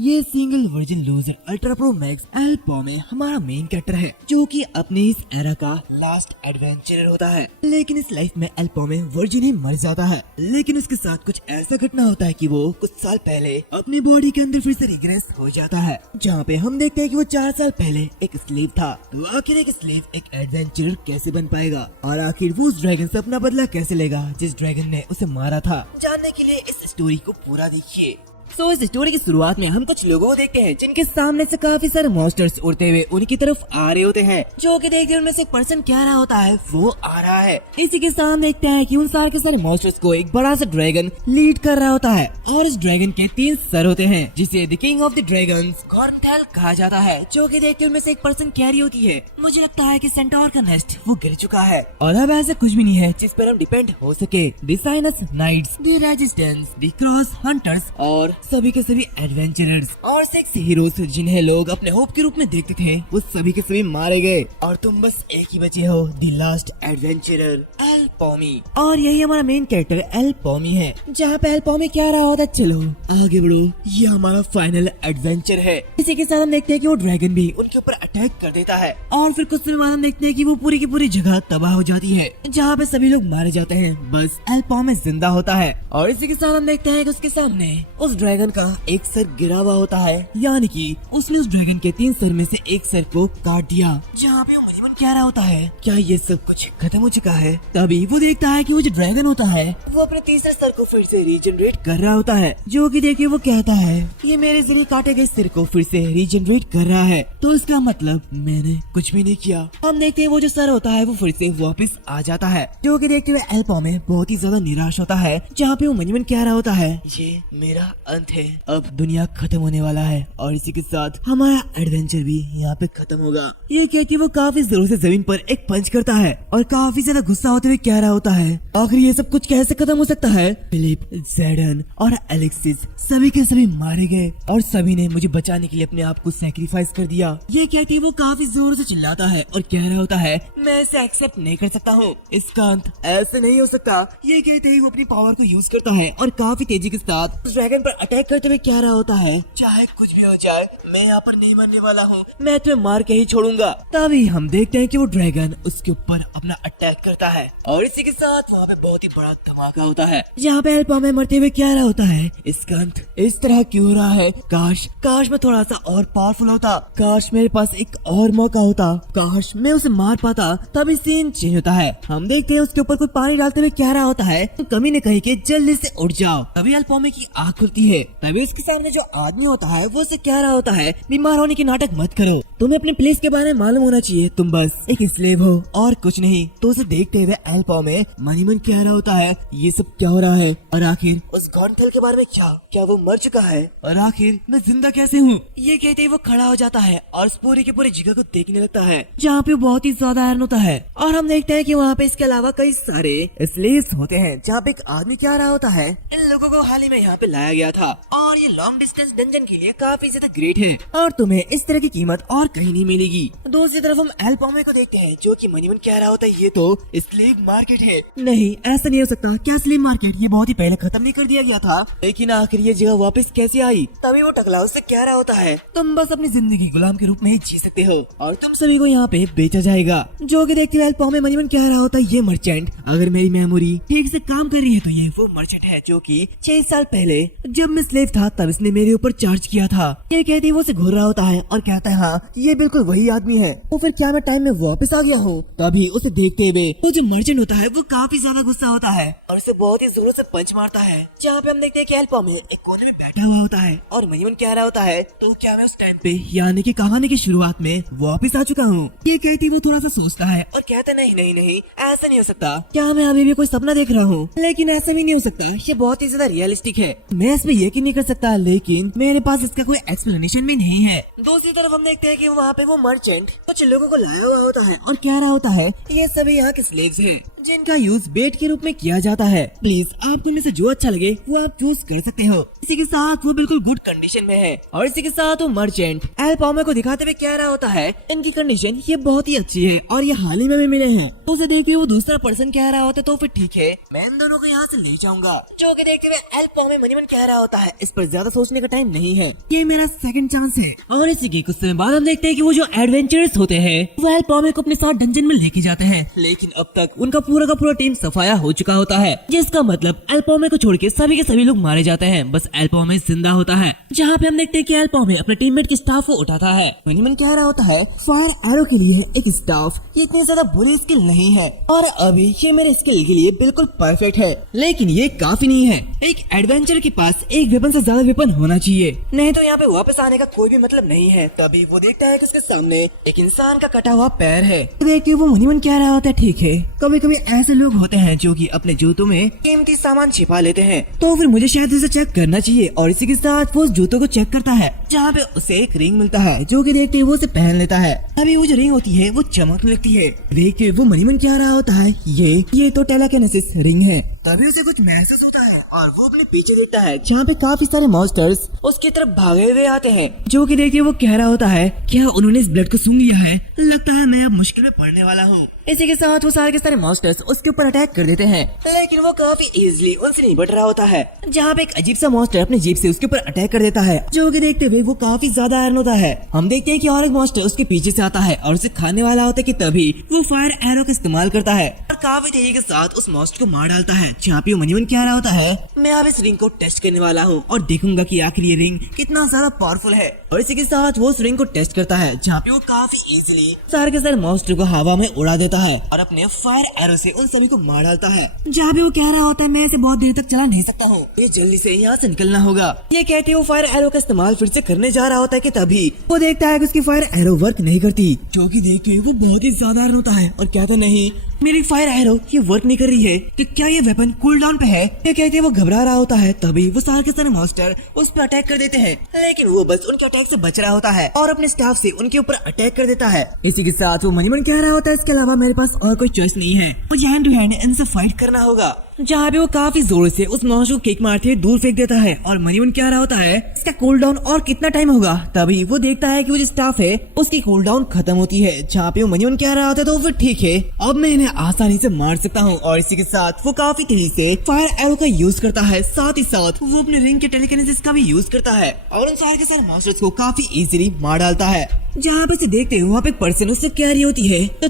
ये single version loser ultra pro max एल पॉमे हमारा मेन कैरेक्टर है, जो कि अपने इस एरा का लास्ट एडवेंचरर होता है। लेकिन इस लाइफ में एल पॉमे वर्जिन ही मर जाता है। लेकिन उसके साथ कुछ ऐसा घटना होता है कि वो कुछ साल पहले अपनी बॉडी के अंदर फिर से रिग्रेस हो जाता है, जहाँ पे हम देखते हैं कि वो 4 साल पहले एक स्लेव था। तो आखिर एक स्लेव एक एडवेंचरर कैसे बन पाएगा और आखिर वो उस ड्रैगन से अपना बदला कैसे लेगा जिस ड्रैगन ने उसे मारा था। जानने के लिए इस स्टोरी को पूरा देखिए। इस स्टोरी की शुरुआत में हम कुछ लोगों को देखते हैं जिनके सामने से काफी सारे मॉन्स्टर्स उड़ते हुए उनकी तरफ आ रहे होते हैं, जो कि देखते उनमें से एक पर्सन क्या रहा होता है वो आ रहा है। इसी के सामने देखते हैं कि उन सारे के सारे मॉन्स्टर्स को एक बड़ा सा ड्रैगन लीड कर रहा होता है और इस ड्रैगन के 3 सर होते हैं, जिसे the king of the dragons कॉर्नथेल कहा जाता है, जो कि देखते उनमें से एक पर्सन कैरी होती है। मुझे लगता है कि सेंटोर का नेस्ट वो गिर चुका है और अब ऐसा कुछ भी नहीं है जिस पर हम डिपेंड हो सके। The Sinus Knights, the Resistance, the Cross Hunters और सभी के सभी एडवेंचरर्स और 6 हीरोज जिन्हें लोग अपने होप के रूप में देखते थे, वो सभी के सभी मारे गए और तुम बस एक ही बचे हो, द लास्ट एडवेंचरर एल पॉमी। और यही हमारा मेन कैरेक्टर एल पॉमी है। जहाँ पे एल पॉमी क्या रहा होता, चलो आगे बढ़ो, ये हमारा फाइनल एडवेंचर है। इसी के साथ हम देखते हैं कि वो ड्रैगन भी उनके ऊपर अटैक कर देता है और फिर कुछ समय बाद हम देखते हैं कि वो पूरी की पूरी जगह तबाह हो जाती है, जहाँ पे सभी लोग मारे जाते हैं, बस एल पॉमी जिंदा होता है। और इसी के साथ हम देखते हैं कि उसके सामने उस ड्रैगन का एक सर गिरा हुआ होता है, यानी कि उसने उस ड्रैगन के 3 सर में से एक सर को काट दिया। जहाँ पे मजबून क्या रहा होता है, क्या ये सब कुछ खत्म हो चुका है? तभी वो देखता है कि वो जो ड्रैगन होता है वो अपने तीसरे सर को फिर से रीजनरेट कर रहा होता है, जो कि देखिए वो कहता है ये मेरे जरिए काटे गए सिर को फिर से रीजनरेट कर रहा है, तो इसका मतलब मैंने कुछ भी नहीं किया। हम देखते हैं वो जो सर होता है वो फिर से वापस आ जाता है, जो कि देखते हुए एल पॉमे बहुत ही ज्यादा निराश होता है, जहाँ पे वो मजबून कह रहा होता है ये मेरा अंत है, अब दुनिया खत्म होने वाला है और इसी के साथ हमारा एडवेंचर भी यहाँ पे खत्म होगा। ये कहती वो काफी जोरों से जमीन पर एक पंच करता है और काफी ज्यादा गुस्सा होते हुए कह रहा होता है आखिर ये सब कुछ कैसे खत्म हो सकता है? फिलिप, ज़ेडन और एलेक्सिस सभी के सभी मारे गए और सभी ने मुझे बचाने के लिए अपने आप को सैक्रिफाइस कर दिया। ये कहती वो काफी जोर से चिल्लाता है और कह रहा होता है मैं इसे एक्सेप्ट नहीं कर सकता हूँ, इसका अंत ऐसे नहीं हो सकता। ये कहते ही वो अपनी पावर को यूज करता है और काफी तेजी के साथ उस ड्रैगन पर अटैक करते हुए कह रहा होता है चाहे कुछ भी हो जाए मैं यहाँ पर नहीं मरने वाला हूँ, मैं तुम्हें मार के ही छोड़ूंगा। तभी हम देखते हैं कि वो ड्रैगन उसके ऊपर अपना अटैक करता है और इसी के साथ वहाँ पे बहुत ही बड़ा धमाका होता है, जहाँ पे एल पॉमे मरते हुए कह रहा होता है इसका अंत इस तरह क्यों हो रहा है? काश मैं थोड़ा सा और पावरफुल होता, काश मेरे पास एक और मौका होता, काश मैं उसे मार पाता। तभी सीन चेंज होता है, हम देखते हैं उसके ऊपर कोई पानी डालते हुए कह रहा होता है कमी ने कही कि जल्दी से उठ जाओ। तभी एल पॉमे की आँख खुलती है, तभी उसके सामने जो आदमी होता है वो उसे कह रहा होता है बीमार होने की नाटक मत करो, तुम्हें अपने प्लेस के बारे में मालूम होना चाहिए, तुम बस एक स्लेव हो और कुछ नहीं। तो उसे देखते हुए एल पॉमे मन ही मन कह रहा होता है ये सब क्या हो रहा है और आखिर उस कॉर्नथेल के बारे में क्या वो मर चुका है और आखिर मैं जिंदा कैसे हूँ? ये कहते ही वो खड़ा हो जाता है और उस पूरी की पूरी जगह को देखने लगता है, जहाँ पे बहुत ही ज्यादा आयरन होता है और हम देखते हैं कि वहाँ पे इसके अलावा कई सारे स्लेव्स होते हैं, जहाँ पे एक आदमी क्या रहा होता है इन लोगों को हाल ही में यहाँ पे लाया गया था और ये लॉन्ग डिस्टेंस डंजन के लिए काफी ज्यादा ग्रेट है और तुम्हें इस तरह की कीमत और कहीं नहीं मिलेगी। दूसरी तरफ हम एल पॉमे को देखते हैं, जो कि मनीमन कह रहा होता है ये तो स्लेव मार्केट है। नहीं, ऐसा नहीं हो सकता, क्या स्लेव मार्केट ये बहुत ही पहले खत्म नहीं कर दिया गया था? लेकिन आखिर ये जगह वापस कैसे आई? तभी वो टकला उससे कह रहा होता है तुम बस अपनी जिंदगी गुलाम के रूप में ही जी सकते हो और तुम सभी को यहाँ पे बेचा जाएगा। जो कि देखते हुए एल पॉमे मनीमन कह रहा होता है ये मर्चेंट अगर मेरी मेमोरी ठीक से काम कर रही है तो ये वो मर्चेंट है जो कि 6 साल पहले जब मैं स्लेव था तब इसने मेरे ऊपर चार्ज किया था। ये कहती वो उसे घूर रहा होता है और कहता है हाँ ये बिल्कुल वही आदमी है, तो फिर क्या मैं टाइम में वापस आ गया हूँ? तभी उसे देखते हुए वो जो मर्चेंट होता है वो काफी ज्यादा गुस्सा होता है और उसे बहुत ही जोरों से पंच मारता है, जहाँ पे हम देखते हैं कि एल पॉमे एक कोने में बैठा हुआ होता है और मनीमन कह रहा होता है तो क्या मैं उस टाइम पे यानी कि कहानी की शुरुआत में वापस आ चुका हूँ? ये कहती वो थोड़ा सा सोचता है और कहता नहीं ऐसा नहीं हो सकता, क्या मैं अभी भी कोई सपना देख रहा हूँ? लेकिन ऐसा भी नहीं हो सकता, ये बहुत ही ज्यादा रियलिस्टिक है, मैं इसमें यकीन नहीं कर सकता, लेकिन मेरे पास इसका कोई एक्सप्लेनेशन भी नहीं है। दूसरी तरफ हम देखते हैं कि वहाँ पे वो मर्चेंट कुछ लोगों को लाया हुआ होता है और कह रहा होता है ये सभी यहाँ के स्लेव्स हैं जिनका यूज बेट के रूप में किया जाता है। प्लीज आपको इनमें से जो अच्छा लगे वो आप चूज कर सकते हो। इसी के साथ वो बिल्कुल गुड कंडीशन में है और इसी के साथ वो मर्चेंट एल पॉमे को दिखाते हुए कह रहा होता है इनकी कंडीशन ये बहुत ही अच्छी है और ये हाल ही में मिले हैं। तो उसे देख के वो दूसरा पर्सन कह रहा होता है तो फिर ठीक है, मैं इन दोनों को यहाँ से ले जाऊंगा। जो कि देखते हुए एल पॉमे मनीमन कह रहा होता है इस पर ज्यादा सोचने का टाइम नहीं है, ये मेरा सेकंड चांस है। और इसी के कुछ समय बाद हम देखते हैं कि वो जो एडवेंचरर्स होते हैं वो एल पॉमे को अपने साथ डंजन में लेके जाते हैं, लेकिन अब तक उनका पूरा का पूरा टीम सफाया हो चुका होता है, जिसका मतलब एल पॉमे को छोड़ के सभी के सभी लोग मारे जाते हैं, बस एल पॉमे जिंदा होता है। जहाँ पे हम देखते हैं कि एल पॉमे अपने टीममेट के स्टाफ को उठाता है। मनीमन कह रहा होता है फायर एरो के लिए एक स्टाफ ये इतनी ज्यादा बुरी स्किल नहीं है और अभी ये मेरे स्किल के लिए बिल्कुल परफेक्ट है, लेकिन ये काफी नहीं है। एक एडवेंचर के पास एक वेपन से ज्यादा वेपन होना चाहिए, नहीं तो यहाँ पे वापस आने का कोई भी मतलब नहीं है। तभी वो देखता है कि उसके सामने एक इंसान का कटा हुआ पैर है। देख के वो मनीमन कह रहा होता है ठीक है, कभी कभी ऐसे लोग होते हैं जो कि अपने जूतों में कीमती सामान छिपा लेते हैं, तो फिर मुझे शायद इसे चेक करना चाहिए। और इसी के साथ वो उस जूतों को चेक करता है जहाँ पे उसे एक रिंग मिलता है, जो कि देखते वो उसे पहन लेता है। अभी वो जो रिंग होती है वो चमकने लगती है। देख के वो मनीमन कह रहा होता है ये तो टेलेकिनेसिस रिंग है। तभी उसे कुछ महसूस होता है और वो अपने पीछे देखता है जहाँ पे काफी सारे मॉन्स्टर्स उसकी तरफ भागे हुए आते हैं, जो कि देखिए वो कह रहा होता है क्या उन्होंने इस ब्लड को सूंघ लिया है, लगता है मैं अब मुश्किल में पड़ने वाला हूँ। इसी के साथ वो सारे के सारे मॉन्स्टर्स उसके ऊपर अटैक कर देते हैं, लेकिन वो काफी इजीली उनसे निपट रहा होता है। जहाँ पे एक अजीब सा मॉन्स्टर अपने जीप से उसके ऊपर अटैक कर देता है, जो कि देखते हुए वो काफी ज्यादा आयरन होता है। हम देखते हैं कि और एक मॉन्स्टर उसके पीछे से आता है और उसे खाने वाला होता है कि तभी वो फायर एरो का इस्तेमाल करता है और काफी तेजी के साथ उस मॉन्स्टर को मार डालता है। जहाँ पे मनीमन कह रहा होता है मैं अब इस रिंग को टेस्ट करने वाला हूँ और देखूंगा कि आखिर ये रिंग कितना ज्यादा पावरफुल है। और इसी के साथ वो उस रिंग को टेस्ट करता है, जहाँ पे वो काफी इजीली सारे के सारे मॉन्स्टर को हवा में उड़ा देता है और अपने फायर एरो से उन सभी को मार डालता है। जहाँ पे वो कह रहा होता है मैं इसे बहुत देर तक चला नहीं सकता हूँ, ये जल्दी से यहाँ से निकलना होगा। ये कहते वो फायर एरो का इस्तेमाल फिर से करने जा रहा होता है कि तभी वो देखता है कि उसकी फायर एरो वर्क नहीं करती, जो कि देख के वो बहुत ही ज्यादा आयरन होता है और कहता नहीं मेरी फायर एरो ये वर्क नहीं कर रही है, कि क्या ये वेपन कूल डाउन पे है। ये कहते वो घबरा रहा होता है, तभी वो सारे के सारे मॉन्स्टर उस पर अटैक कर देते हैं, लेकिन वो बस उनके अटैक से बच रहा होता है और अपने स्टाफ से उनके ऊपर अटैक कर देता है। इसी के साथ वो मनीमन कह रहा होता है इसके अलावा मेरे पास और कोई चॉइस नहीं है, मुझे हैंड टू हैंड इनसे फाइट करना होगा। जहाँ पे वो काफी जोर से उस मॉन्स्टर को किक मारते हुए दूर फेंक देता है और मनीमन कह रहा होता है इसका कूल डाउन और कितना टाइम होगा। तभी वो देखता है कि वो जो स्टाफ है उसकी कूल डाउन खत्म होती है। जहाँ पे वो मनीमन कह रहा होता है तो फिर ठीक है, अब मैं इन्हें आसानी से मार सकता हूँ। और इसी के साथ वो काफी तेजी से फायर एरो का यूज करता है, साथ ही साथ वो अपने रिंग के टेलीकिनेसिस का भी यूज करता है और उन सारे के सारे मॉन्स्टर्स को काफी इजीली मार डालता है। जहाँ पे से देखते हुए वहाँ पे एक पर्सन उससे कह रही होती है तो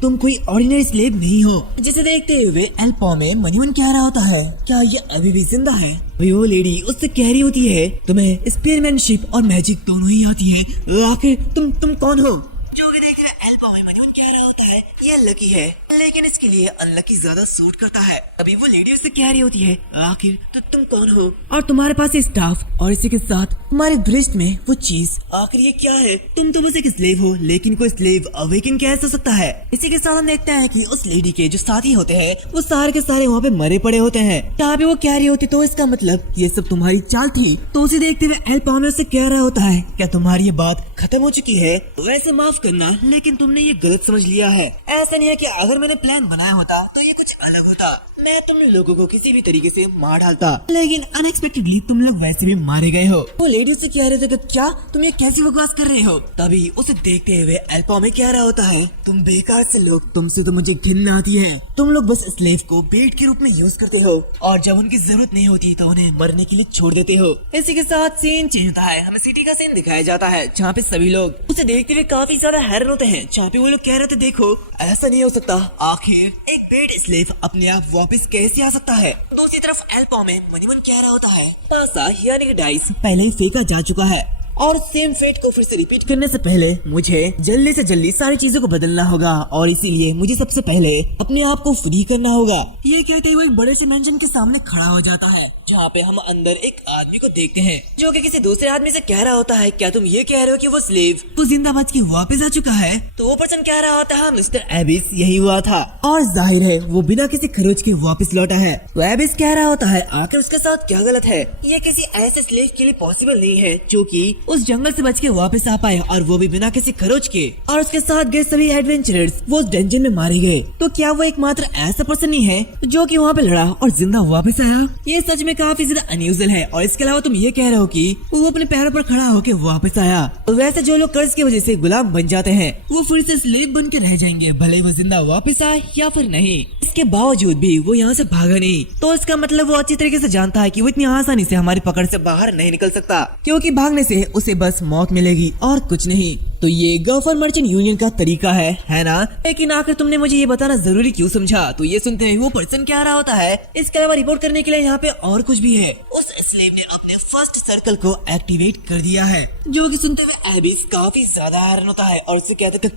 तुम कोई ऑर्डिनरी स्लेव नहीं हो। जिसे देखते हुए एल पॉमे मनीमन कह रहा होता है क्या ये अभी भी जिंदा है। वो लेडी उससे कह रही होती है तुम्हें स्पेयरमैनशिप और मैजिक दोनों ही आती है, आखिर तुम कौन हो। जो कि देख रहे एल पॉमे मनीमन कह रहा होता है ये लकी है, लेकिन इसके लिए अनलकी ज्यादा सूट करता है। अभी वो लेडी उससे कह रही होती है आखिर तो तुम कौन हो और तुम्हारे पास ये स्टाफ और इसी के साथ तुम्हारे दृष्टि में वो चीज आखिर ये क्या है। तुम तो बस एक स्लेव हो, लेकिन कोई स्लेव अवेकन कैसे हो सकता है। इसी के साथ हम देखते हैं कि उस लेडी के जो साथी होते हैं वो सारे के सारे वहाँ पे मरे पड़े होते हैं। जहाँ पे वो कह रही होती तो इसका मतलब ये सब तुम्हारी चाल थी। तो उसे देखते हुए एल पॉमे उससे कह रहा होता है क्या तुम्हारी ये बात खत्म हो चुकी है। वैसे माफ करना, लेकिन तुमने ये गलत समझ लिया है। ऐसा नहीं है कि अगर मैंने प्लान बनाया होता तो ये कुछ अलग होता, मैं तुम लोगों को किसी भी तरीके से मार डालता, लेकिन अनएक्सपेक्टेडली तुम लोग वैसे भी मारे गए हो। वो लेडी से कह रहे थे कि क्या तुम ये कैसी बकवास कर रहे हो। तभी उसे देखते हुए एल पॉमे कह रहा होता है तुम बेकार से लोग, तुमसे तो मुझे घिन आती है। तुम लोग बस स्लेव को बेट के रूप में यूज करते हो और जब उनकी जरूरत नहीं होती तो उन्हें मरने के लिए छोड़ देते हो। इसी के साथ सीन चेंज होता है, हमें सिटी का सीन दिखाया जाता है जहाँ पे सभी लोग उसे देखते हुए काफी ज्यादा हैरान होते हैं। जहाँ पे वो लोग कह रहे थे देखो ऐसा नहीं हो सकता, आखिर एक बेट स्लेव अपने आप वापस कैसे आ सकता है। दूसरी तरफ एल पॉमे मनीमन कह रहा होता है पासा यानी कि डाइस पहले ही फेंका जा चुका है और सेम फेट को फिर से रिपीट करने से पहले मुझे जल्दी से जल्दी सारी चीजों को बदलना होगा और इसीलिए मुझे सबसे पहले अपने आप को फ्री करना होगा। ये कहते हुए एक बड़े से मेंशन के सामने खड़ा हो जाता है जहाँ पे हम अंदर एक आदमी को देखते हैं जो कि किसी दूसरे आदमी से कह रहा होता है, क्या तुम ये कह रहे हो कि वो स्लेव तो जिंदा बच के वापस आ चुका है? तो वो पर्सन कह रहा होता है, मिस्टर एबिस यही हुआ था, और जाहिर है वो बिना किसी खरोच के वापस लौटा है। तो एबिस कह रहा होता है, आखिर उसके साथ क्या गलत है? ये किसी ऐसे स्लेव के लिए पॉसिबल नहीं है जो कि उस जंगल से बच के वापस आ पाए, और वो भी बिना किसी खरोच के, और उसके साथ गए सभी एडवेंचरर्स वो उस डंजन में मारे गए। तो क्या वो एकमात्र ऐसा पर्सन नहीं है जो कि वहाँ पे लड़ा और जिंदा वापस आया? ये सच में काफी ज्यादा अनयूजुअल है। और इसके अलावा तुम ये कह रहे हो कि वो अपने पैरों पर खड़ा होकर वापस आया। तो वैसे जो लोग कर्ज की वजह से गुलाम बन जाते हैं वो फिर से स्लेव बन के रह जाएंगे, भले वो जिंदा वापस आए या फिर नहीं। इसके बावजूद भी वो यहाँ से भागा नहीं, तो इसका मतलब वो अच्छी तरीके से जानता है कि वो इतनी आसानी से हमारी पकड़ से बाहर नहीं निकल सकता, क्योंकि भागने से उसे बस मौत मिलेगी और कुछ नहीं। तो ये गल्फ मर्चेंट यूनियन का तरीका है ना? लेकिन आखिर तुमने मुझे ये बताना जरूरी क्यों समझा? तो ये सुनते हैं वो पर्सन क्या रहा होता है, इसके अलावा रिपोर्ट करने के लिए यहाँ पे और कुछ भी है। उस स्लेव ने अपने फर्स्ट सर्कल को एक्टिवेट कर दिया है, जो कि सुनते हुए एबिस काफी ज्यादा हैरान होता है और उसे कहता है,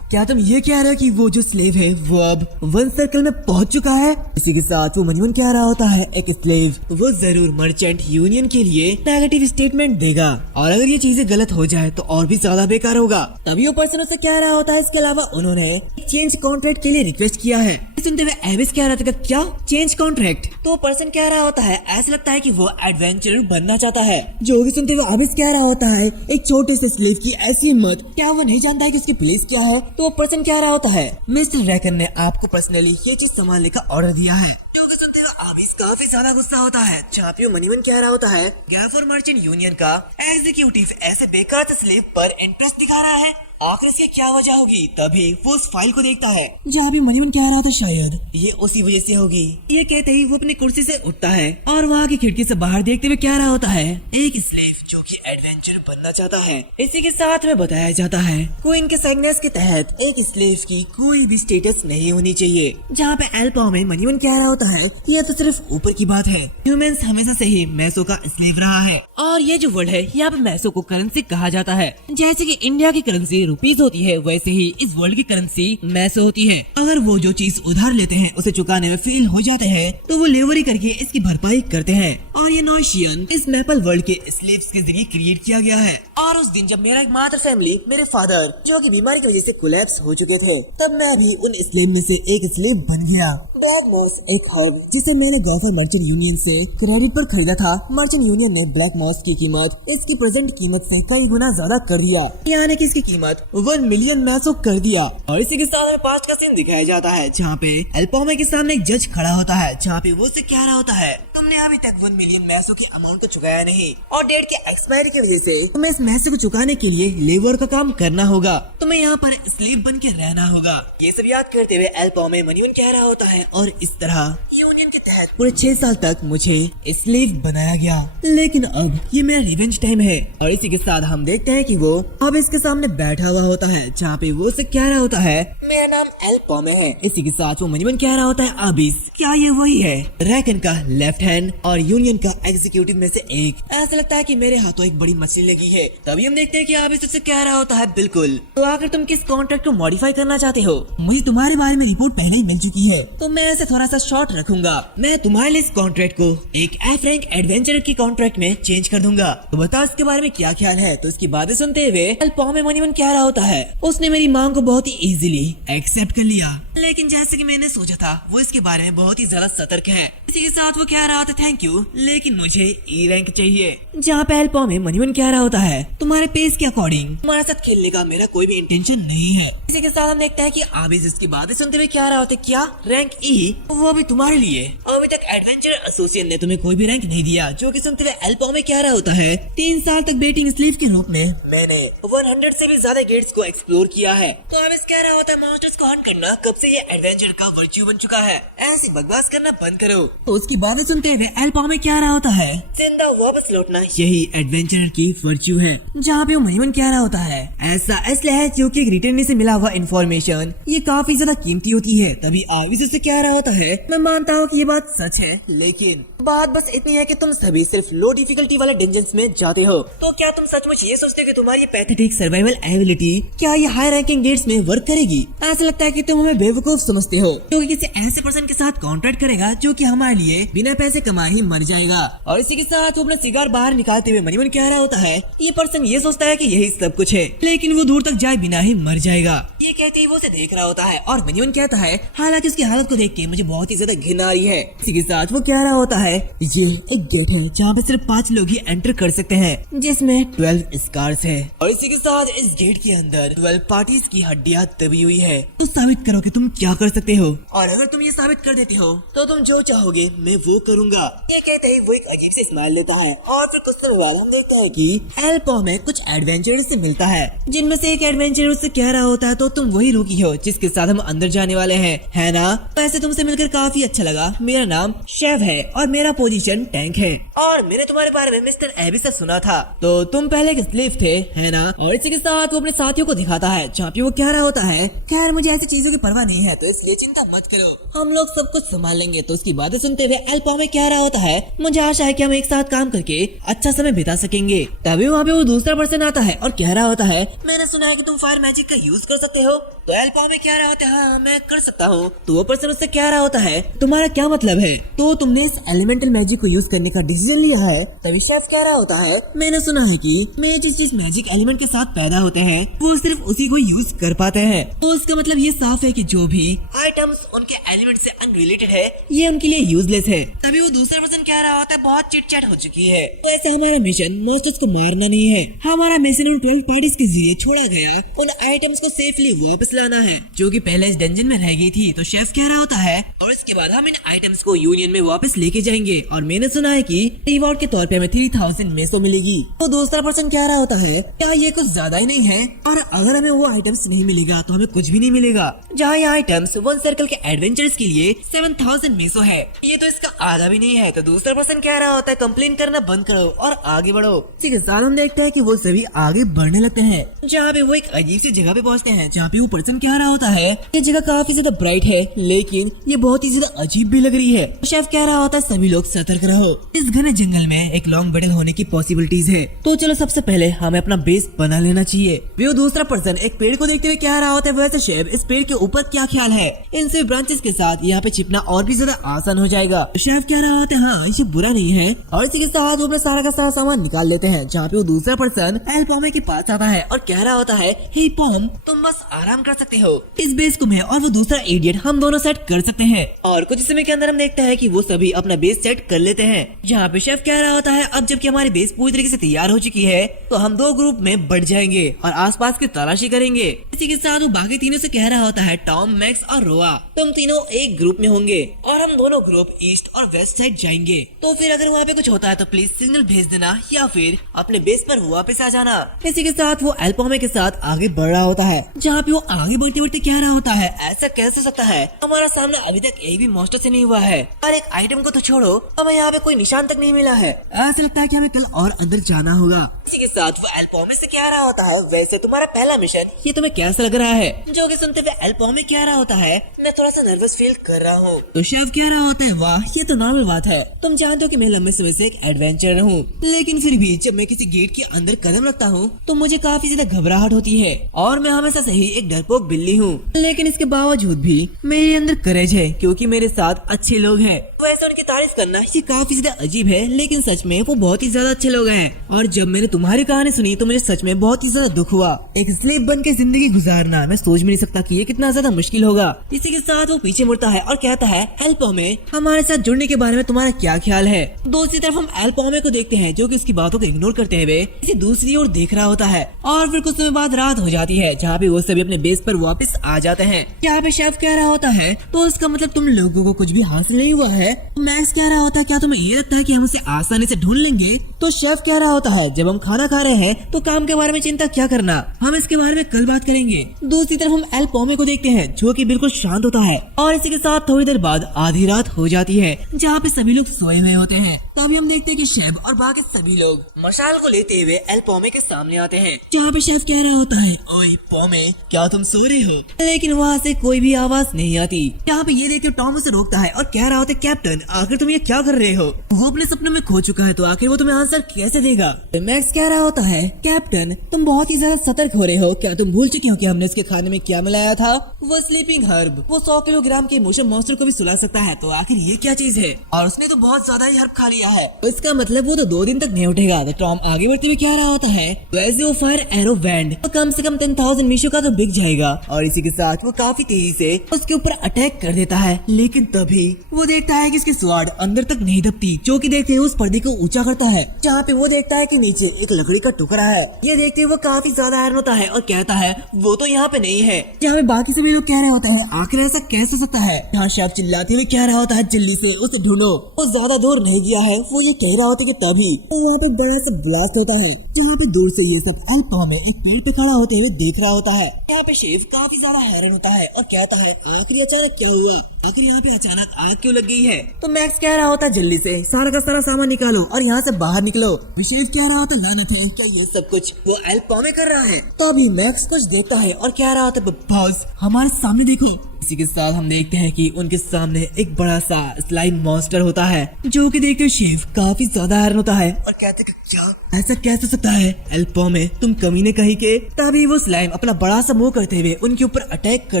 क्या तुम ये कह रहे हो कि वो जो स्लेव है वो अब 1 सर्कल में पहुंच चुका है? इसी के साथ वो मनमन कह रहा होता है, एक स्लेव वो जरूर मर्चेंट यूनियन के लिए नेगेटिव स्टेटमेंट देगा, और अगर ये चीजें गलत हो जाए तो और भी ज्यादा बेकार होगा। तभी वो पर्सन उसे कह रहा होता है, इसके अलावा उन्होंने चेंज कॉन्ट्रैक्ट के लिए रिक्वेस्ट किया है। सुनते हुए एबिस कह रहा था, क्या चेंज कॉन्ट्रैक्ट? तो पर्सन कह रहा होता है, ऐसा लगता है कि वो एडवेंचरर बनना चाहता है। जो कि सुनते हुए एबिस कह रहा होता है, एक छोटे से स्लेव की ऐसी हिम्मत, क्या वो नहीं जानता है कि उसकी प्लेस क्या है? तो पर्सन कह रहा होता है, मिस्टर रैकन ने आपको पर्सनली ये चीज संभालने का ऑर्डर दिया है। जो कि सुनते हुए एबिस काफी ज्यादा गुस्सा होता है। जहाँ पे मनीमन कह रहा होता है, गैफर मर्चेंट यूनियन का एग्जीक्यूटिव ऐसे बेकार से स्लेव पर इंटरेस्ट दिखा रहा है, आखिर इसकी क्या वजह होगी? तभी वो उस फाइल को देखता है जहाँ भी मनीमन कह रहा था शायद ये उसी वजह से होगी। ये कहते ही वो अपनी कुर्सी से उठता है और वहाँ की खिड़की से बाहर देखते हुए कह रहा होता है, एक स्लेव जो कि एडवेंचर बनना चाहता है। इसी के साथ में बताया जाता है, क्वीन के साइग्नेस के तहत एक स्लेव की कोई भी स्टेटस नहीं होनी चाहिए। जहाँ पे एल्पा में मनीमन कह रहा होता है, यह तो सिर्फ ऊपर की बात है, ह्यूमंस हमेशा से ही मैसो का स्लेव रहा है, और ये जो वर्ल्ड है यहाँ पे मैसो को करेंसी कहा जाता है। जैसे कि इंडिया की करेंसी रुपीज होती है, वैसे ही इस वर्ल्ड की करेंसी मैसो होती है। अगर वो जो चीज उधार लेते हैं उसे चुकाने में फेल हो जाते हैं तो वो लेवरी करके इसकी भरपाई करते हैं। और ये नोशियन इस मैपल वर्ल्ड के स्लेव्स के जरिए क्रिएट किया गया है। और उस दिन जब मेरा एक मात्र फैमिली, मेरे फादर जो कि बीमारी की वजह से कोलैप्स हो चुके थे, तब मैं भी उन स्लेव में से एक स्लेव बन गया। ब्लैक मॉस एक हर्ब जिसे मैंने गैफर मर्चेंट यूनियन से क्रेडिट पर खरीदा था। मर्चेंट यूनियन ने ब्लैक मॉस की कीमत इसकी प्रेजेंट कीमत से कई गुना ज्यादा कर दिया, यानी कि इसकी कीमत 1 मिलियन मैसो कर दिया। और इसी के साथ में पास्ट का सीन दिखाया जाता है, जहाँ पे एल्पोमे के सामने एक जज खड़ा होता है, जहाँ पे वो से कह रहा होता है, तुमने अभी तक 1 मिलियन मैसो के अमाउंट को चुकाया नहीं, और डेट के एक्सपायरी की वजह से तुम्हें इस मैसो को चुकाने के लिए लेबर का काम करना होगा, तुम्हें यहाँ पर स्लेव बन के रहना होगा। ये सब याद करते हुए एल्पोमे मनीमन कह रहा होता है, और इस तरह यूनियन के तहत पूरे 6 साल तक मुझे स्लेव बनाया गया, लेकिन अब ये मेरा रिवेंज टाइम है। और इसी के साथ हम देखते हैं कि वो अब इसके सामने बैठा हुआ होता है, जहाँ पे वो से कह रहा होता है, मेरा नाम एल्पोमे है। इसी के साथ वो मनीमन कह रहा होता है, आबिस क्या ये वही है, रैकन का लेफ्ट हैंड और यूनियन का एग्जीक्यूटिव में से एक? ऐसा लगता है कि मेरे हाथों एक बड़ी मछली लगी है। तभी हम देखते हैं कि आबिस उससे कह रहा होता है, बिल्कुल। तो आखिर तुम किस कॉन्ट्रैक्ट को मॉडिफाई करना चाहते हो? मुझे तुम्हारे बारे में रिपोर्ट पहले ही मिल चुकी है, तो मैं ऐसे थोड़ा सा शॉर्ट रखूंगा। मैं तुम्हारे लिए इस कॉन्ट्रैक्ट को एक एफ रैंक एडवेंचर की कॉन्ट्रैक्ट में चेंज कर दूंगा। तो बताओ इसके बारे में क्या ख्याल है? तो इसकी बातें सुनते हुए एल्पोमे मनीमन कह रहा होता है, उसने मेरी मांग को बहुत ही इजीली एक्सेप्ट कर लिया, लेकिन जैसे कि मैंने सोचा था वो इसके बारे में बहुत ही ज्यादा सतर्क है। इसी के साथ वो कह रहा था, थैंक यू, लेकिन मुझे ई रैंक चाहिए। जहाँ पे एल्पोमे मनीमन कह रहा होता है, तुम्हारे पेस के अकॉर्डिंग तुम्हारे साथ खेलने का मेरा कोई भी इंटेंशन नहीं है। इसी के साथ हम देखते हैं कि आबिस इसकी बातें सुनते हुए कह रहा होता है, क्या रैंक ई, वो भी तुम्हारे लिए? अभी तक एडवेंचर एसोसिएशन ने तुम्हें कोई भी रैंक नहीं दिया। जो कि सुनते हुए एल्पोमे कह रहा होता है, 3 साल तक बेटिंग स्लीव के रूप में मैंने 100 से भी ज्यादा गेट्स को एक्सप्लोर किया है। तो आबिस कह रहा होता है, मॉन्स्टर्स को हंट करना कब से ये एडवेंचर का वर्च्यू बन चुका है, ऐसी बकवास करना बंद करो। तो उसकी बातें सुनते हुए एल्पोमे कह रहा होता है, जिंदा वापस लौटना यही एडवेंचर की वर्च्यू है। जहाँ पे वो मनीमन कह रहा होता है, ऐसा इसलिए है क्योंकि एक रिटर्न से मिला हुआ इन्फॉर्मेशन ये काफी ज्यादा कीमती होती है। तभी आबिस उससे कह रहा होता है, मैं मानता हूँ कि ये बात सच है, लेकिन बात बस इतनी है कि तुम सभी सिर्फ लो डिफिकल्टी वाले डंजन्स में जाते हो। तो क्या तुम सचमुच ये सोचते हो कि तुम्हारी ये पैथेटिक सर्वाइवल एबिलिटी क्या ये हाई रैंकिंग गेट्स में वर्क करेगी? ऐसा लगता है कि तुम हमें बेवकूफ समझते हो, क्योंकि किसी ऐसे पर्सन के साथ कॉन्ट्रैक्ट करेगा जो कि हमारे लिए बिना पैसे पैसे कमाए ही मर जाएगा। और इसी के साथ वो अपना सिगार बाहर निकालते हुए मनी मन कह रहा होता है ये पर्सन ये सोचता है कि यही सब कुछ है, लेकिन वो दूर तक जाए बिना ही मर जाएगा। ये कहते ही वो उसे देख रहा होता है और मनी मन कहता है हालांकि उसकी हालत को देख के मुझे बहुत ही ज्यादा घिन आ रही है। इसी के साथ वो कह रहा होता है ये एक गेट है जहाँ पे सिर्फ 5 लोग ही एंटर कर सकते हैं, जिसमें 12 स्कार्स है। और इसी के साथ इस गेट के अंदर 12 पार्टीज की हड्डियां दबी हुई है। तो साबित करो कि तुम क्या कर सकते हो, और अगर तुम ये साबित कर देते हो तो तुम जो चाहोगे मैं वो करूंगा। ये कहते ही वो एक अजीब से स्माइल लेता है और फिर कुछ समय बाद हम देखते हैं कि एल्पो में कुछ एडवेंचर से मिलता है, जिनमें से एक एडवेंचर उससे कह रहा होता है तो तुम वही रूकी हो जिसके साथ हम अंदर जाने वाले हैं, है ना? वैसे तुमसे मिलकर काफी अच्छा लगा। मेरा नाम शेव है और मेरा पोजीशन टैंक है, और मैंने तुम्हारे बारे में मिस्टर एबी से सुना था, तो तुम पहले एक स्लेव थे, है ना? और इसी के साथ वो अपने साथियों को दिखाता है जहाँ पे वो कह रहा होता है खैर मुझे ऐसी चीजों की परवाह नहीं है, तो इसलिए चिंता मत करो, हम लोग सब कुछ संभाल लेंगे। तो उसकी बातें सुनते हुए एल्पो में कह रहा होता है मुझे आशा है कि हम एक साथ काम करके अच्छा समय बिता सकेंगे। तभी वहाँ पे वो दूसरा पर्सन आता है और कह रहा होता है मैंने सुना है कि तुम फायर मैजिक का यूज कर सकते हो। तो एल्पो में कह रहा होता है हाँ मैं कर सकता हूँ। तो वो पर्सन उससे कह रहा होता है तुम्हारा क्या मतलब है, तो तुमने इस एलिमेंटल मैजिक को यूज करने का डिसीजन लिया है? तभी शेफ कह रहा होता है मैंने सुना है कि मैं जिस मैजिक एलिमेंट के साथ पैदा होते हैं वो सिर्फ उसी को यूज कर पाते हैं, तो इसका मतलब ये साफ है कि जो भी आइटम्स उनके एलिमेंट से अनरिलेटेड है ये उनके लिए यूजलेस है। तभी वो दूसरा पर्सन कह रहा होता है बहुत चिट-चैट हो चुकी है, तो ऐसे हमारा मिशन मॉन्स्टर्स को मारना नहीं है, हमारा मिशन उन 12 पार्टीज के जरिए छोड़ा गया उन आइटम्स को सेफली वापस लाना है जो कि पहले इस डंजन में रह गई थी। तो शेफ कह रहा होता है और इसके बाद हम इन आइटम्स को यूनियन में वापस लेके जाएंगे, और मैंने सुना है कि रिवॉर्ड के तौर पे हमें 3000 मेसो मिलेगी। तो दूसरा पर्सन कह रहा होता है क्या ये कुछ ज्यादा ही नहीं है, और अगर हमें वो आइटम्स नहीं मिलेगा तो हमें कुछ भी नहीं मिलेगा, जहाँ ये आइटम्स 1 सर्कल के एडवेंचर्स के लिए 7000 मेसो है, ये तो इसका आधा भी नहीं है। तो दूसरा पर्सन कह रहा होता है कंप्लेन करना बंद करो और आगे बढ़ो। इसी के साथ हम देखते हैं कि वो सभी आगे बढ़ने लगते हैं, जहाँ पे वो एक अजीब सी जगह पे पहुँचते हैं, जहाँ पे वो पर्सन कह रहा होता है ये जगह काफी ज्यादा ब्राइट है लेकिन ये बहुत ही ज्यादा अजीब भी लग रही है। शेफ कह रहा होता है सभी लोग सतर्क रहो, इस घने जंगल में एक लॉन्ग बैटल होने की पॉसिबिलिटीज है, तो चलो सबसे पहले हमें अपना बेस बना लेना चाहिए। वो दूसरा पर्सन एक पेड़ को देखते हुए कह रहा होता है वैसे शेफ इस पेड़ के ऊपर क्या ख्याल है, इन सभी ब्रांचेस के साथ यहाँ पे छिपना और भी ज्यादा आसान हो जाएगा। शेफ कह रहा होता है हाँ ये बुरा नहीं है, और इसी के साथ वो अपना सारा का सारा सामान निकाल लेते हैं, जहाँ पे वो दूसरा पर्सन एल्पोमे के पास आता है और कह रहा होता है हे पॉम तुम बस आराम कर सकते हो, इस बेस को मैं और वो दूसरा इडियट हम दोनों सेट कर सकते हैं। और कुछ समय के अंदर हम देखते हैं कि वो सभी अपना बेस सेट कर लेते हैं, जहाँ पे शेफ कह रहा होता है अब जबकि हमारी बेस पूरी तरीके से तैयार हो चुकी है तो हम 2 ग्रुप में बढ़ जाएंगे और आसपास की तलाशी करेंगे। इसी के साथ वो बाकी तीनों से कह रहा होता है टॉम, मैक्स और रोआ तुम तीनों एक ग्रुप में होंगे और हम दोनों ग्रुप ईस्ट और वेस्ट साइड जाएंगे, तो फिर अगर वहाँ पे कुछ होता है तो प्लीज सिग्नल भेज देना या फिर अपने बेस पर वापस आ जाना। इसी के साथ वो एल्पोमे के साथ आगे बढ़ रहा होता है, जहाँ पे वो आगे बढ़ते बढ़ते कह रहा होता है ऐसा कैसे सकता है, हमारा सामना अभी तक एक भी मॉन्स्टर से नहीं हुआ है और एक आइटम को तो छोड़ो हमें यहाँ पे कोई निशान तक नहीं मिला है, ऐसा लगता है कि हमें कल और अंदर जाना होगा। इसी के साथ वो एल्पोमे से कह रहा होता है वैसे तुम्हारा पहला मिशन ये तुम्हें कैसा लग रहा है, जो कि सुनते हुए एल्पोमे कह रहा होता है मैं थोड़ा सा नर्वस फील कर रहा हूँ। तो शेफ कह रहा होता है वाह ये तो नॉर्मल बात है, तुम जानते हो कि मैं लंबे समय से एक एडवेंचरर हूँ, लेकिन फिर भी जब मैं किसी गेट के अंदर कदम रखता हूँ तो मुझे काफी ज्यादा घबराहट होती है और मैं हमेशा से ही एक डरपोक बिल्ली हूँ, लेकिन इसके बावजूद भी मेरे अंदर करेज है क्योंकि मेरे साथ अच्छे लोग हैं। वैसे उनकी तारीफ करना ये काफी ज्यादा अजीब है, लेकिन सच में वो बहुत ही ज्यादा अच्छे लोग हैं, और जब मैंने तुम्हारी कहानी सुनी तो मुझे सच में बहुत ही ज्यादा दुख हुआ। एक स्लेव बन के जिंदगी गुजारना मैं सोच भी नहीं सकता कि ये कितना ज्यादा मुश्किल होगा। इसी के साथ वो पीछे मुड़ता है और कहता है एल्पोमे हमारे साथ जुड़ने के बारे में तुम्हारा क्या ख्याल है। दूसरी तरफ हम एल्पोमे को देखते हैं जो कि उसकी बातों को इग्नोर करते हुए किसी दूसरी ओर देख रहा होता है, और फिर कुछ समय बाद रात हो जाती है, जहाँ पे वो सभी अपने बेस पर वापस आ जाते हैं। यहाँ पे शेफ कह रहा होता है तो इसका मतलब तुम लोगों को कुछ भी हासिल नहीं हुआ है। मैक्स कह रहा होता है क्या तुम्हें ये लगता है कि हम उसे आसानी से ढूंढ लेंगे। तो शेफ कह रहा होता है जब हम खाना खा रहे हैं तो काम के बारे में चिंता क्या करना, हम इसके बारे में कल बात करेंगे। दूसरी तरफ हम एल्पोमे को देखते हैं जो कि बिल्कुल शांत होता है, और इसी के साथ थोड़ी देर बाद आधी रात हो जाती है, जहाँ पे सभी लोग सोए हुए होते हैं। तभी हम देखते हैं कि शेफ और बाकी सभी लोग मशाल को लेते हुए एल पोमे के सामने आते हैं, जहाँ पे शेफ कह रहा होता है, ओए पोमे, क्या तुम सो रहे हो? लेकिन वहाँ से कोई भी आवाज नहीं आती। यहाँ पे ये देखते टॉम उसे रोकता है और कह रहा होता है, कैप्टन आखिर तुम ये क्या कर रहे हो? वो अपने सपनों में खो चुका है तो आखिर वो तुम्हें आंसर कैसे देगा? मैक्स कह रहा होता है, कैप्टन तुम बहुत ही ज्यादा सतर्क हो रहे हो, क्या तुम भूल चुके हो कि हमने उसके खाने में क्या मिलाया था? वो स्लीपिंग हर्ब, वो 100 किलोग्राम के इमोशन मॉन्स्टर को भी सुला सकता है, तो आखिर ये क्या चीज है? और उसने तो बहुत ज्यादा ही हर्ब खा लिया है, तो इसका मतलब वो तो 2 दिन तक नहीं उठेगा। तो टॉम आगे बढ़ते हुए कह रहा होता है, वैसे वो फायर एरो बैंड तो कम से कम 10,000 मीशो का तो बिक जाएगा। और इसी के साथ वो काफी तेजी से उसके ऊपर अटैक कर देता है, लेकिन तभी वो देखता है कि इसकी स्वाड अंदर तक नहीं दबती, जो कि देखते हुए उस पर्दे को ऊंचा करता है, जहाँ पे वो देखता है कि नीचे एक लकड़ी का टुकड़ा है। ये देखते हुए वो काफी ज्यादा हैरान होता है और कहता है, वो तो यहाँ पे नहीं है। जहाँ पे बाकी सभी लोग कह रहे होते हैं, आखिर ऐसा कैसे हो सकता है? यहाँ शेफ चिल्लाते हुए कह रहा होता है, जल्दी से उसे ढूंढो, वो ज्यादा दूर नहीं गया है। वो ये कह रहा होता है कि तभी वहाँ पे बड़ा सा ब्लास्ट होता है, जहाँ पे दूर से ये सब एल पोमे एक पेड़ पे खड़ा होते हुए देख रहा होता है। यहाँ पे शेफ काफी ज्यादा हैरान होता है और कहता है, आखिर अचानक क्या हुआ? आखिर यहाँ पे अचानक आग क्यों लग गई है? तो मैक्स कह रहा होता है, जल्दी से सारा का सारा सामान निकालो और यहाँ से बाहर निकलो। शेफ कह रहा होता, लानत है, क्या ये सब कुछ वो एल पोमे कर रहा है? तो अभी मैक्स कुछ देखता है और कह रहा होता है, बॉस हमारे सामने देखो। इसी के साथ हम देखते हैं कि उनके सामने एक बड़ा सा स्लाइम मॉन्स्टर होता है, जो कि देखते शेफ काफी ज्यादा हैरान होता है और कहते हैं, क्या ऐसा कैसे हो सकता है? एल पोमे तुम कमीने कहीं के। तभी वो स्लाइम अपना बड़ा सा मुंह करते हुए उनके ऊपर अटैक कर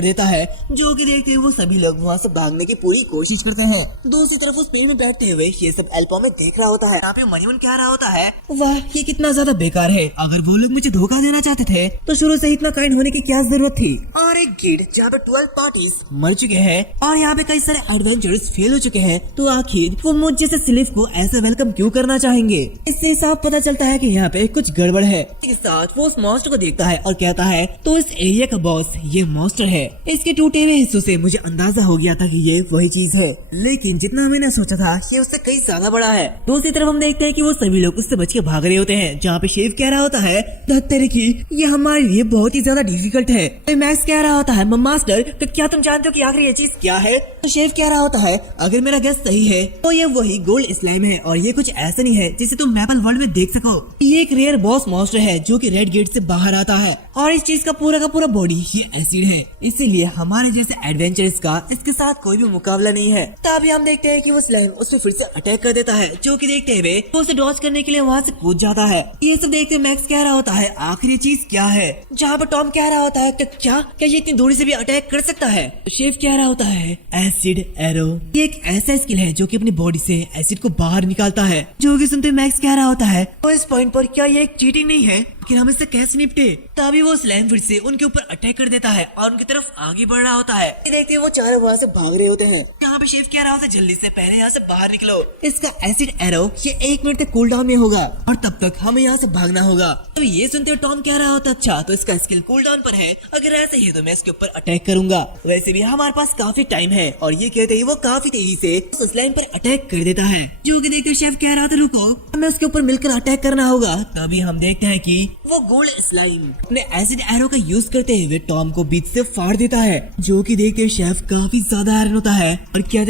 देता है, जो कि देखते हुए वो सभी लोग वहाँ से भागने की पूरी कोशिश करते हैं। दूसरी तरफ उस पेड़ में बैठते हुए ये सब एल पोमे देख रहा होता है। यहाँ पे मनीमन कह रहा होता है, वाह ये कितना ज्यादा बेकार है, अगर वो लोग मुझे धोखा देना चाहते थे तो शुरू से इतना काइंड होने की क्या जरूरत थी? और एक गिल्ड जहाँ पे 12 पार्टीज मर चुके हैं और यहाँ पे कई सारे एडवेंचर्स फेल हो चुके हैं, तो आखिर वो मुझ जैसे स्लेव को ऐसे वेलकम क्यों करना चाहेंगे? इससे साफ पता चलता है कि यहाँ पे कुछ गड़बड़ है। इसके साथ वो उस मॉन्स्टर को देखता है और कहता है, तो इस एरिया का बॉस ये मॉन्स्टर है। इसके टूटे हुए हिस्सों से मुझे अंदाजा हो गया था कि ये वही चीज है, लेकिन जितना मैंने सोचा था ये उससे कई ज्यादा बड़ा है। दूसरी तरफ हम देखते हैं कि वो सभी लोग उससे बच के भाग रहे होते हैं, जहाँ पे शेफ कह रहा होता है, धत्तेरे की ये हमारे लिए बहुत ही ज्यादा डिफिकल्ट है। मैक्स कह रहा होता है, मास्टर तो क्या तुम जानते हो कि आखिर ये चीज क्या है? तो शेफ कह रहा होता है, अगर मेरा गेस सही है तो ये वही गोल्ड स्लाइम है और ये कुछ ऐसा नहीं है जिसे तुम मैपल वर्ल्ड में देख सको। ये एक रेयर बॉस मॉन्स्टर है जो कि रेड गेट से बाहर आता है और इस चीज का पूरा बॉडी ये एसिड है, इसीलिए हमारे जैसे एडवेंचरस का इसके साथ कोई भी मुकाबला नहीं है। तभी हम देखते हैं कि वो स्लाइम उस पर फिर से अटैक कर देता है, जो कि देखते हुए वो उसे डॉज करने के लिए वहाँ से कूद जाता है। ये सब देखते मैक्स कह रहा होता है, आखिर ये चीज क्या है? जहाँ पर टॉम कह रहा होता है, क्या ये इतनी दूरी से भी अटैक कर सकता है? तो शेफ कह रहा होता है, एसिड एरो, ये एक ऐसा स्किल है जो कि अपनी बॉडी से एसिड को बाहर निकालता है। जो कि सुनते मैक्स कह रहा होता है, तो इस पॉइंट पर क्या ये एक चीटिंग नहीं है? लेकिन हम इससे कैसे निपटे? तभी वो स्लाइम फिर से उनके ऊपर अटैक कर देता है और उनकी तरफ आगे बढ़ रहा होता है। ये देखते ही वो चारों वहाँ से भाग रहे होते हैं। यहाँ पे शेफ कह रहा होता है, जल्दी से पहले यहाँ से बाहर निकलो, इसका एसिड एरो ये 1 मिनट तक कूल डाउन में होगा और तब तक हमें यहाँ से भागना होगा। तो ये सुनते हुए टॉम कह रहा होता है, अच्छा तो इसका स्किल कूल डाउन पर है, अगर ऐसे ही तो मैं इसके ऊपर अटैक करूंगा, वैसे भी हमारे पास काफी टाइम है। और ये कहते ही वो काफी तेजी से उस स्लाइम पर अटैक कर देता है, जो कि देखते शेफ कह रहा था, रुको हमें उसके ऊपर मिलकर अटैक करना होगा। तभी हम देखते हैं कि वो गोल्ड स्लाइम अपने एसिड एरो का यूज करते हुए टॉम को बीच से फाड़ देता है, जो कि देखते शेफ काफी ज्यादा हैरान होता है और क्या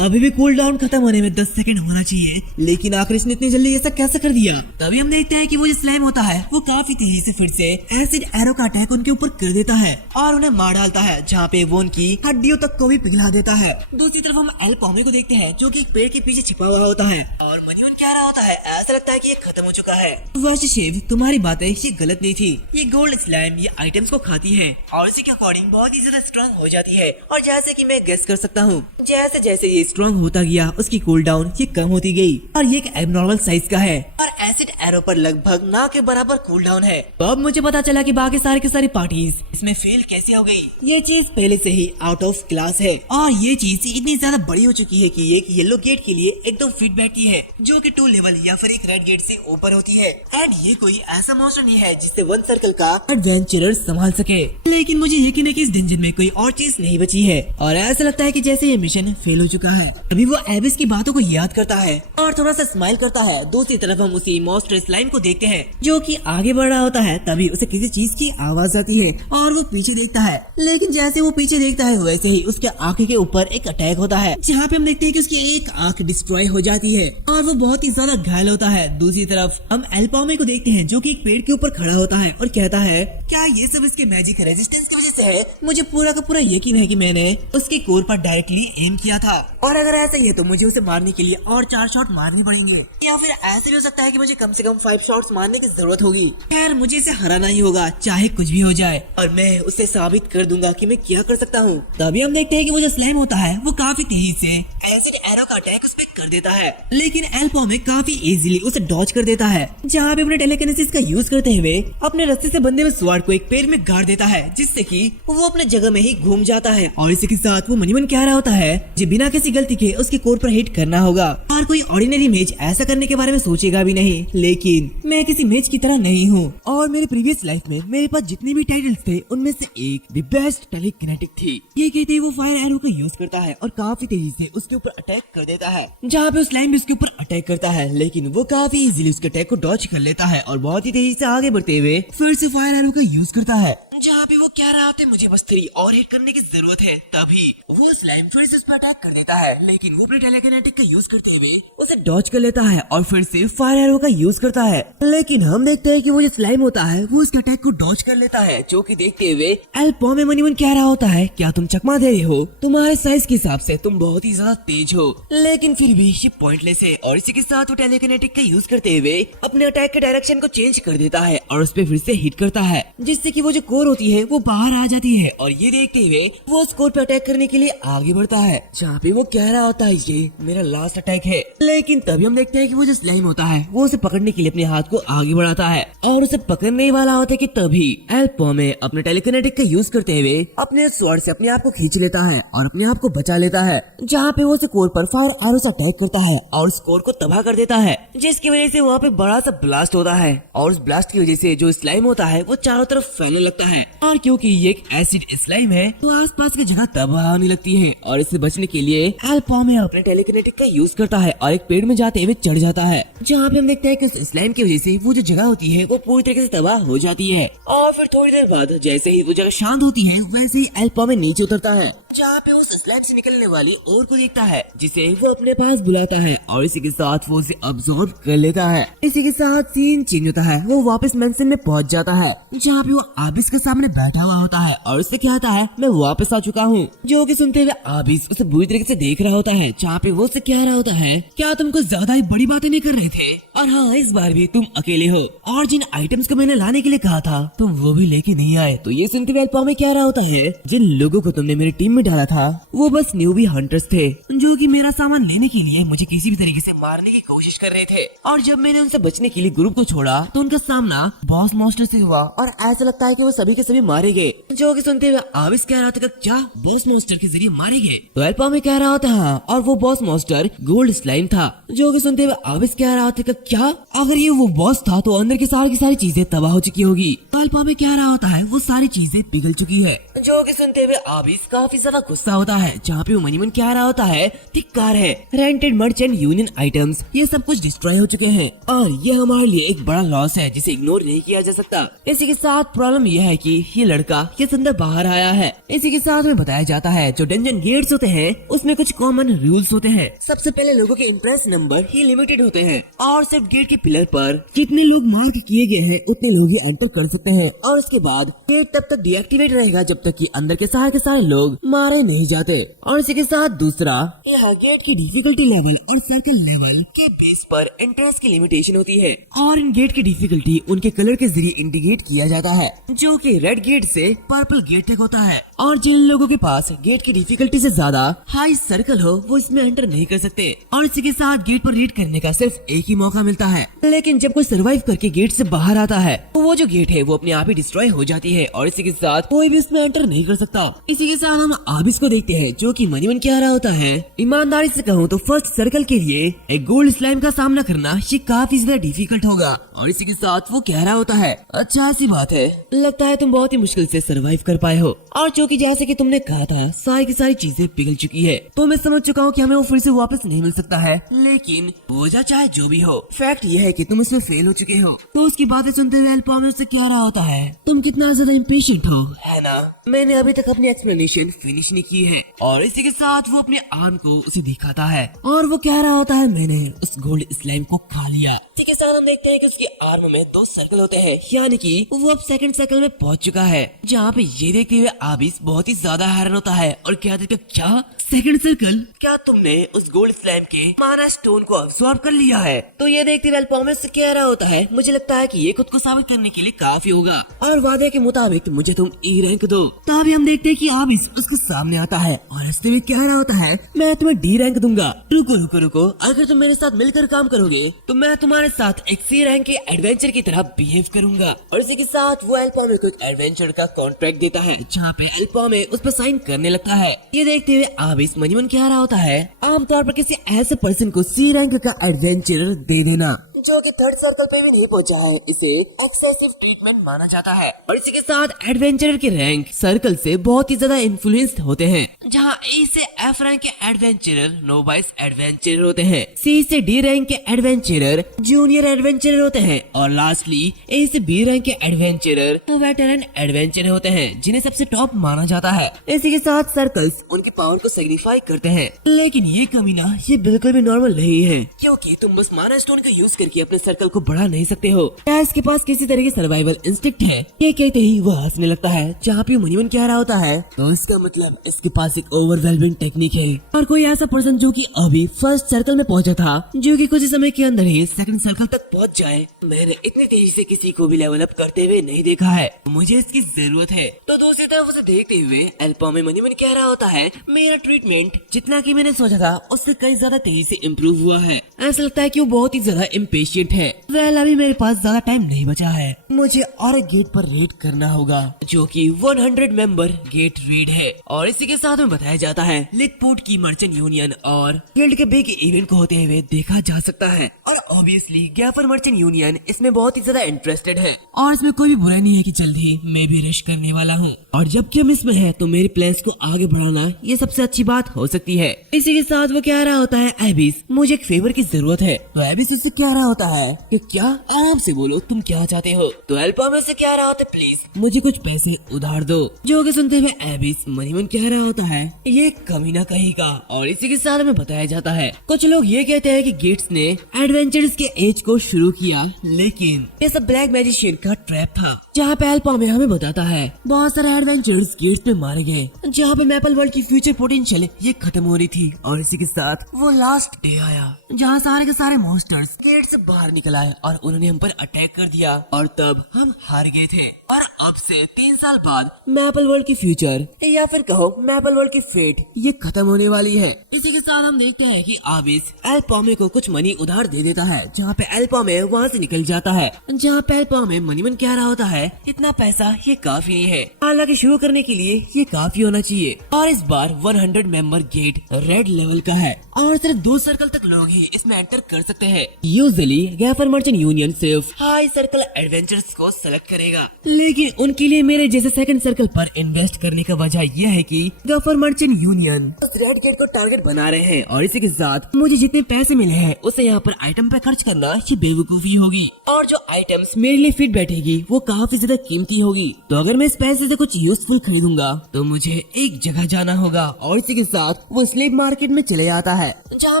अभी भी कूल डाउन खत्म होने में 10 सेकंड होना चाहिए, लेकिन आखिर इसने इतनी जल्दी ऐसा कैसे कर दिया? तभी हम देखते हैं कि वो जो स्लाइम होता है वो काफी तेजी से फिर से एसिड एरो का अटैक उनके ऊपर कर देता है और उन्हें मार डालता है, जहाँ पे वो उनकी हड्डियों तक को भी पिघला देता है। दूसरी तरफ हम एल पोमे को देखते हैं, जो कि एक पेड़ के पीछे छिपा हुआ होता है और मनीमन कह रहा होता है, ऐसा लगता है कि ये खत्म हो चुका है। वैसे शेफ तुम्हारी बातें ये गलत नहीं थी, ये गोल्ड स्लाइम ये आइटम्स को खाती है और इसी के अकॉर्डिंग बहुत ही ज्यादा स्ट्रॉन्ग हो जाती है। और जैसे कि मैं गेस कर सकता हूँ, जैसे जैसे ये स्ट्रॉन्ग होता गया उसकी कूल डाउन ये कम होती गई और ये एक एबनॉर्मल साइज का है और एसिड एरो पर लगभग ना के बराबर कूल डाउन है। तो अब मुझे पता चला कि बाकी सारी की सारी पार्टीज इसमें फेल कैसे हो गई। ये चीज पहले से ही आउट ऑफ क्लास है और ये चीज इतनी ज्यादा बड़ी हो चुकी है कि ये एक येलो गेट के लिए एकदम फिट बैठती है, जो कि 2 लेवल या फिर एक रेड गेट से ऊपर होती है। एंड ये कोई ऐसा मॉन्स्टर नहीं है जिससे वन सर्कल का एडवेंचरर संभाल सके। लेकिन मुझे यकीन है कि इस डंजन में कोई और चीज नहीं बची है और ऐसा लगता है कि जैसे ये मिशन फेल हो चुका है। अभी वो एबिस की बातों को याद करता है और थोड़ा सा स्माइल करता है। दूसरी तरफ हम उसी मॉन्स्टर स्लाइम को देखते हैं जो कि आगे बढ़ रहा होता है। तभी उसे किसी चीज की आवाज आती है और वो पीछे देखता है। लेकिन जैसे वो पीछे देखता है वैसे ही उसके आंख के ऊपर एक अटैक होता है जहाँ पे हम देखते हैं कि उसकी एक आंख डिस्ट्रॉय हो जाती है और वो बहुत ही ज्यादा घायल होता है। दूसरी तरफ हम एल्पोमे को देखते हैं जो कि एक पेड़ के ऊपर खड़ा होता है और कहता है, क्या ये सब इसके मैजिक रेजिस्टेंस की वजह से है? मुझे पूरा का पूरा यकीन है कि मैंने उसके कोर पर डायरेक्टली एम किया था और अगर ऐसा ही है तो मुझे उसे मारने के लिए और 4 शॉट मारने पड़ेंगे या फिर ऐसे भी हो सकता है कि मुझे कम से कम 5 शॉट्स मारने की जरूरत होगी। खैर मुझे इसे हराना ही होगा चाहे कुछ भी हो जाए और मैं उसे साबित कर दूंगा कि मैं क्या कर सकता हूँ। तभी हम देखते हैं कि वो जो स्लाइम होता है वो काफी तेजी से एसिड एरो का अटैक उस पे कर देता है। लेकिन एल्पोमे काफी इजीली उसे डॉज कर देता है जहाँ पे अपने टेलेकिनेसिस का यूज करते हुए अपने रस्से से बंधे हुए स्वॉर्ड को एक पेड़ में गाड़ देता है जिससे कि वो अपने जगह में ही घूम जाता है। और इसी के साथ वो मनी मन कह रहा होता है जो बिना किसी गलती के उसके कोर पर हिट करना होगा और कोई ऑर्डिनरी मेज ऐसा करने के बारे में सोचेगा भी नहीं। लेकिन मैं किसी मेज की तरह नहीं हूँ और मेरे प्रीवियस लाइफ में मेरे पास जितने भी टाइटल्स थे उनमें से एक द बेस्ट टेलेकिनेटिक थी। ये कहते वो फायर एरो का यूज करता है और काफी तेजी से उसके ऊपर अटैक कर देता है जहाँ पे स्लाइम भी उसके ऊपर अटैक करता है। लेकिन वो काफी इजीली उसके अटैक को डॉज कर लेता है और बहुत ही तेजी से आगे बढ़ते हुए फिर से फायर एरो का यूज करता है जहाँ पे वो कह रहा होता है मुझे बस 3 और हिट करने की जरूरत है। तभी वो स्लाइम फिर से उस पर अटैक कर देता है लेकिन वो अपने टेलेकिनेटिक का यूज करते हुए उसे डॉज कर लेता है और फिर से फायर एरो का यूज करता है। लेकिन हम देखते हैं कि वो जो स्लाइम होता है वो उसके अटैक को डॉज कर लेता है जो कि देखते हुए एल्पोमे मनीमन कह रहा होता है, क्या तुम चकमा दे रहे हो? तुम्हारे साइज के हिसाब से तुम बहुत ही ज्यादा तेज हो लेकिन फिर भी ये पॉइंटलेस है। और इसी के साथ वो टेलेकिनेटिक का यूज करते हुए अपने अटैक के डायरेक्शन को चेंज कर देता है और उस पर फिर से हिट करता है जिससे कि वो जो कोर होती है वो बाहर आ जाती है। और ये देखते हुए वो स्कोर पे अटैक करने के लिए आगे बढ़ता है जहाँ पे वो कह रहा होता है ये मेरा लास्ट अटैक है। लेकिन तभी हम देखते हैं कि वो जो स्लाइम होता है वो उसे पकड़ने के लिए अपने हाथ को आगे बढ़ाता है और उसे पकड़ने वाला होता है कि तभी एल्पोमे अपने टेलेकिनेटिक का यूज करते हुए अपने स्वॉर्ड से अपने आप को खींच लेता है और अपने आप को बचा लेता है जहाँ पे वो उसे कोर पर फायर एरो से अटैक करता है और उस कोर को तबाह कर देता है जिसकी वजह से वहाँ पे बड़ा सा ब्लास्ट होता है और उस ब्लास्ट की वजह से जो स्लाइम होता है वो चारों तरफ फैलने लगता है। और क्योंकि ये एक एसिड स्लाइम है तो आसपास की जगह तबाह होने लगती है और इससे बचने के लिए एल्पोमे अपने टेलेकिनेटिक का यूज करता है और एक पेड़ में जाते हुए चढ़ जाता है जहाँ पे हम देखते हैं कि उस स्लाइम की वजह से वो जो जगह होती है वो पूरी तरीके से तबाह हो जाती है। और फिर थोड़ी देर बाद जैसे ही वो जगह शांत होती है वैसे ही एल्पोमे नीचे उतरता है जहाँ पे उस स्लाइम से निकलने वाली और को देखता है जिसे वो अपने पास बुलाता है और इसी के साथ वो उसे अब्सॉर्ब कर लेता है। इसी के साथ सीन चेंज होता है, वो वापस मेंशन में पहुंच जाता है जहाँ पे वो आबिस के सामने बैठा हुआ होता है और उससे कहता है मैं वापस आ चुका हूँ। जो कि सुनते हुए आबिस उसे बुरी तरीके से देख रहा होता है जहाँ पे वो उसे कह रहा होता है क्या तुम कुछ ज्यादा ही बड़ी बातें नहीं कर रहे थे और हाँ इस बार भी तुम अकेले हो और जिन आइटम्स को मैंने लाने के लिए कहा था तुम वो भी लेके नहीं आए। तो ये सुनते हुए एल्पोमे कह रहा होता है जिन लोगों को तुमने मेरी टीम में डाला था वो बस न्यूबी हंटर्स थे जो कि मेरा सामान लेने के लिए मुझे किसी भी तरीके से मारने की कोशिश कर रहे थे और जब मैंने उनसे बचने के लिए ग्रुप को छोड़ा तो उनका सामना बॉस मॉन्स्टर से हुआ और ऐसा लगता है कि वो सभी के सभी मारे गए। जो कि सुनते हुए आबिस कह रहा था क्या बॉस मॉन्स्टर के जरिए मारे गए? तो एल्पोमे कह रहा था और वो बॉस मॉन्स्टर गोल्ड स्लाइम था। जो कि सुनते हुए आबिस कह रहा था क्या अगर ये वो बॉस था तो अंदर की सारी चीजें तबाह हो चुकी होगी। एल्पोमे कह रहा होता है वो सारी चीजें पिघल चुकी है। जो कि सुनते हुए आबिस काफी ज्यादा गुस्सा होता है जहाँ पे वो मनीमन कह रहा होता है धिक्कार है, रेंटेड मर्चेंट यूनियन आइटम्स ये सब कुछ डिस्ट्रॉय हो चुके हैं और ये हमारे लिए एक बड़ा लॉस है जिसे इग्नोर नहीं किया जा सकता। इसी के साथ प्रॉब्लम यह है कि ये लड़का ये अंदर बाहर आया है। इसी के साथ में बताया जाता है जो डंजन गेट्स होते हैं उसमें कुछ कॉमन रूल्स होते हैं। सबसे पहले लोगों के इंट्रेंस नंबर ही लिमिटेड होते हैं और सिर्फ गेट के पिलर पर जितने लोग मार्क किए गए हैं उतने लोग ही एंटर कर सकते हैं और उसके बाद गेट तब तक डीएक्टिवेट रहेगा जब तक कि अंदर के सारे लोग मारे नहीं जाते। और इसी के साथ दूसरा यहाँ गेट की डिफिकल्टी लेवल और सर्कल लेवल के बेस पर एंट्रेंस की लिमिटेशन होती है और इन गेट की डिफिकल्टी उनके कलर के जरिए इंडिकेट किया जाता है जो कि रेड गेट से पर्पल गेट तक होता है और जिन लोगों के पास गेट की डिफिकल्टी से ज्यादा हाई सर्कल हो वो इसमें एंटर नहीं कर सकते। और इसी के साथ गेट पर रेड करने का सिर्फ एक ही मौका मिलता है लेकिन जब कोई सर्वाइव करके गेट से बाहर आता है तो वो जो गेट है वो अपने आप ही डिस्ट्रॉय हो जाती है और इसी के साथ कोई भी इसमें एंटर नहीं कर सकता। इसी के साथ हम आबिस को देखते हैं जो कि मनी मन कह रहा होता है, ईमानदारी से कहूँ तो फर्स्ट सर्कल के लिए एक गोल्ड स्लाइम का सामना करना ये काफी ज्यादा डिफिकल्ट होगा। और इसी के साथ वो कह रहा होता है, अच्छा ऐसी बात है, लगता है तुम बहुत ही मुश्किल से सरवाइव कर पाए हो। और जो कि जैसे कि तुमने कहा था सारी की सारी चीजें पिघल चुकी है, तो मैं समझ चुका हूँ कि हमें वो फिर से वापस नहीं मिल सकता है। लेकिन वजह चाहे जो भी हो, फैक्ट ये है कि तुम इसमें फेल हो चुके हो। तो उसकी बातें सुनते हुए एल्पामे उससे कह रहा होता है, तुम कितना ज्यादा इम्पेशेंट हो, है ना? मैंने अभी तक अपनी एक्सप्लेनेशन फिनिश नहीं की है। और इसी के साथ वो अपने आर्म को उसे दिखाता है और वो कह रहा होता है, मैंने उस गोल्ड स्लाइम को खा लिया। इसी के साथ हम देखते हैं कि उसके आर्म में 2 सर्कल होते हैं, यानी कि वो अब सेकंड सर्कल में पहुंच चुका है। जहाँ पे ये देखते हुए आबिस बहुत ही ज्यादा हैरान होता है और कहता है, क्या सेकंड सर्कल? क्या तुमने उस गोल्ड स्लैम के माना स्टोन को अब्सॉर्ब कर लिया है? तो ये देखते हुए एल्पामे से कह रहा होता है, मुझे लगता है कि ये खुद को साबित करने के लिए काफी होगा और वादे के मुताबिक मुझे तुम ई रैंक दो। तभी हम देखते हैं कि आबिस उसके सामने आता है और रास्ते में कह रहा होता है, मैं तुम्हें डी रैंक दूंगा। रुको रुको रुको, अगर तुम मेरे साथ मिलकर काम करोगे तो मैं तुम्हारे साथ एक सी रैंक के एडवेंचर की तरह बिहेव करूंगा। और इसी के साथ वो एल्पामे को एक एडवेंचर का कॉन्ट्रैक्ट देता है, जहाँ पे एल्पामे उस पर साइन करने लगता है। ये देखते हुए आबिस मनी मन कह रहा होता है, आमतौर पर किसी ऐसे पर्सन को सी रैंक का एडवेंचरर दे देना जो कि थर्ड सर्कल पे भी नहीं पहुंचा है, इसे एक्सेसिव ट्रीटमेंट माना जाता है। और इसी के साथ एडवेंचरर के रैंक सर्कल से बहुत ही ज्यादा इन्फ्लुएंस्ड होते हैं, जहां ए से एफ रैंक के एडवेंचरर नोवाइस एडवेंचरर होते हैं, सी से डी रैंक के एडवेंचरर जूनियर एडवेंचरर होते हैं और लास्टली ए से बी रैंक के एडवेंचरर वेटरन एडवेंचरर होते हैं, जिन्हें सबसे टॉप माना जाता है। इसी के साथ सर्कल्स उनकी पावर को सेग्रीफाई करते हैं, लेकिन ये कमीना ये बिल्कुल भी नॉर्मल नहीं है, क्योंकि तुम बस माना स्टोन का यूज करके अपने सर्कल को बढ़ा नहीं सकते हो। क्या इसके पास किसी तरह की सर्वाइवल इंस्टिंक्ट है? ये कहते ही वो हंसने लगता है, जहाँ पे मनी मन कह रहा होता है, तो इसका मतलब इसके पास एक ओवरवेलमिंग टेक्निक है। और कोई ऐसा पर्सन जो कि अभी फर्स्ट सर्कल में पहुंचा था, जो कि कुछ समय के अंदर ही सेकंड सर्कल तक पहुंच जाए, मैंने इतनी तेजी से किसी को भी लेवल अप करते हुए नहीं देखा है। मुझे इसकी जरूरत है। तो दूसरी तरफ उसे देखते हुए एल्पामे मनी मन कह रहा होता है, मेरा ट्रीटमेंट जितना कि मैंने सोचा था उससे कई ज्यादा तेजी से इम्प्रूव हुआ है। ऐसा लगता है कि वो बहुत ही ज्यादा इम्पेशिएंट है। वेल अभी मेरे पास ज्यादा टाइम नहीं बचा है, मुझे और एक गेट पर रेड करना होगा, जो कि 100 मेंबर गेट रेड है। और इसी के साथ में बताया जाता है, लिटपूट की मर्चेंट यूनियन और गिल्ड के बिग इवेंट को होते हुए देखा जा सकता है। और ऑब्वियसली गैफर मर्चेंट यूनियन इसमें बहुत ही ज्यादा इंटरेस्टेड है और इसमें कोई भी बुरा नहीं है कि जल्द ही मैं भी रश करने वाला हूँ। और जबकि हम इसमें है तो मेरे प्लान्स को आगे बढ़ाना ये सबसे अच्छी बात हो सकती है। इसी के साथ वो कह रहा होता है, एबिस मुझे एक फेवर की जरूरत है। तो एबिस इससे कह रहा होता है कि क्या? आराम से बोलो, तुम क्या चाहते हो? तो एल्पामे से कह रहा होता है, प्लीज मुझे कुछ पैसे उधार दो। जो कि सुनते हुए एबिस मनी मन कह रहा होता है, ये कमीना कहेगा। और इसी के साथ में बताया जाता है, कुछ लोग ये कहते हैं कि गेट्स ने एडवेंचर्स के एज को शुरू किया, लेकिन ये सब ब्लैक मैजिशियन का ट्रैप था। जहाँ पे एल्पामे हमें बताता है बहुत सारे एडवेंचर्स गेट्स पे मारे गए, जहाँ पे मैपल वर्ल्ड की फ्यूचर पोटेंशियल ये खत्म हो रही थी। और इसी के साथ वो लास्ट डे आया, जहाँ सारे के सारे मॉन्स्टर्स गेट से बाहर निकल आए और उन्होंने हम पर अटैक कर दिया और तब हम हार गए थे। और अब से 3 साल बाद मैपल वर्ल्ड की फ्यूचर या फिर कहो मैपल वर्ल्ड की फेट ये खत्म होने वाली है। इसी के साथ हम देखते हैं कि आबिस एल्पामे को कुछ मनी उधार दे देता है, जहाँ पे एल्पामे वहाँ से निकल जाता है। जहाँ पे एल्पामे मनी मन कह रहा होता है, इतना पैसा ये काफी नहीं है, हालांकि शुरू करने के लिए ये काफी होना चाहिए। और इस बार 100 मेंबर गेट रेड लेवल का है और सिर्फ 2 सर्कल तक लोग ही इसमें एंटर कर सकते हैं। यूजुअली गैफर मर्चेंट यूनियन सिर्फ हाई सर्कल एडवेंचर्स को सेलेक्ट करेगा, लेकिन उनके लिए मेरे जैसे सेकंड सर्कल पर इन्वेस्ट करने का वजह यह है कि गैफर मर्चेंट यूनियन उस रेड गेट को टारगेट बना रहे हैं। और इसी के साथ मुझे जितने पैसे मिले हैं उसे यहाँ पर आइटम पे खर्च करना ये बेवकूफी होगी, और जो आइटम्स मेरे लिए फिट बैठेगी वो काफी ज्यादा कीमती होगी। तो अगर मैं इस पैसे से कुछ यूजफुल खरीदूंगा तो मुझे एक जगह जाना होगा। और इसी के साथ वो स्लेव मार्केट में चले जाता है, जहाँ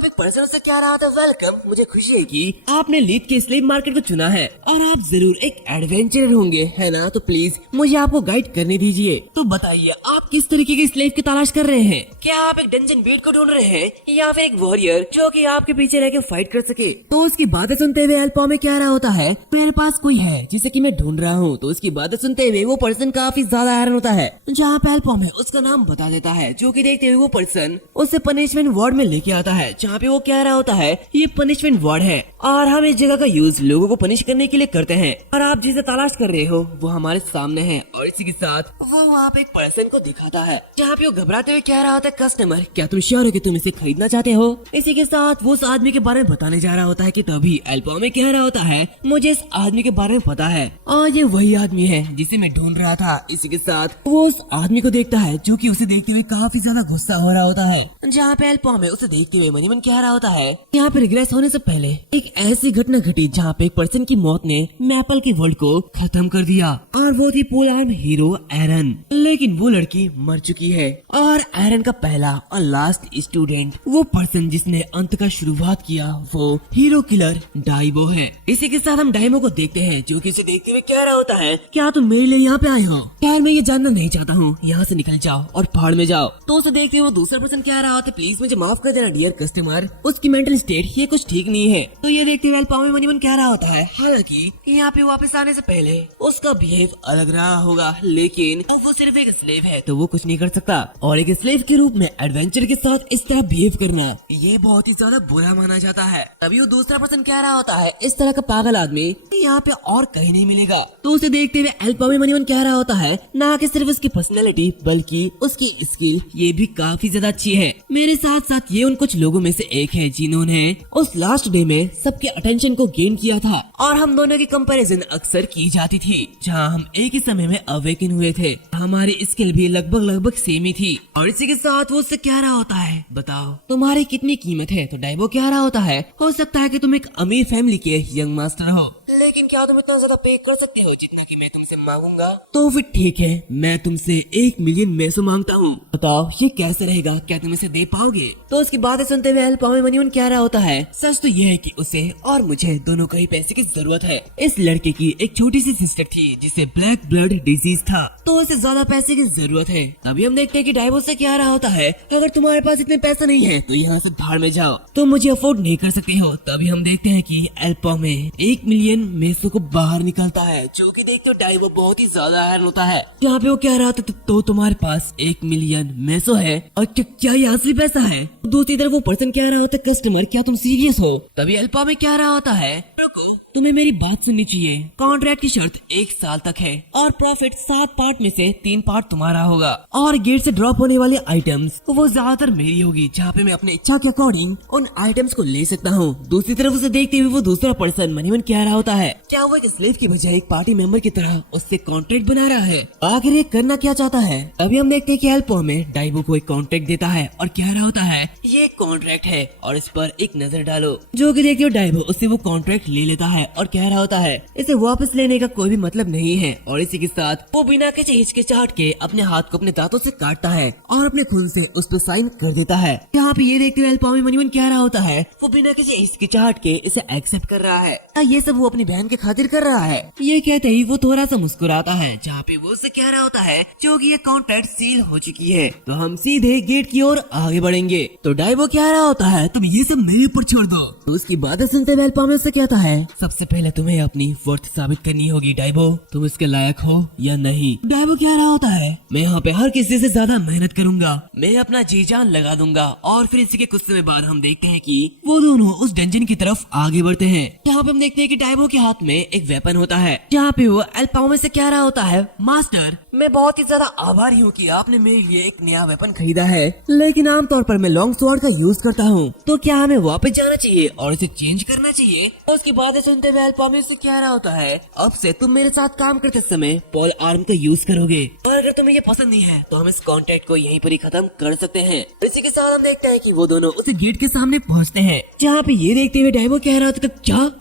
पे पर्सन से क्या रहा था, वेलकम, मुझे खुशी है कि आपने लीड के स्लेव मार्केट को चुना है और आप जरूर एक एडवेंचरर होंगे, है ना? तो प्लीज मुझे आपको गाइड करने दीजिए। तो बताइए आप किस तरीके के स्लेव की तलाश कर रहे हैं? क्या आप एक डंजन बीट को ढूंढ रहे हैं या फिर एक वॉरियर जो कि आपके पीछे रह के फाइट कर सके? तो उसकी बातें सुनते हुए एल्पामे क्या रहा होता है, मेरे पास कोई है जिसे कि मैं ढूंढ रहा हूँ। तो उसकी बातें सुनते हुए वो पर्सन काफी ज्यादा हैरान होता है, जहाँ पे एल्पामे उसका नाम बता देता है, जो कि देखते हुए वो पर्सन उसे पनिशमेंट वार्ड में लेके आता है, जहाँ पे वो कह रहा होता है ये पनिशमेंट वार्ड है और हम इस जगह का यूज लोगों को पनिश करने के लिए करते हैं और आप जिसे तलाश कर रहे हो वो हमारे सामने है। और इसी के साथ वो वहाँ पे एक पर्सन को दिखाता है जहाँ पे वो घबराते हुए कह रहा होता है, कस्टमर क्या तुम श्योर हो कि तुम इसे खरीदना चाहते हो? इसी के साथ वो उस आदमी के बारे में बताने जा रहा होता है कि तभी एल्पॉमे कह रहा होता है, मुझे इस आदमी के बारे में पता है और ये वही आदमी है जिसे मैं ढूंढ रहा था। इसी के साथ वो उस आदमी को देखता है जो कि उसे देखते हुए काफी ज्यादा गुस्सा हो रहा होता है, जहाँ पे एल्पॉमे उसे देखते हुए मनी मन कह रहा होता है, यहाँ पे रिग्रेस होने से पहले एक ऐसी घटना घटी जहाँ पे एक पर्सन की मौत ने मैपल के वर्ल्ड को खत्म कर दिया और वो थी पोल आर्म हीरो एरन। लेकिन वो लड़की मर चुकी है और एरन का पहला और लास्ट स्टूडेंट, वो पर्सन जिसने अंत का शुरुआत किया, वो हीरो किलर डाइबो है। इसी के साथ हम डाइबो को देखते हैं जो कि उसे देखते हुए कह रहा होता है, क्या तुम मेरे लिए यहाँ पे आए हो? खैर मैं ये जानना नहीं चाहता हूँ, यहाँ से निकल जाओ और पहाड़ में जाओ। तो उसे देखते हुए वो दूसरा पर्सन कह रहा होता है, प्लीज मुझे माफ कर देना डियर कस्टमर, उसकी मेंटल स्टेट ये कुछ ठीक नहीं है। तो ये देखते हुए एल्पॉमे मनी मन कह रहा होता है, हालांकि यहाँ पे वापस आने से पहले उसका बिहेव अलग रहा होगा, लेकिन अब वो सिर्फ एक स्लेव है तो वो कुछ नहीं कर सकता और एक स्लेव के रूप में एडवेंचर के साथ इस तरह बिहेव करना ये बहुत ही ज्यादा बुरा माना जाता है। तभी वो दूसरा पर्सन कह रहा होता है, इस तरह का पागल आदमी यहाँ पे और कहीं नहीं मिलेगा। तो उसे देखते हुए एल्पॉमे मनी मन कह रहा होता है, ना कि सिर्फ उसकी पर्सनैलिटी बल्कि उसकी स्किल ये भी काफी ज्यादा अच्छी है। मेरे साथ साथ ये उन कुछ लोगों में से एक है जिन्होंने उस लास्ट डे में सबके अटेंशन को गेन किया था और हम दोनों की कंपैरिजन अक्सर की जाती थी, जहां हम एक ही समय में अवेकन हुए थे। हमारी स्किल भी लगभग सेम ही थी। और इसी के साथ वो उससे कह रहा होता है, बताओ तुम्हारी कितनी कीमत है? तो डाइबो कह रहा होता है, हो सकता है कि तुम एक अमीर फैमिली के यंग मास्टर हो, लेकिन क्या तुम इतना ज्यादा पे कर सकते हो जितना कि मैं तुमसे मांगूंगा? तो फिर ठीक है, मैं तुमसे 1 मिलियन मैसो मांगता हूँ, बताओ ये कैसे रहेगा, क्या तुम इसे दे पाओगे? तो उसकी बातें सुनते हुए एल्पॉमे मनी मन कह रहा होता है, सच तो यह है कि उसे और मुझे दोनों को ही पैसे की जरूरत है। इस लड़के की एक छोटी सी सिस्टर थी जिसे ब्लैक ब्लड डिजीज था, तो उसे ज्यादा पैसे की जरूरत है। तभी हम देखते हैं कि डाइबो से क्या रहा होता है, अगर तुम्हारे पास इतने पैसे नहीं है तो यहाँ से भाड़ में जाओ, तुम मुझे अफोर्ड नहीं कर सकते हो। तभी हम देखते हैं कि एल्पॉमे 1 मिलियन मैसो को बाहर निकलता है, जो कि देखते हो डाइबो बहुत ही ज्यादा हैरान होता है, जहाँ पे वो कह रहा था, तो तुम्हारे पास 1 मिलियन मैसो है और क्या ये असली पैसा है? दूसरी तरफ वो पर्सन कह रहा होता है, कस्टमर क्या तुम सीरियस हो? तभी एल्पॉमे कह रहा होता है, रुको तुम्हें मेरी बात सुननी चाहिए, कॉन्ट्रैक्ट की शर्त 1 साल तक है और प्रॉफिट 7 पार्ट में से 3 पार्ट तुम्हारा होगा और गेट से ड्रॉप होने वाले आइटम्स वो ज्यादातर मेरी होगी, जहाँ पे मैं अपने इच्छा के अकॉर्डिंग उन आइटम्स को ले सकता हूँ। दूसरी तरफ उसे देखते हुए वो दूसरा पर्सन मनी मन कह रहा होता है, क्या वो एक स्लेव की बजाय एक पार्टी मेंबर की तरह उससे कॉन्ट्रैक्ट बना रहा है? आखिर ये करना क्या चाहता है? अभी हम देखते हैं कि एल्पॉमे डाइबो को एक कॉन्ट्रैक्ट देता है और कह रहा होता है, ये कॉन्ट्रैक्ट है और इस पर एक नजर डालो, जो कि देखते हो डाइबो उससे वो कॉन्ट्रैक्ट ले लेता है और कह रहा होता है, इसे वापस लेने का कोई भी मतलब नहीं है। और इसी के साथ वो बिना किसी हिचकिचाहट के अपने हाथ को अपने दांतों से काटता है और अपने खून से उस पर साइन कर देता है। यहाँ पे ये देखते हुए एल्पॉमे मनी मन कह रहा होता है, वो बिना किसी हिचकिचाहट के इसे एक्सेप्ट कर रहा है, ये सब वो अपनी बहन के खातिर कर रहा है। ये कहते ही वो थोड़ा सा मुस्कुराता है, जहाँ पे वो उसे कह रहा होता है, जो कि ये कॉन्ट्रैक्ट सील हो चुकी है, तो हम सीधे गेट की ओर आगे बढ़ेंगे। तो डाइबो कह रहा होता है, तुम ये सब मेरे ऊपर छोड़ दो। तो उसकी बातें सुनते हुए एल्पॉमे उससे कहता है, सबसे पहले तुम्हें अपनी वर्थ साबित करनी होगी डाइबो, तुम इसके लायक हो या नहीं? डाइबो कह रहा होता है, मैं यहाँ पे हर किसी से ज्यादा मेहनत करूंगा, मैं अपना जी जान लगा दूंगा। और फिर इसी के कुछ समय बाद हम देखते हैं कि वो दोनों उस डंजन की तरफ आगे बढ़ते हैं, जहाँ पे हम देखते हैं कि डाइबो के हाथ में एक वेपन होता है, जहाँ पे वो एल्पॉमे से कह रहा होता है, मास्टर मैं बहुत ही ज्यादा आभारी हूँ कि आपने मेरे लिए एक नया वेपन खरीदा है, लेकिन आमतौर पर मैं लॉन्ग स्वॉर्ड का यूज करता हूँ, तो क्या हमें वापस जाना चाहिए और इसे चेंज करना चाहिए? तो उसकी बातें सुनते हुए एल्पॉमे से कह रहा होता है, अब से तुम मेरे साथ काम करते समय पॉल आर्म का यूज करोगे और अगर तुम्हें ये पसंद नहीं है तो हम इस कॉन्ट्रैक्ट को यहीं पर ही खत्म कर सकते हैं। इसी के साथ हम देखते हैं कि वो दोनों उस गेट के सामने पहुँचते हैं, जहाँ पे ये देखते हुए डाइबो कह रहा था,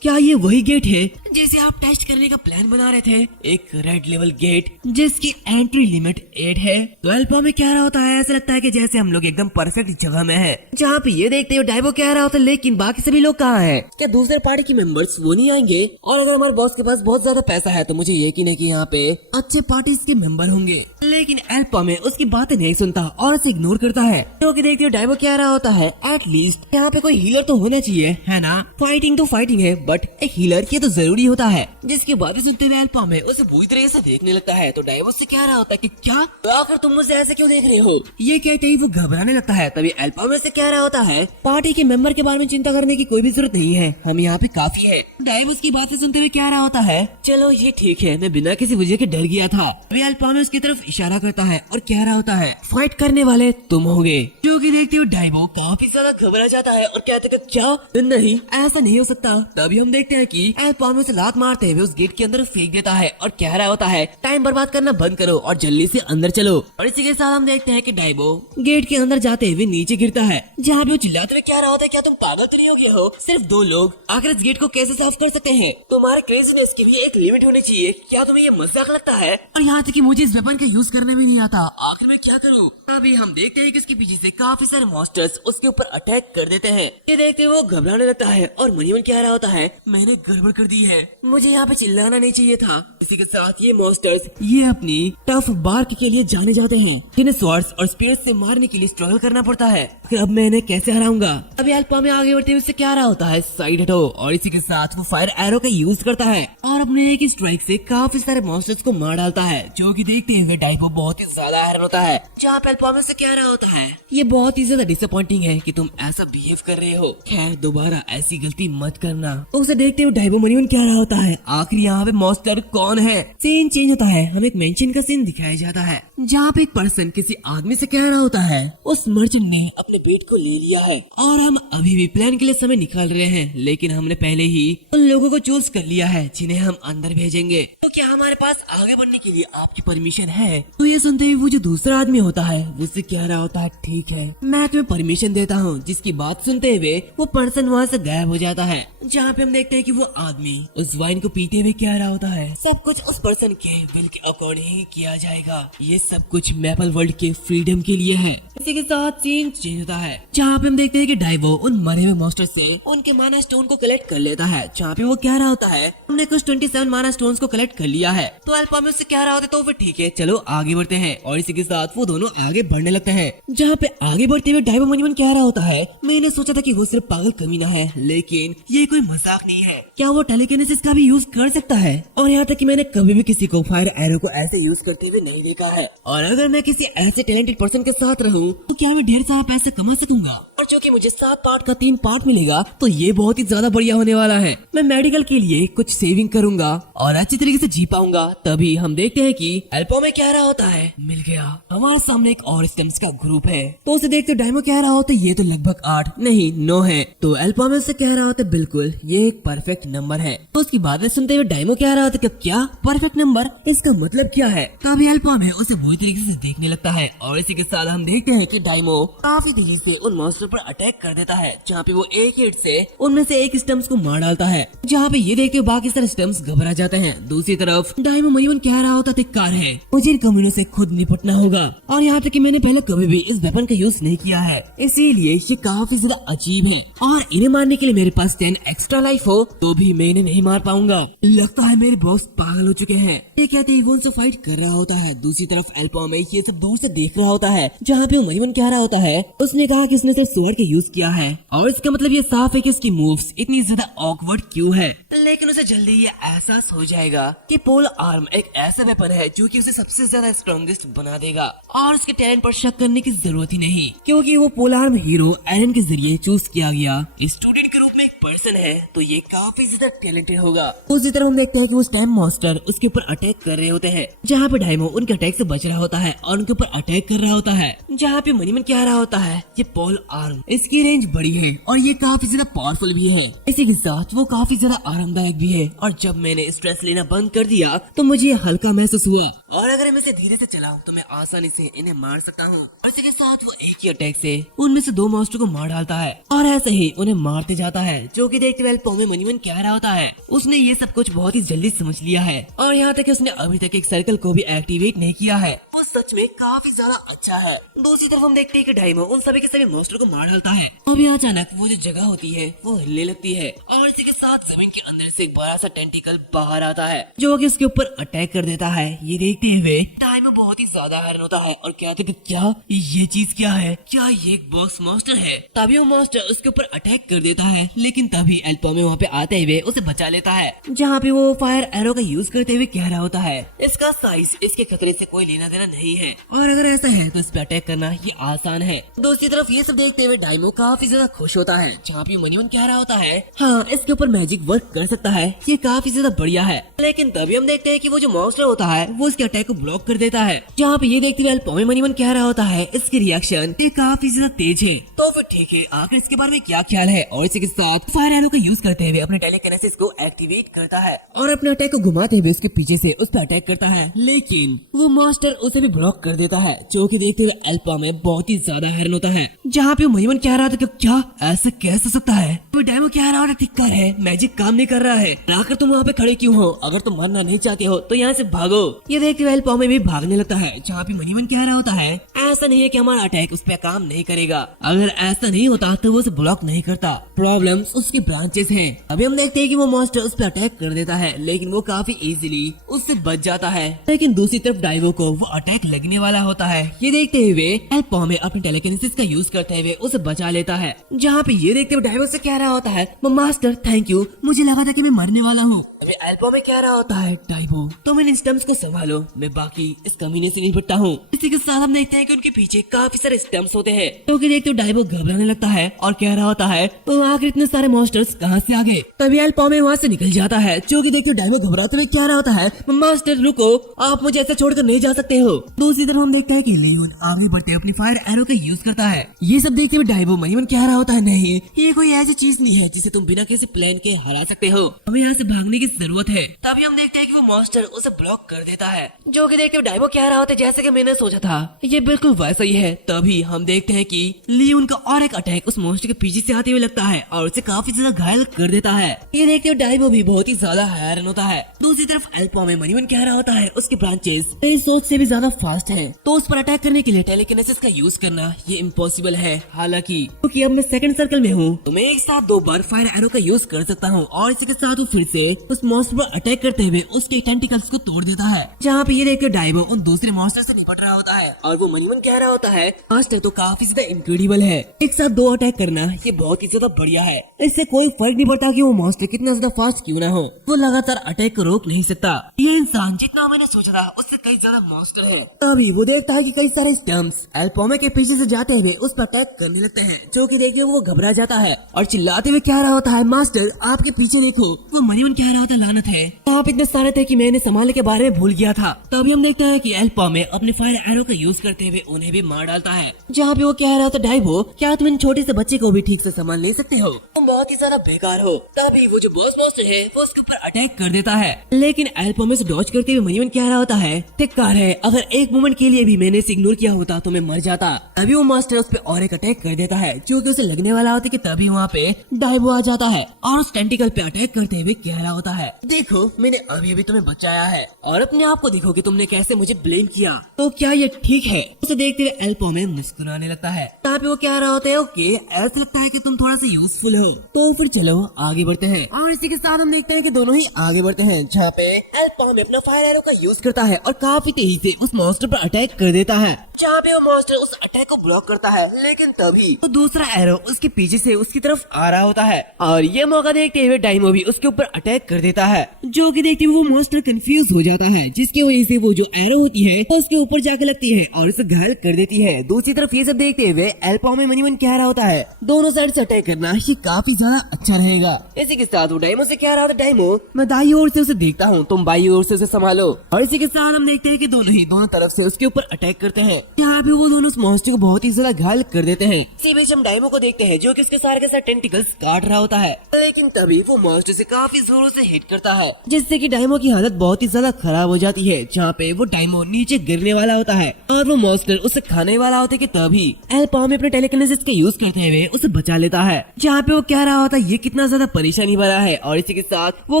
क्या ये वही गेट है जिसे आप टेस्ट करने का प्लान बना रहे थे? एक रेड लेवल गेट जिसकी एंट्री लिमिट 8 है। तो एल्पॉमे कह रहा होता है, ऐसा लगता है कि जैसे हम लोग एकदम परफेक्ट जगह में है। जहाँ पे ये देखते हुए डाइबो कह रहा होता है, लेकिन बाकी सभी लोग कहाँ हैं? क्या दूसरे पार्टी के मेंबर्स वो नहीं आएंगे? और अगर हमारे बॉस के पास बहुत ज्यादा पैसा है तो मुझे यकीन है कि यहाँ पे अच्छे पार्टीज के मेंबर होंगे। लेकिन एल्पॉमे उसकी बातें नहीं सुनता और उसे इग्नोर करता है, क्योंकि देखते हुए डाइबो कह रहा होता है, एटलीस्ट यहाँ पे कोई हीलर तो होना चाहिए, है ना? फाइटिंग तो फाइटिंग है, बट एक हीलर ये तो जरूरी होता है, जिसकी बातें सुनते हुए अल्पामे उसे बुरी तरह से देखने लगता है। तो डाइवो से कह रहा होता है कि क्या आखिर तुम मुझे ऐसे क्यों देख रहे हो। ये कहते ही वो घबराने लगता है। तभी अल्पामे से कह रहा होता है पार्टी के मेंबर के बारे में चिंता करने की कोई भी जरूरत नहीं है, हम यहाँ पे काफी है। डाइवो उसकी बातें सुनते हुए कह रहा होता है चलो ये ठीक है, मैं बिना किसी वजह के डर गया था। तभी अल्पामे उसकी तरफ इशारा करता है और कह रहा होता है फाइट करने वाले तुम होगे। जो कि देखते हुए डाइवो काफी ज्यादा घबरा जाता है और कहते हैं क्या नहीं, ऐसा नहीं हो सकता। तभी हम देखते हैं कि अल्पामे से लात मारते हुए उस गेट के अंदर फेंक देता है और कह रहा होता है टाइम बर्बाद करना बंद करो और जल्दी से अंदर चलो। और इसी के साथ हम देखते हैं कि डाइवो गेट के अंदर जाते हुए नीचे गिरता है, जहाँ पे वो चिल्लाते हुए कह रहा होता है क्या तुम पागल तो नहीं हो गए हो, सिर्फ 2 लोग आखिर इस गेट को कैसे साफ कर सकते हैं, तुम्हारे क्रेजीनेस की भी एक लिमिट होनी चाहिए, क्या तुम्हें ये मजाक लगता है। और यहाँ तक कि मुझे इस वेपन का यूज करने भी नहीं आता, आखिर मैं क्या करूँ। अभी हम देखते हैं कि इसके पीछे से काफी सारे मॉन्स्टर्स उसके ऊपर अटैक कर देते हैं। ये देखते हुए वो घबराने लगता है और मनीमन कह रहा होता है मैंने गड़बड़ कर दी है, मुझे यहाँ पे चिल्लाना नहीं चाहिए था। इसी के साथ ये मॉन्स्टर्स ये अपनी टफ बार्क के लिए जाने जाते हैं, जिन्हें स्वॉर्ड्स और स्पीयर्स से मारने के लिए स्ट्रगल करना पड़ता है। फिर अब मैं इन्हें कैसे हराऊंगा। अभी अल्पामे आगे बढ़ते हुए उससे क्या रहा होता है साइड हटो। और इसी के साथ वो फायर एरो का यूज करता है और अपने एक ही स्ट्राइक से काफी सारे मॉन्स्टर्स को मार डालता है, जो कि देखते हुए डाइवो बहुत ही ज्यादा हैरान होता है। जहाँ पे अल्पामे से क्या रहा होता है ये बहुत ही ज्यादा डिसअपॉइंटिंग है कि तुम ऐसा बिहेव कर रहे हो, खैर दोबारा ऐसी गलती मत करना। उसे देखते हुए डाइवो मनीमन क्या रहा होता है आखिर यहाँ पे मॉन्स्टर कौन है। सीन चेंज होता है, हमें एक मेंशन का सीन दिखाया जाता है, जहाँ पे एक पर्सन किसी आदमी से कह रहा होता है उस मर्चेंट ने अपने बेट को ले लिया है और हम अभी भी प्लान के लिए समय निकाल रहे हैं, लेकिन हमने पहले ही उन लोगों को चूज कर लिया है जिन्हें हम अंदर भेजेंगे। तो क्या हमारे पास आगे बढ़ने के लिए आपकी परमिशन है। तो ये सुनते ही वो जो दूसरा आदमी होता है उससे कह रहा होता है ठीक है मैं तुम्हें परमिशन देता हूँ। जिसकी बात सुनते हुए वो पर्सन वहाँ से गायब हो जाता है, जहाँ पे हम देखते हैं कि वो आदमी उस वाइन को पीते हुए कह रहा होता है सब कुछ उस पर्सन के विल के अकॉर्डिंग ही किया जाएगा, ये सब कुछ मैपल वर्ल्ड के फ्रीडम के लिए है। इसी के साथ सीन चेंज होता है, जहाँ पे हम देखते हैं कि डाइवो उन मरे हुए मॉन्स्टर से उनके माना स्टोन को कलेक्ट कर लेता है, जहाँ पे वो कह रहा होता है हमने कुछ 27 माना स्टोन्स को कलेक्ट कर लिया है। तो अल्पामे उससे कह रहा होता है तो फिर ठीक है चलो आगे बढ़ते हैं। और इसी के साथ वो दोनों आगे बढ़ने लगते हैं, जहाँ पे आगे बढ़ते हुए डाइवो मनीमन कह रहा होता है मैंने सोचा था कि वो सिर्फ पागल कमीना है, लेकिन ये कोई मजाक नहीं है, क्या वो टेलीकिनेसिस का भी यूज कर सकता है। और यहाँ तक कि मैंने कभी भी किसी को फायर एरो को ऐसे यूज करते हुए नहीं देखा है, और अगर मैं किसी ऐसे टैलेंटेड पर्सन के साथ रहूं तो क्या मैं ढेर सारा पैसे कमा सकूंगा। और चूंकि मुझे 7 पार्ट का 3 पार्ट मिलेगा तो ये बहुत ही ज्यादा बढ़िया होने वाला है। मैं मेडिकल के लिए कुछ सेविंग करूंगा और अच्छी तरीके से जी पाऊंगा। तभी हम देखते हैं कि अल्पामे कह रहा होता है मिल गया, हमारे सामने एक और स्टेम्स का ग्रुप है। तो उसे देखते डाइवो कह रहा होता है ये तो लगभग 8 नहीं 9 है। तो अल्पामे से कह रहा होता है बिल्कुल ये एक परफेक्ट नंबर है। तो उसकी बातें सुनते हुए डाइवो कह रहा होता है क्या परफेक्ट नंबर, इसका मतलब क्या है। तभी अल्पामे उसे बुरी तरीके से देखने लगता है और इसी के साथ हम देखते हैं कि डाइवो काफी तेजी से उन मॉन्स्टर पर अटैक कर देता है, जहाँ पे वो एक हिट से उनमें से एक स्टम्स को मार डालता है, जहाँ पे ये देखते हुए बाकी सारे स्टम्स घबरा जाते हैं। दूसरी तरफ डाइवो मनीमन कह रहा होता धिक्कार है, मुझे इन कमीनों से खुद निपटना होगा। और यहाँ तक कि मैंने पहले कभी भी इस वेपन का यूज नहीं किया है, इसीलिए ये काफी ज्यादा अजीब है और इन्हें मारने के लिए मेरे पास 10 एक्स्ट्रा लाइफ हो तो भी मैं इन्हें नहीं मार पाऊंगा। लगता है मेरे बॉस पागल हो चुके हैं। ये कहते ही वो उनसे फाइट कर रहा होता है। दूसरी तरफ अल्पामे ये सब दूर से देख रहा होता है, जहाँ पे वो मनीमन कह रहा होता है उसने कहा कि उसने सिर्फ स्वॉर्ड का यूज किया है और इसका मतलब ये साफ है कि उसकी मूव्स इतनी ज्यादा ऑकवर्ड क्यों है। लेकिन उसे जल्दी ये एहसास हो जाएगा कि पोल आर्म एक ऐसा वेपन है जो कि उसे सबसे ज्यादा स्ट्रॉन्गेस्ट बना देगा और उसके टैलेंट पर शक करने की जरूरत ही नहीं, क्योंकि वो पोल आर्म हीरो एरन के जरिए चूज किया गया स्टूडेंट के रूप में एक पर्सन है, तो ये काफी ज्यादा टैलेंटेड होगा। उसी तरह हम देखते हैं कि वो स्टैम मॉन्स्टर उसके ऊपर अटैक कर रहे होते हैं, जहाँ पे डाइवो उनके अटैक से बच रहा होता है और उनके ऊपर अटैक कर रहा होता है, जहाँ पे मनीमन कह रहा होता है ये पोल आर्म इसकी रेंज बड़ी है और ये काफी ज्यादा पावरफुल भी है, इसी के साथ वो काफी ज्यादा आरामदायक भी है। और जब मैंने स्ट्रेस लेना बंद कर दिया तो मुझे हल्का महसूस हुआ और अगर मैं इसे धीरे से चलाऊं तो मैं आसानी से इन्हें मार सकता हूँ। और इसी के साथ वो एक ही अटैक से उनमें से 2 मॉन्स्टर को मार डालता है और ऐसे ही उन्हें मारते जाता है, जो कि देखते हुए अल्पामे मनीमन कह रहा होता है उसने ये सब कुछ बहुत ही जल्दी समझ लिया है और यहाँ तक उसने अभी तक एक सर्कल को भी एक्टिवेट नहीं किया है। वो सच में काफी ज्यादा अच्छा है। दूसरी तरफ हम देखते हैं कि डायमो उन सभी के सभी मॉन्स्टर को मार डालता है। अभी अचानक वो जो जगह होती है वो हिलने लगती है और इसी के साथ जमीन के अंदर से एक बड़ा सा टेंटिकल बाहर आता है जो कि उसके ऊपर अटैक कर देता है। ये देखते हुए डायमो बहुत ही ज्यादा हैरान होता है और कहते हैं कि क्या ये चीज क्या है, क्या ये एक बॉक्स मॉन्स्टर है। तभी वो मॉन्स्टर उसके ऊपर अटैक कर देता है, लेकिन तभी एल्पोमे वहाँ पे आते हुए उसे बचा लेता है, जहाँ पे वो फायर एरो का यूज करते हुए कह रहा होता है इसका साइज इसके खतरे से कोई लेना देना नहीं है और अगर ऐसा है तो इस पे अटैक करना ये आसान है। दूसरी तरफ ये सब देखते हुए डायमो काफी ज्यादा खुश होता है, जहाँ पे मनीवन कह रहा होता है हाँ इसके ऊपर मैजिक वर्क कर सकता है, ये काफी ज्यादा बढ़िया है। लेकिन तभी हम देखते हैं कि वो जो मॉन्स्टर होता है वो उसके अटैक को ब्लॉक कर देता है, जहाँ पे ये देखते हुए एल्पोमे मनीवन कह रहा होता है इसकी रिएक्शन ये काफी ज्यादा तेज है। तो फिर ठीक है, आखिर इसके बारे में क्या ख्याल है। और इसी के साथ फायर एरो का यूज करते हुए अपने टेलीकिनेसिस को एक्टिवेट करता है और अपने अटैक को घुमाते हुए उसके पीछे से उस पर अटैक करता है, लेकिन वो मास्टर उसे भी ब्लॉक कर देता है, जो कि देखते हुए एल्पोमे बहुत ही ज्यादा हैरान होता है, जहाँ पे मनीवन कह रहा था कि क्या ऐसा कैसे हो सकता है। तो डायमो कह रहा था है मैजिक काम नहीं कर रहा है, आखिर तुम वहाँ पे खड़े क्यों हो, अगर तुम मरना नहीं चाहते हो तो यहाँ से भागो। ये देखते हुए एल्पोमे भी भागने लगता है, जहाँ पे मनीवन कह रहा होता है ऐसा नहीं है कि हमारा अटैक उस पर काम नहीं करेगा, अगर ऐसा नहीं होता तो वो उसे ब्लॉक नहीं करता, प्रॉब्लम्स उसकी ब्रांचेस हैं। अभी हम देखते हैं कि वो मॉन्स्टर उस पर अटैक कर देता है, लेकिन वो काफी इजीली उससे बच जाता है। लेकिन दूसरी तरफ डायमो को वो अटैक लगने वाला होता है। ये देखते हुए एल्पोमे अपने टेलीकिनेसिस का यूज करते हुए उसे बचा लेता है, जहाँ पे ये देखते हुए डायमो से कह रहा होता है मास्टर थैंक यू, मुझे लगा था कि मैं मरने वाला हूँ। अभी एल्पोमे कह रहा होता है डायमो तुम इन स्टम्प्स को संभालो, मैं बाकी इस कमीने से निपटता हूँ। इसी के साथ हम देखते हैं कि उनके पीछे काफी सारे स्टम्प्स होते हैं, क्योंकि देखते हुए डायमो घबराने लगता है और कह रहा होता है तो आखिर इतने सारे मॉन्स्टर्स कहाँ से आ गए। तभी एल्पोमे वहाँ से निकल जाता है, जो कि देखते हुए डायमो घबराते हुए कह रहा होता है मास्टर रुको, आप मुझे ऐसे छोड़कर नहीं जा सकते हो। दूसरी तरफ हम देखते हैं कि लियोन आगे बढ़ते अपनी फायर एरो का यूज करता है। ये सब देखते हुए डायमो मनीवन कह रहा होता है नहीं ये कोई ऐसी चीज नहीं है जिसे तुम बिना किसी प्लान के हरा सकते हो, हमें यहाँ से भागने की जरूरत है। तभी हम देखते हैं कि वो मॉन्स्टर उसे ब्लॉक कर देता है, जो कि देखते हुए डायमो कह रहा होता है जैसे कि मैंने सोचा था ये बिल्कुल वैसा ही है। तभी हम देखते हैं कि लियोन का और एक अटैक उस मॉन्स्टर के पीछे से आते हुए लगता है और उसे काफी ज्यादा घायल कर देता है। ये देखते हुए डायमो भी बहुत ही ज्यादा हैरान होता है। दूसरी तरफ एल्पोमे मनीवन कह रहा होता है उसके ब्रांचेस मेरी सोच से भी ज्यादा फास्ट है, तो उस पर अटैक करने के लिए टेलीकिनेसिस का यूज करना ये इम्पॉसिबल है। हालांकि क्योंकि अब मैं सेकंड सर्कल में हूँ तो मैं एक साथ 2 बार फायर एरो का यूज कर सकता हूँ और इसी के साथ वो फिर से उस मॉन्स्टर पर अटैक करते हुए उसके टेंटिकल्स को तोड़ देता है, जहाँ पे ये देखकर डायमो उन दूसरे मॉन्स्टर से निपट रहा होता है और वो मनीवन कह रहा होता है मास्टर तो काफी ज्यादा इनक्रेडिबल है, एक साथ 2 अटैक करना ये बहुत ही ज्यादा बढ़िया है, इससे कोई फर्क नहीं पड़ता कि वो मॉन्स्टर कितना ज्यादा फास्ट क्यों ना हो, वो लगातार अटैक को रोक नहीं सकता। ये इंसान जितना मैंने सोचा था उससे कई ज्यादा मॉन्स्टर है। तभी वो देखता है कि कई सारे स्टम्प्स एल्पोमे के पीछे से जाते हुए उस पर अटैक करने लगते हैं, जो कि देखते हुए वो घबरा जाता है और चिल्लाते हुए कह रहा होता है मास्टर आपके पीछे देखो। वो मनीवन कह रहा होता है लानत है, आप इतने सारे थे कि मैंने संभालने के बारे में भूल गया था। तभी हम देखते हैं कि एल्पोमे अपने फायर एरो का यूज करते हुए उन्हें भी मार डालता है, जहाँ पे वो कह रहा था डायमो क्या तुम इन छोटे से बच्चे को भी ठीक से संभाल नहीं सकते हो, तुम बहुत ही ज्यादा बेकार हो। तभी वो जो बॉस मॉन्स्टर है वो उसके ऊपर अटैक कर देता है, लेकिन एल्पोमे से डॉज करते हुए मनीवन कह रहा होता है धिक्कार है, अगर एक मोमेंट के लिए भी मैंने इसे इग्नोर किया होता तो मैं मर जाता। तभी वो मास्टर उस पर और एक अटैक कर देता है, जो कि उसे लगने वाला होता है कि तभी वहाँ पे डायमो आ जाता है और उस टेंटिकल पे अटैक करते हुए कह रहा होता है देखो मैंने अभी अभी तुम्हें बचाया है और अपने आप को देखो कि तुमने कैसे मुझे ब्लेम किया, तो क्या ये ठीक है। उसे देखते हुए एल्पोमे मुस्कुराने लगता है, यहाँ पे वो कह रहा होता है ओके ऐसा लगता है कि तुम थोड़ा सा यूजफुल हो, तो फिर चलो आगे बढ़ते हैं। और इसी के साथ हम देखते हैं कि दोनों ही आगे बढ़ते हैं, जहाँ पे एल्पोमे अपना फायर एरो का यूज करता है और काफी तेजी से उस मॉन्स्टर पर अटैक कर देता है, जहाँ पे वो मॉन्स्टर उस अटैक को ब्लॉक करता है, लेकिन तभी वो दूसरा एरो उसके पीछे से उसकी तरफ आ रहा होता है और ये मौका देखते हुए डायमो भी उसके ऊपर अटैक कर देता है, जो कि देखते हुए वो मॉन्स्टर कंफ्यूज हो जाता है, जिसकी वजह से वो जो एरो होती है वो उसके ऊपर जाकर लगती है और उसे घायल कर देती है। दूसरी तरफ ये सब देखते हुए एल्पोमे मनीवन कह रहा होता है दोनों साइड से अटैक करना ये काफी ज्यादा अच्छा रहेगा। इसी के साथ वो डायमो से कह रहा था डायमो मैं दाई ओर से उसे देखता हूँ, तुम बाई ओर से उसे संभालो। और इसी के साथ हम देखते हैं कि दोनों तरफ से उसके ऊपर अटैक करते हैं, यहाँ पे वो दोनों उस मॉन्स्टर को बहुत ही ज्यादा घायल कर देते हैं। इसी बीच हम डायमो को देखते हैं जो कि उसके सारे के साथ टेंटिकल्स काट रहा होता है, लेकिन तभी वो मॉन्स्टर से काफी जोरों से हिट करता है, जिससे कि डायमो की हालत बहुत ही ज्यादा खराब हो जाती है, जहाँ पे वो डायमो नीचे गिरने वाला होता है और वो मॉन्स्टर मॉन्स्टर उसे खाने वाला होता है कि तभी एल पॉमे अपने टेलीकिनेसिस का यूज करते हुए उसे बचा लेता है। जहाँ पे वो कह रहा होता है ये कितना ज्यादा परेशानी भरा है, और इसी के साथ वो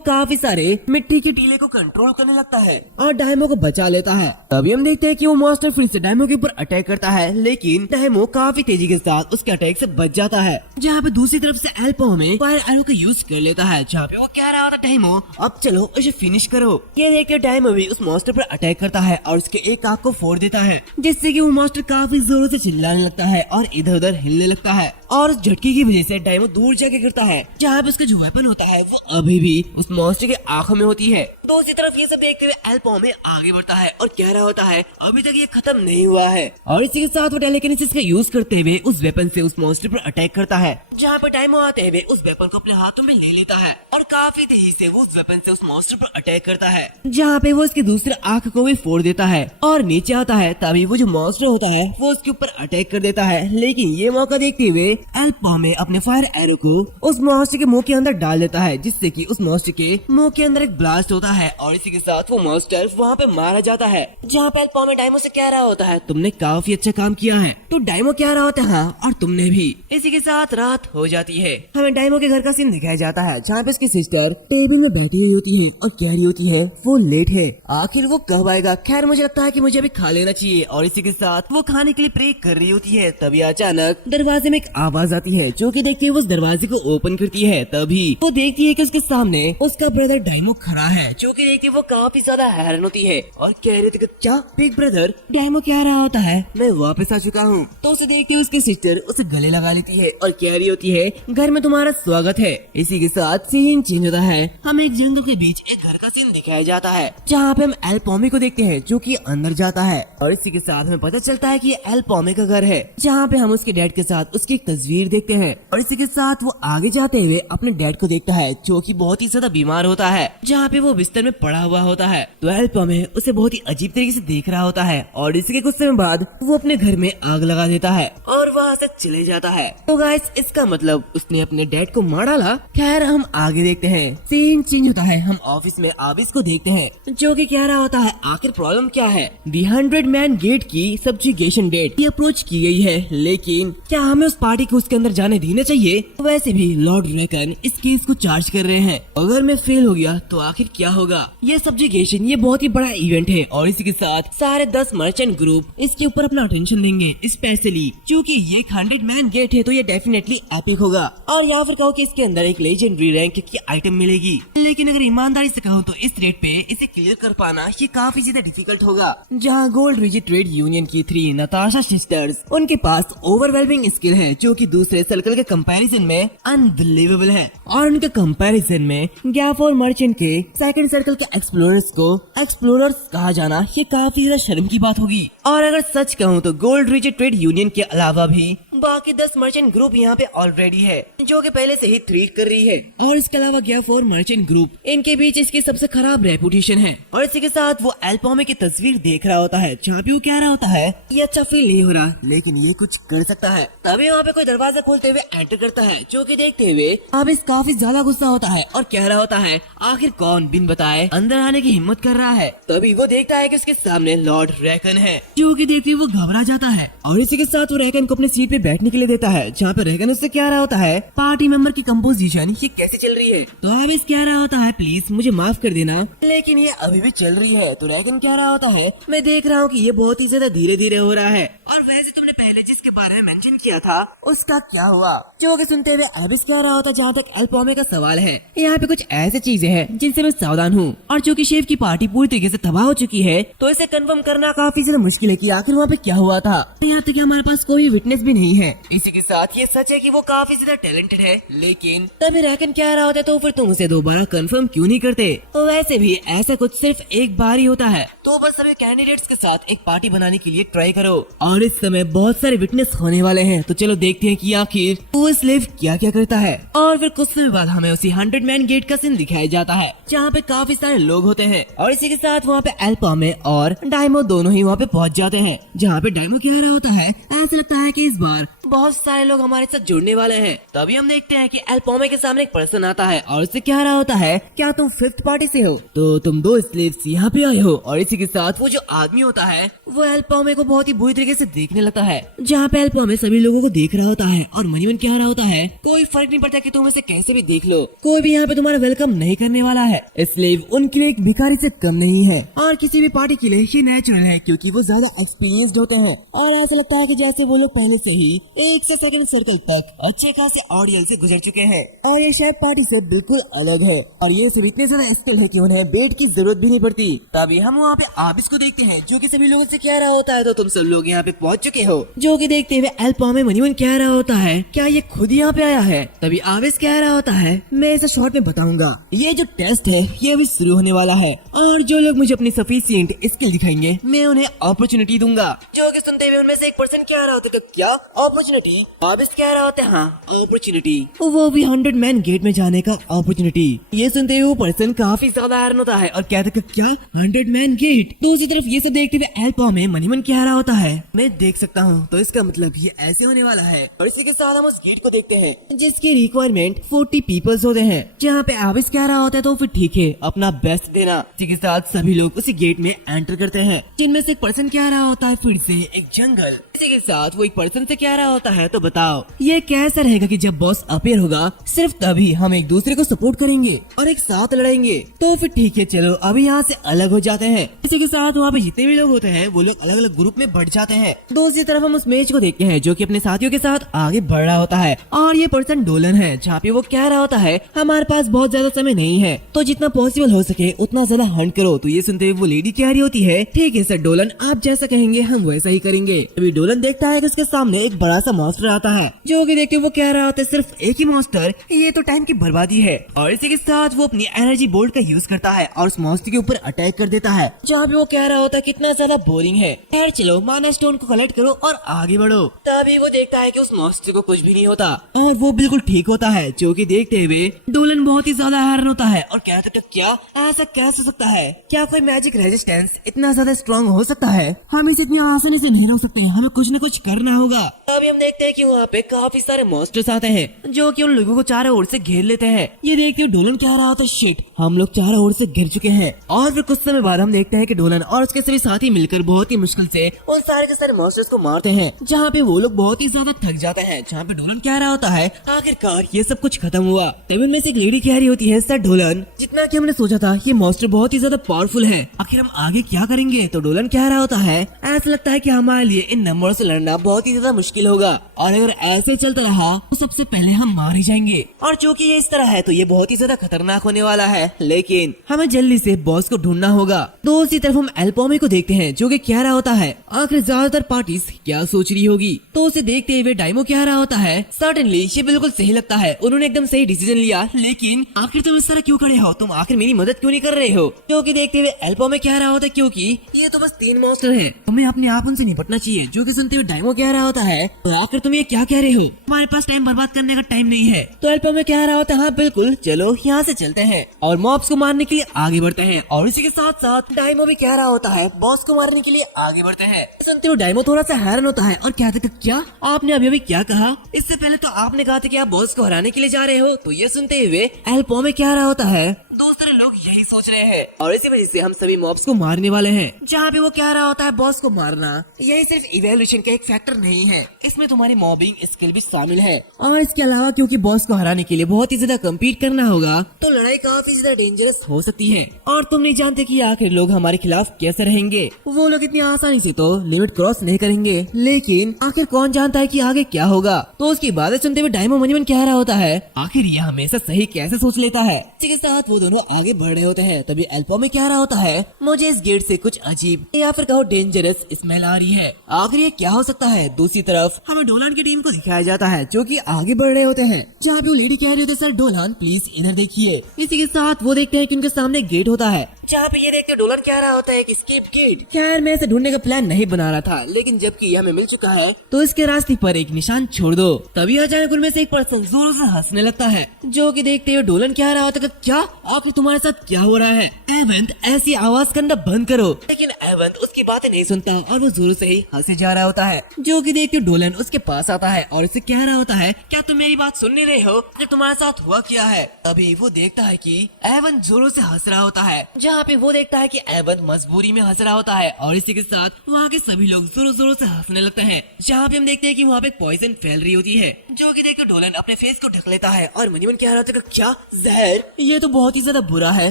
काफी सारे मिट्टी के टीले को कंट्रोल करने लगता है और डायमो को बचा लेता है। तभी हम देखते हैं कि वो मॉन्स्टर फिर से डायमो के ऊपर अटैक करता है, लेकिन डायमो काफी तेजी के साथ उसके अटैक से बच जाता है। जहाँ पे दूसरी तरफ से एल पॉमे फायर एरो का यूज कर लेता है, जहाँ पे वो कह रहा होता है डायमो अब चलो इसे फिनिश करो। ये देखकर डायमो भी उस मॉन्स्टर पर अटैक करता है और उसके एक आंख को फोड़ देता है, जिससे कि वो मॉन्स्टर काफी जोरों से चिल्लाने लगता है और इधर उधर हिलने लगता है, और उस झटके की वजह से डायमो दूर जाके गिरता है। जहाँ पे उसका जो वेपन होता है वो अभी भी उस मॉन्स्टर के आंखों में होती है। दूसरी तरफ ये सब देखते हुए एल पॉमे आगे बढ़ता है और कह रहा होता है अभी तक ये खत्म नहीं हुआ है, और इसी के साथ वो टेलीकिनेसिस का यूज करते हुए उस वेपन से उस मॉन्स्टर पर अटैक करता है। जहाँ पे डायमो आते हुए उस वेपन को अपने हाथों में ले लेता है और काफी तेजी से वो उस वेपन से उस मॉन्स्टर पर अटैक करता है, जहाँ पे वो उसके दूसरे आंख को भी फोड़ देता है और नीचे आता है। तभी वो जो मॉन्स्टर होता है वो उसके ऊपर अटैक कर देता है, लेकिन ये मौका देखते हुए एल पॉमे अपने फायर एरो को उस मॉन्स्टर के मुंह के अंदर डाल देता है, जिससे कि उस मॉन्स्टर के मुंह के अंदर एक ब्लास्ट होता है और इसी के साथ वो मॉन्स्टर वहाँ पे मारा जाता है। जहाँ पे एल पॉमे डायमो से कह रहा होता है तुमने काफी अच्छा काम किया है, तो डायमो कह रहा होता है हाँ, और तुमने भी। इसी के साथ रात हो जाती है। हमें डायमो के घर का सीन दिखाया जाता है, जहाँ पे उसकी सिस्टर टेबल में बैठी हुई होती है और कह रही होती है वो लेट है, आखिर वो कब आएगा। खैर मुझे लगता है कि मुझे अभी खा लेना चाहिए, और इसी के साथ वो खाने के लिए प्रे कर रही होती है। तभी अचानक दरवाजे में एक आवाज आती है, जो कि देखते हुए उस दरवाजे को ओपन करती है। तभी वो देखती है कि उसके सामने उसका ब्रदर डायमो खड़ा है, जो कि देखते वो काफी ज्यादा हैरान होती है और कह रही थी क्या बिग ब्रदर। डायमो कह रहा होता है मैं वापस आ चुका हूँ। तो उसे देखते हुए उसकी सिस्टर उसे गले लगा लेती है और कह रही होती है घर में तुम्हारा स्वागत है। इसी के साथ सीन चेंज होता है, हमें एक जंगल के बीच एक घर का सीन दिखाया जाता है, जहाँ पे हम एल पॉमे को देखते हैं जो कि अंदर जाता है, और इसी के साथ हमें पता चलता है कि ये एल पॉमे का घर है, जहाँ पे हम उसके डैड के साथ उसकी एक तस्वीर देखते हैं। और इसी के साथ वो आगे जाते हुए अपने डैड को देखता है, जो कि बहुत ही ज्यादा बीमार होता है, जहाँ पे वो बिस्तर में पड़ा हुआ होता है। तो एल पॉमे उसे बहुत ही अजीब तरीके से देख रहा होता है, और इसी के कुछ समय बाद वो अपने घर में आग लगा देता है और वहाँ से चले जाता है। तो गाइस इसका मतलब उसने अपने डैड को मार डाला। खैर हम आगे देखते हैं, सीन चेंज होता है, हम ऑफिस में आबिस को देखते हैं, जो कि कह रहा होता है आखिर प्रॉब्लम क्या है। दी 100 मैन गेट की सब्जुगेशन डेट की अप्रोच की गई है, लेकिन क्या हमें उस पार्टी को उसके अंदर जाने देना चाहिए। वैसे भी लॉर्ड रेकन इस केस को चार्ज कर रहे हैं, अगर मैं फेल हो गया तो आखिर क्या होगा। ये सब्जुगेशन ये बहुत ही बड़ा इवेंट है, और इसी के साथ सारे 10 मर्चेंट ग्रुप इसके ऊपर अपना अटेंशन देंगे, स्पेशली क्योंकि ये 100 मैन गेट है, तो ये डेफिनेटली एपिक होगा। और या फिर कहो कि इसके अंदर एक लेजेंडरी रैंक की आइटम मिलेगी, लेकिन अगर ईमानदारी से कहूँ तो इस रेट पे इसे क्लियर कर पाना ये काफी ज्यादा डिफिकल्ट होगा। जहाँ गोल्ड रिज ट्रेड यूनियन की 3 नताशा सिस्टर्स उनके पास ओवरवेलमिंग स्किल है, जो कि दूसरे सर्कल के कंपैरिजन में अनबिलीवेबल है, और उनके कंपैरिजन में गैप और मर्चेंट के सेकंड सर्कल के एक्सप्लोरर्स को एक्सप्लोरर्स कहा जाना ये काफी ज्यादा शर्म की बात होगी। और अगर सच कहूँ तो गोल्ड रिज ट्रेड यूनियन के अलावा भी बाकी 10 मर्चेंट ग्रुप यहाँ पे ऑलरेडी है, जो कि पहले से ही थ्रीट कर रही है, और इसके अलावा गैप और मर्चेंट ग्रुप इनके बीच इसकी सबसे खराब रेपुटेशन है। और इसी के साथ वो एल पॉमे की तस्वीर देख रहा होता है, जहाँ पे वो कह रहा होता है ये अच्छा फील नहीं हो रहा, लेकिन ये कुछ कर सकता है। तभी वहाँ पे कोई दरवाजा खोलते हुए एंटर करता है, जो कि देखते हुए आबिस काफी ज्यादा गुस्सा होता है और कह रहा होता है आखिर कौन बिन बताए अंदर आने की हिम्मत कर रहा है। तभी वो देखता है कि उसके सामने लॉर्ड रेकन है, जो कि देखते हुए वो घबरा जाता है, और इसी के साथ वो रेकन को अपने सीट पे बैठने के लिए देता है, जहाँ पे रेकन उससे कह रहा होता है पार्टी मेंबर की कंपोजिशन ये कैसे चल रही है। तो आबिस कह रहा होता है प्लीज मुझे माफ कर देना, लेकिन ये अभी भी चल रही है। तो रेकन कह रहा होता है मैं देख रहा हूँ कि ये बहुत ही ज्यादा धीरे धीरे हो रहा है, और वैसे तुमने पहले जिसके बारे में मेंशन किया था उसका क्या हुआ। जो कि सुनते हुए आबिस कह रहा होता जहाँ तक एल पॉमे का सवाल है, यहाँ पे कुछ ऐसी चीजें हैं जिनसे मैं सावधान हूँ, और चूंकि शेफ की पार्टी पूरी तरीके से तबाह हो चुकी है, तो इसे कंफर्म करना काफी ज्यादा मुश्किल है कि आखिर वहाँ पे क्या हुआ था। यहाँ तक हमारे पास कोई विटनेस भी नहीं है। इसी के साथ ये सच है कि वो काफी ज्यादा टैलेंटेड है, लेकिन तभी रेकन कह रहा होता तो फिर तुम उसे दोबारा कंफर्म क्यों नहीं करते। तो वैसे भी ऐसा कुछ सिर्फ एक बार ही होता है, तो बस सभी कैंडिडेट्स के साथ एक पार्टी बनाने के लिए ट्राई करो। और इस समय बहुत सारे विटनेस होने वाले हैं, तो चलो देखते हैं कि आखिर वो स्लेव क्या क्या करता है। और फिर कुछ समय बाद हमें उसी 100 मैन गेट का सीन दिखाया जाता है, जहाँ पे काफी सारे लोग होते हैं, और इसी के साथ वहाँ पे एल पॉमे और डायमो दोनों ही वहाँ पे पहुँच जाते हैं, जहाँ पे डायमो कह रहा होता है ऐसा लगता है कि इस बार बहुत सारे लोग हमारे साथ जुड़ने वाले हैं। तभी हम देखते हैं कि एल्पोमे के सामने एक पर्सन आता है और उससे कह रहा होता है, क्या तुम फिफ्थ पार्टी से हो? तो तुम 2 स्लेव्स यहाँ पे आए हो। और इसी के साथ वो जो आदमी होता है वो एल्पोमे को बहुत ही बुरी तरीके से देखने लगता है। जहाँ पे एल्पोमे सभी लोगों को देख रहा होता है और मनी मन कह रहा होता है, कोई फर्क नहीं पड़ता कि तुम इसे कैसे भी देख लो, कोई भी यहाँ पे तुम्हारा वेलकम नहीं करने वाला है। स्लेव उनके लिए एक भिखारी से कम नहीं है और किसी भी पार्टी के लिए ये नेचुरल है क्योंकि वो ज्यादा एक्सपीरियंस्ड होते हैं। और ऐसा लगता है कि जैसे वो लोग पहले से ही 1 से 2nd सर्कल तक अच्छे खासे ऑडियंस से गुजर चुके हैं और ये शायद पार्टी से बिल्कुल अलग है और ये सब इतने ज्यादा स्किल है कि उन्हें बेड की जरूरत भी नहीं पड़ती। तभी हम वहाँ पे आबिस को देखते हैं जो कि सभी लोगों से कह रहा होता है, तो तुम सब लोग यहाँ पे पहुँच चुके हो। जो कि देखते हुए एल्पोमे मनीमन कह रहा होता है, क्या ये खुद यहाँ पे आया है? तभी आबिस कह रहा होता है, मैं इसे शॉर्ट में बताऊंगा। ये जो टेस्ट है ये अभी शुरू होने वाला है और जो लोग मुझे अपनी सफिशिएंट स्किल दिखाएंगे मैं उन्हें अपॉर्चुनिटी दूंगा। जो कि सुनते हुए उनमें से एक पर्सन कह रहा होता है, क्या अपॉर्चुनिटी? आबिस कह रहा होता है, हाँ अपॉर्चुनिटी, वो भी 100 मैन गेट में जाने का अपॉर्चुनिटी। ये सुनते हुए वो पर्सन काफी ज्यादा हैरान होता है और कहता है, क्या 100 मैन गेट? दूसरी तरफ ये सब देखते हुए एल्पोमे मनीमन कह रहा होता है, मैं देख सकता हूँ, तो इसका मतलब ये ऐसे होने वाला है। और इसी के साथ हम उस गेट को देखते हैं जिसकी रिक्वायरमेंट 40 पीपल्स होते हैं। जहाँ पे आबिस कह रहा होता है, तो फिर ठीक है, अपना बेस्ट देना। इसी के साथ सभी लोग उसी गेट में एंटर करते हैं जिनमें से एक पर्सन कह रहा होता है, फिर से एक जंगल। इसी के साथ वो एक पर्सन से कह रहा होता है, तो बताओ ये कैसा रहेगा कि जब बॉस अपीयर होगा सिर्फ तभी हम एक दूसरे को सपोर्ट करेंगे और एक साथ लड़ेंगे। तो फिर ठीक है, चलो अभी यहाँ से अलग हो जाते हैं। इसी के साथ वहाँ पे जितने भी लोग होते हैं वो लोग अलग अलग ग्रुप में बढ़ जाते हैं। दूसरी तरफ हम उस मैच को देखते हैं जो कि अपने साथियों के साथ आगे बढ़ रहा होता है और ये पर्सन डोलन है, जहाँ पे वो कह रहा होता है, हमारे पास बहुत ज्यादा समय नहीं है तो जितना पॉसिबल हो सके उतना ज्यादा हंट करो। तो ये सुनते हुए वो लेडी कह रही होती है, ठीक है सर डोलन, आप जैसा कहेंगे हम वैसा ही करेंगे। अभी डोलन देखता है कि उसके सामने एक बड़ा सा मॉन्स्टर आता है जो कि देखते हुए वो कह रहा होता है, सिर्फ एक ही मॉन्स्टर, ये तो टाइम की बर्बादी है। और इसी के साथ वो अपनी एनर्जी बोल्ट का यूज करता है और उस मॉन्स्टर के ऊपर अटैक कर देता है, जहाँ पे वो कह रहा होता है कितना ज्यादा बोरिंग है, खैर चलो माना स्टोन को कलेक्ट करो और आगे बढ़ो। तभी वो देखता है कि उस मॉन्स्टर को कुछ भी नहीं होता और वो बिल्कुल ठीक होता है। जो कि देखते हुए डोलन बहुत ही ज्यादा हैरान होता है और कहता है, क्या ऐसा कैसे हो सकता है? क्या कोई मैजिक रेजिस्टेंस इतना ज्यादा स्ट्रॉन्ग हो सकता है? हम इसे इतनी आसानी से नहीं रोक सकते, हमें कुछ न कुछ करना होगा। तभी हम देखते हैं कि वहाँ पे काफी सारे मॉन्स्टर्स आते हैं जो कि उन लोगों को चारों ओर से घेर लेते हैं। ये देखते हुए डोलन कह रहा होता है, शिट, हम लोग चारों ओर से घिर चुके हैं। और फिर कुछ समय बाद हम देखते हैं कि डोलन और उसके सभी साथी मिलकर बहुत ही मुश्किल से उन सारे के सारे मॉन्स्टर्स को मारते हैं, जहाँ पे वो लोग बहुत ही ज्यादा थक जाते हैं। जहाँ पे डोलन कह रहा होता है, आखिरकार ये सब कुछ खत्म हुआ। तभी उनमें से एक लेडी कह रही होती है, सर डोलन, जितना कि हमने सोचा था ये मॉन्स्टर बहुत ही ज्यादा पावरफुल है, आखिर हम आगे क्या करेंगे? तो डोलन कह रहा होता है, ऐसा लगता है कि हमारे लिए इन नंबरों से लड़ना बहुत ही ज्यादा मुश्किल होगा और अगर ऐसे चलता रहा तो सबसे पहले हम मार ही जाएंगे। और चूंकि ये इस तरह है तो ये बहुत ही ज्यादा खतरनाक होने वाला है, लेकिन हमें जल्दी से बॉस को ढूंढना होगा। दूसरी तरफ हम एल्पोमे को देखते हैं जो कि कह रहा होता है, आखिर ज्यादातर पार्टीज क्या सोच रही होगी? तो उसे देखते हुए डायमो कह रहा होता है, सर्टेनली ये बिल्कुल सही लगता है, उन्होंने एकदम सही डिसीजन लिया, लेकिन आखिर तुम इस तरह क्यों खड़े हो? तुम आखिर मेरी मदद क्यों नहीं कर रहे हो? जो कि देखते हुए एल्पोमे कह रहा होता है, क्योंकि ये तो बस 3 मॉन्स्टर हैं, तुम्हें अपने आप उनसे निपटना चाहिए। जो कि सुनते हुए डायमो कह रहा होता है, तो आखिर तुम ये क्या कह रहे हो? हमारे पास टाइम बर्बाद करने का टाइम नहीं है। तो एल्पोमे कह रहा होता है, हाँ बिल्कुल, चलो यहाँ से चलते हैं और मॉब्स को मारने के लिए आगे बढ़ते हैं। और इसी के साथ साथ डायमो भी कह रहा होता है, बॉस को मारने के लिए आगे बढ़ते हैं। सुनते हुए डायमो थोड़ा सा हैरान होता है और कहता है, क्या आपने अभी क्या कहा? इससे पहले तो आपने कहा था कि आप बॉस को हराने के लिए जा रहे हो। तो ये सुनते हुए एल्पोमे कह रहा होता है, दूसरे लोग यही सोच रहे हैं और इसी वजह से हम सभी मॉब्स को मारने वाले हैं। जहाँ पे वो कह रहा होता है, बॉस को मारना यही सिर्फ इवैल्यूएशन का एक फैक्टर नहीं है, इसमें तुम्हारी मॉबिंग स्किल भी शामिल है। और इसके अलावा क्योंकि बॉस को हराने के लिए बहुत ही ज्यादा कम्पीट करना होगा तो लड़ाई काफी ज्यादा डेंजरस हो सकती है और तुम नहीं जानते कि आखिर लोग हमारे खिलाफ कैसे रहेंगे। वो लोग इतनी आसानी से तो लिमिट क्रॉस नहीं करेंगे, लेकिन आखिर कौन जानता है कि आगे क्या होगा। तो उसकी बातें सुनते हुए डायमो मनीमन कह रहा होता है, आखिर ये हमेशा सही कैसे सोच लेता है। इसी के साथ वो दोनों आगे बढ़ रहे होते हैं। तभी एल्पोमे कह रहा होता है, मुझे इस गेट से कुछ अजीब या फिर कहो डेंजरस स्मेल आ रही है, आखिर ये क्या हो सकता है। दूसरी तरफ हमें डोलान की टीम को दिखाया जाता है जो कि आगे बढ़ रहे होते हैं, जहाँ पे वो लेडी कह रही होती है, सर डोलान प्लीज इधर देखिए। इसी के साथ वो देखते हैं कि उनके सामने गेट होता है, जहाँ पे ये देखते डोलन कह रहा होता है कि स्केप गेट। खैर मैं इसे ढूंढने का प्लान नहीं बना रहा था, लेकिन जबकि ये हमें मिल चुका है तो इसके रास्ते पर एक निशान छोड़ दो। तभी अचानक उनमें से एक पर्सन जोर से हंसने लगता है, जो कि देखते हुए डोलन कह रहा होता है, क्या आखिर तुम्हारे साथ क्या हो रहा है? एवंत ऐसी आवाज करना बंद करो। लेकिन एवंत उसकी बातें नहीं सुनता और वो जोरों से ही हंसे जा रहा होता है, जो कि देखते डोलन उसके पास आता है और उसे कह रहा होता है, क्या तुम मेरी बात सुन नहीं रहे हो? कि तुम्हारे साथ हुआ क्या है? तभी वो देखता है कि एवंत जोरों से हंस रहा होता है, जहाँ पे वो देखता है कि एवंत मजबूरी में हंस रहा होता है और इसी के साथ वहाँ के सभी लोग जोरों जोरों से हंसने लगते हैं। जहाँ पे हम देखते हैं कि वहाँ पे पॉइजन फैल रही होती है, जो कि देखकर डोलन अपने फेस को ढक लेता है और मनी मन कह रहा होता है, क्या जहर? ये तो बहुत ही ज्यादा बुरा है,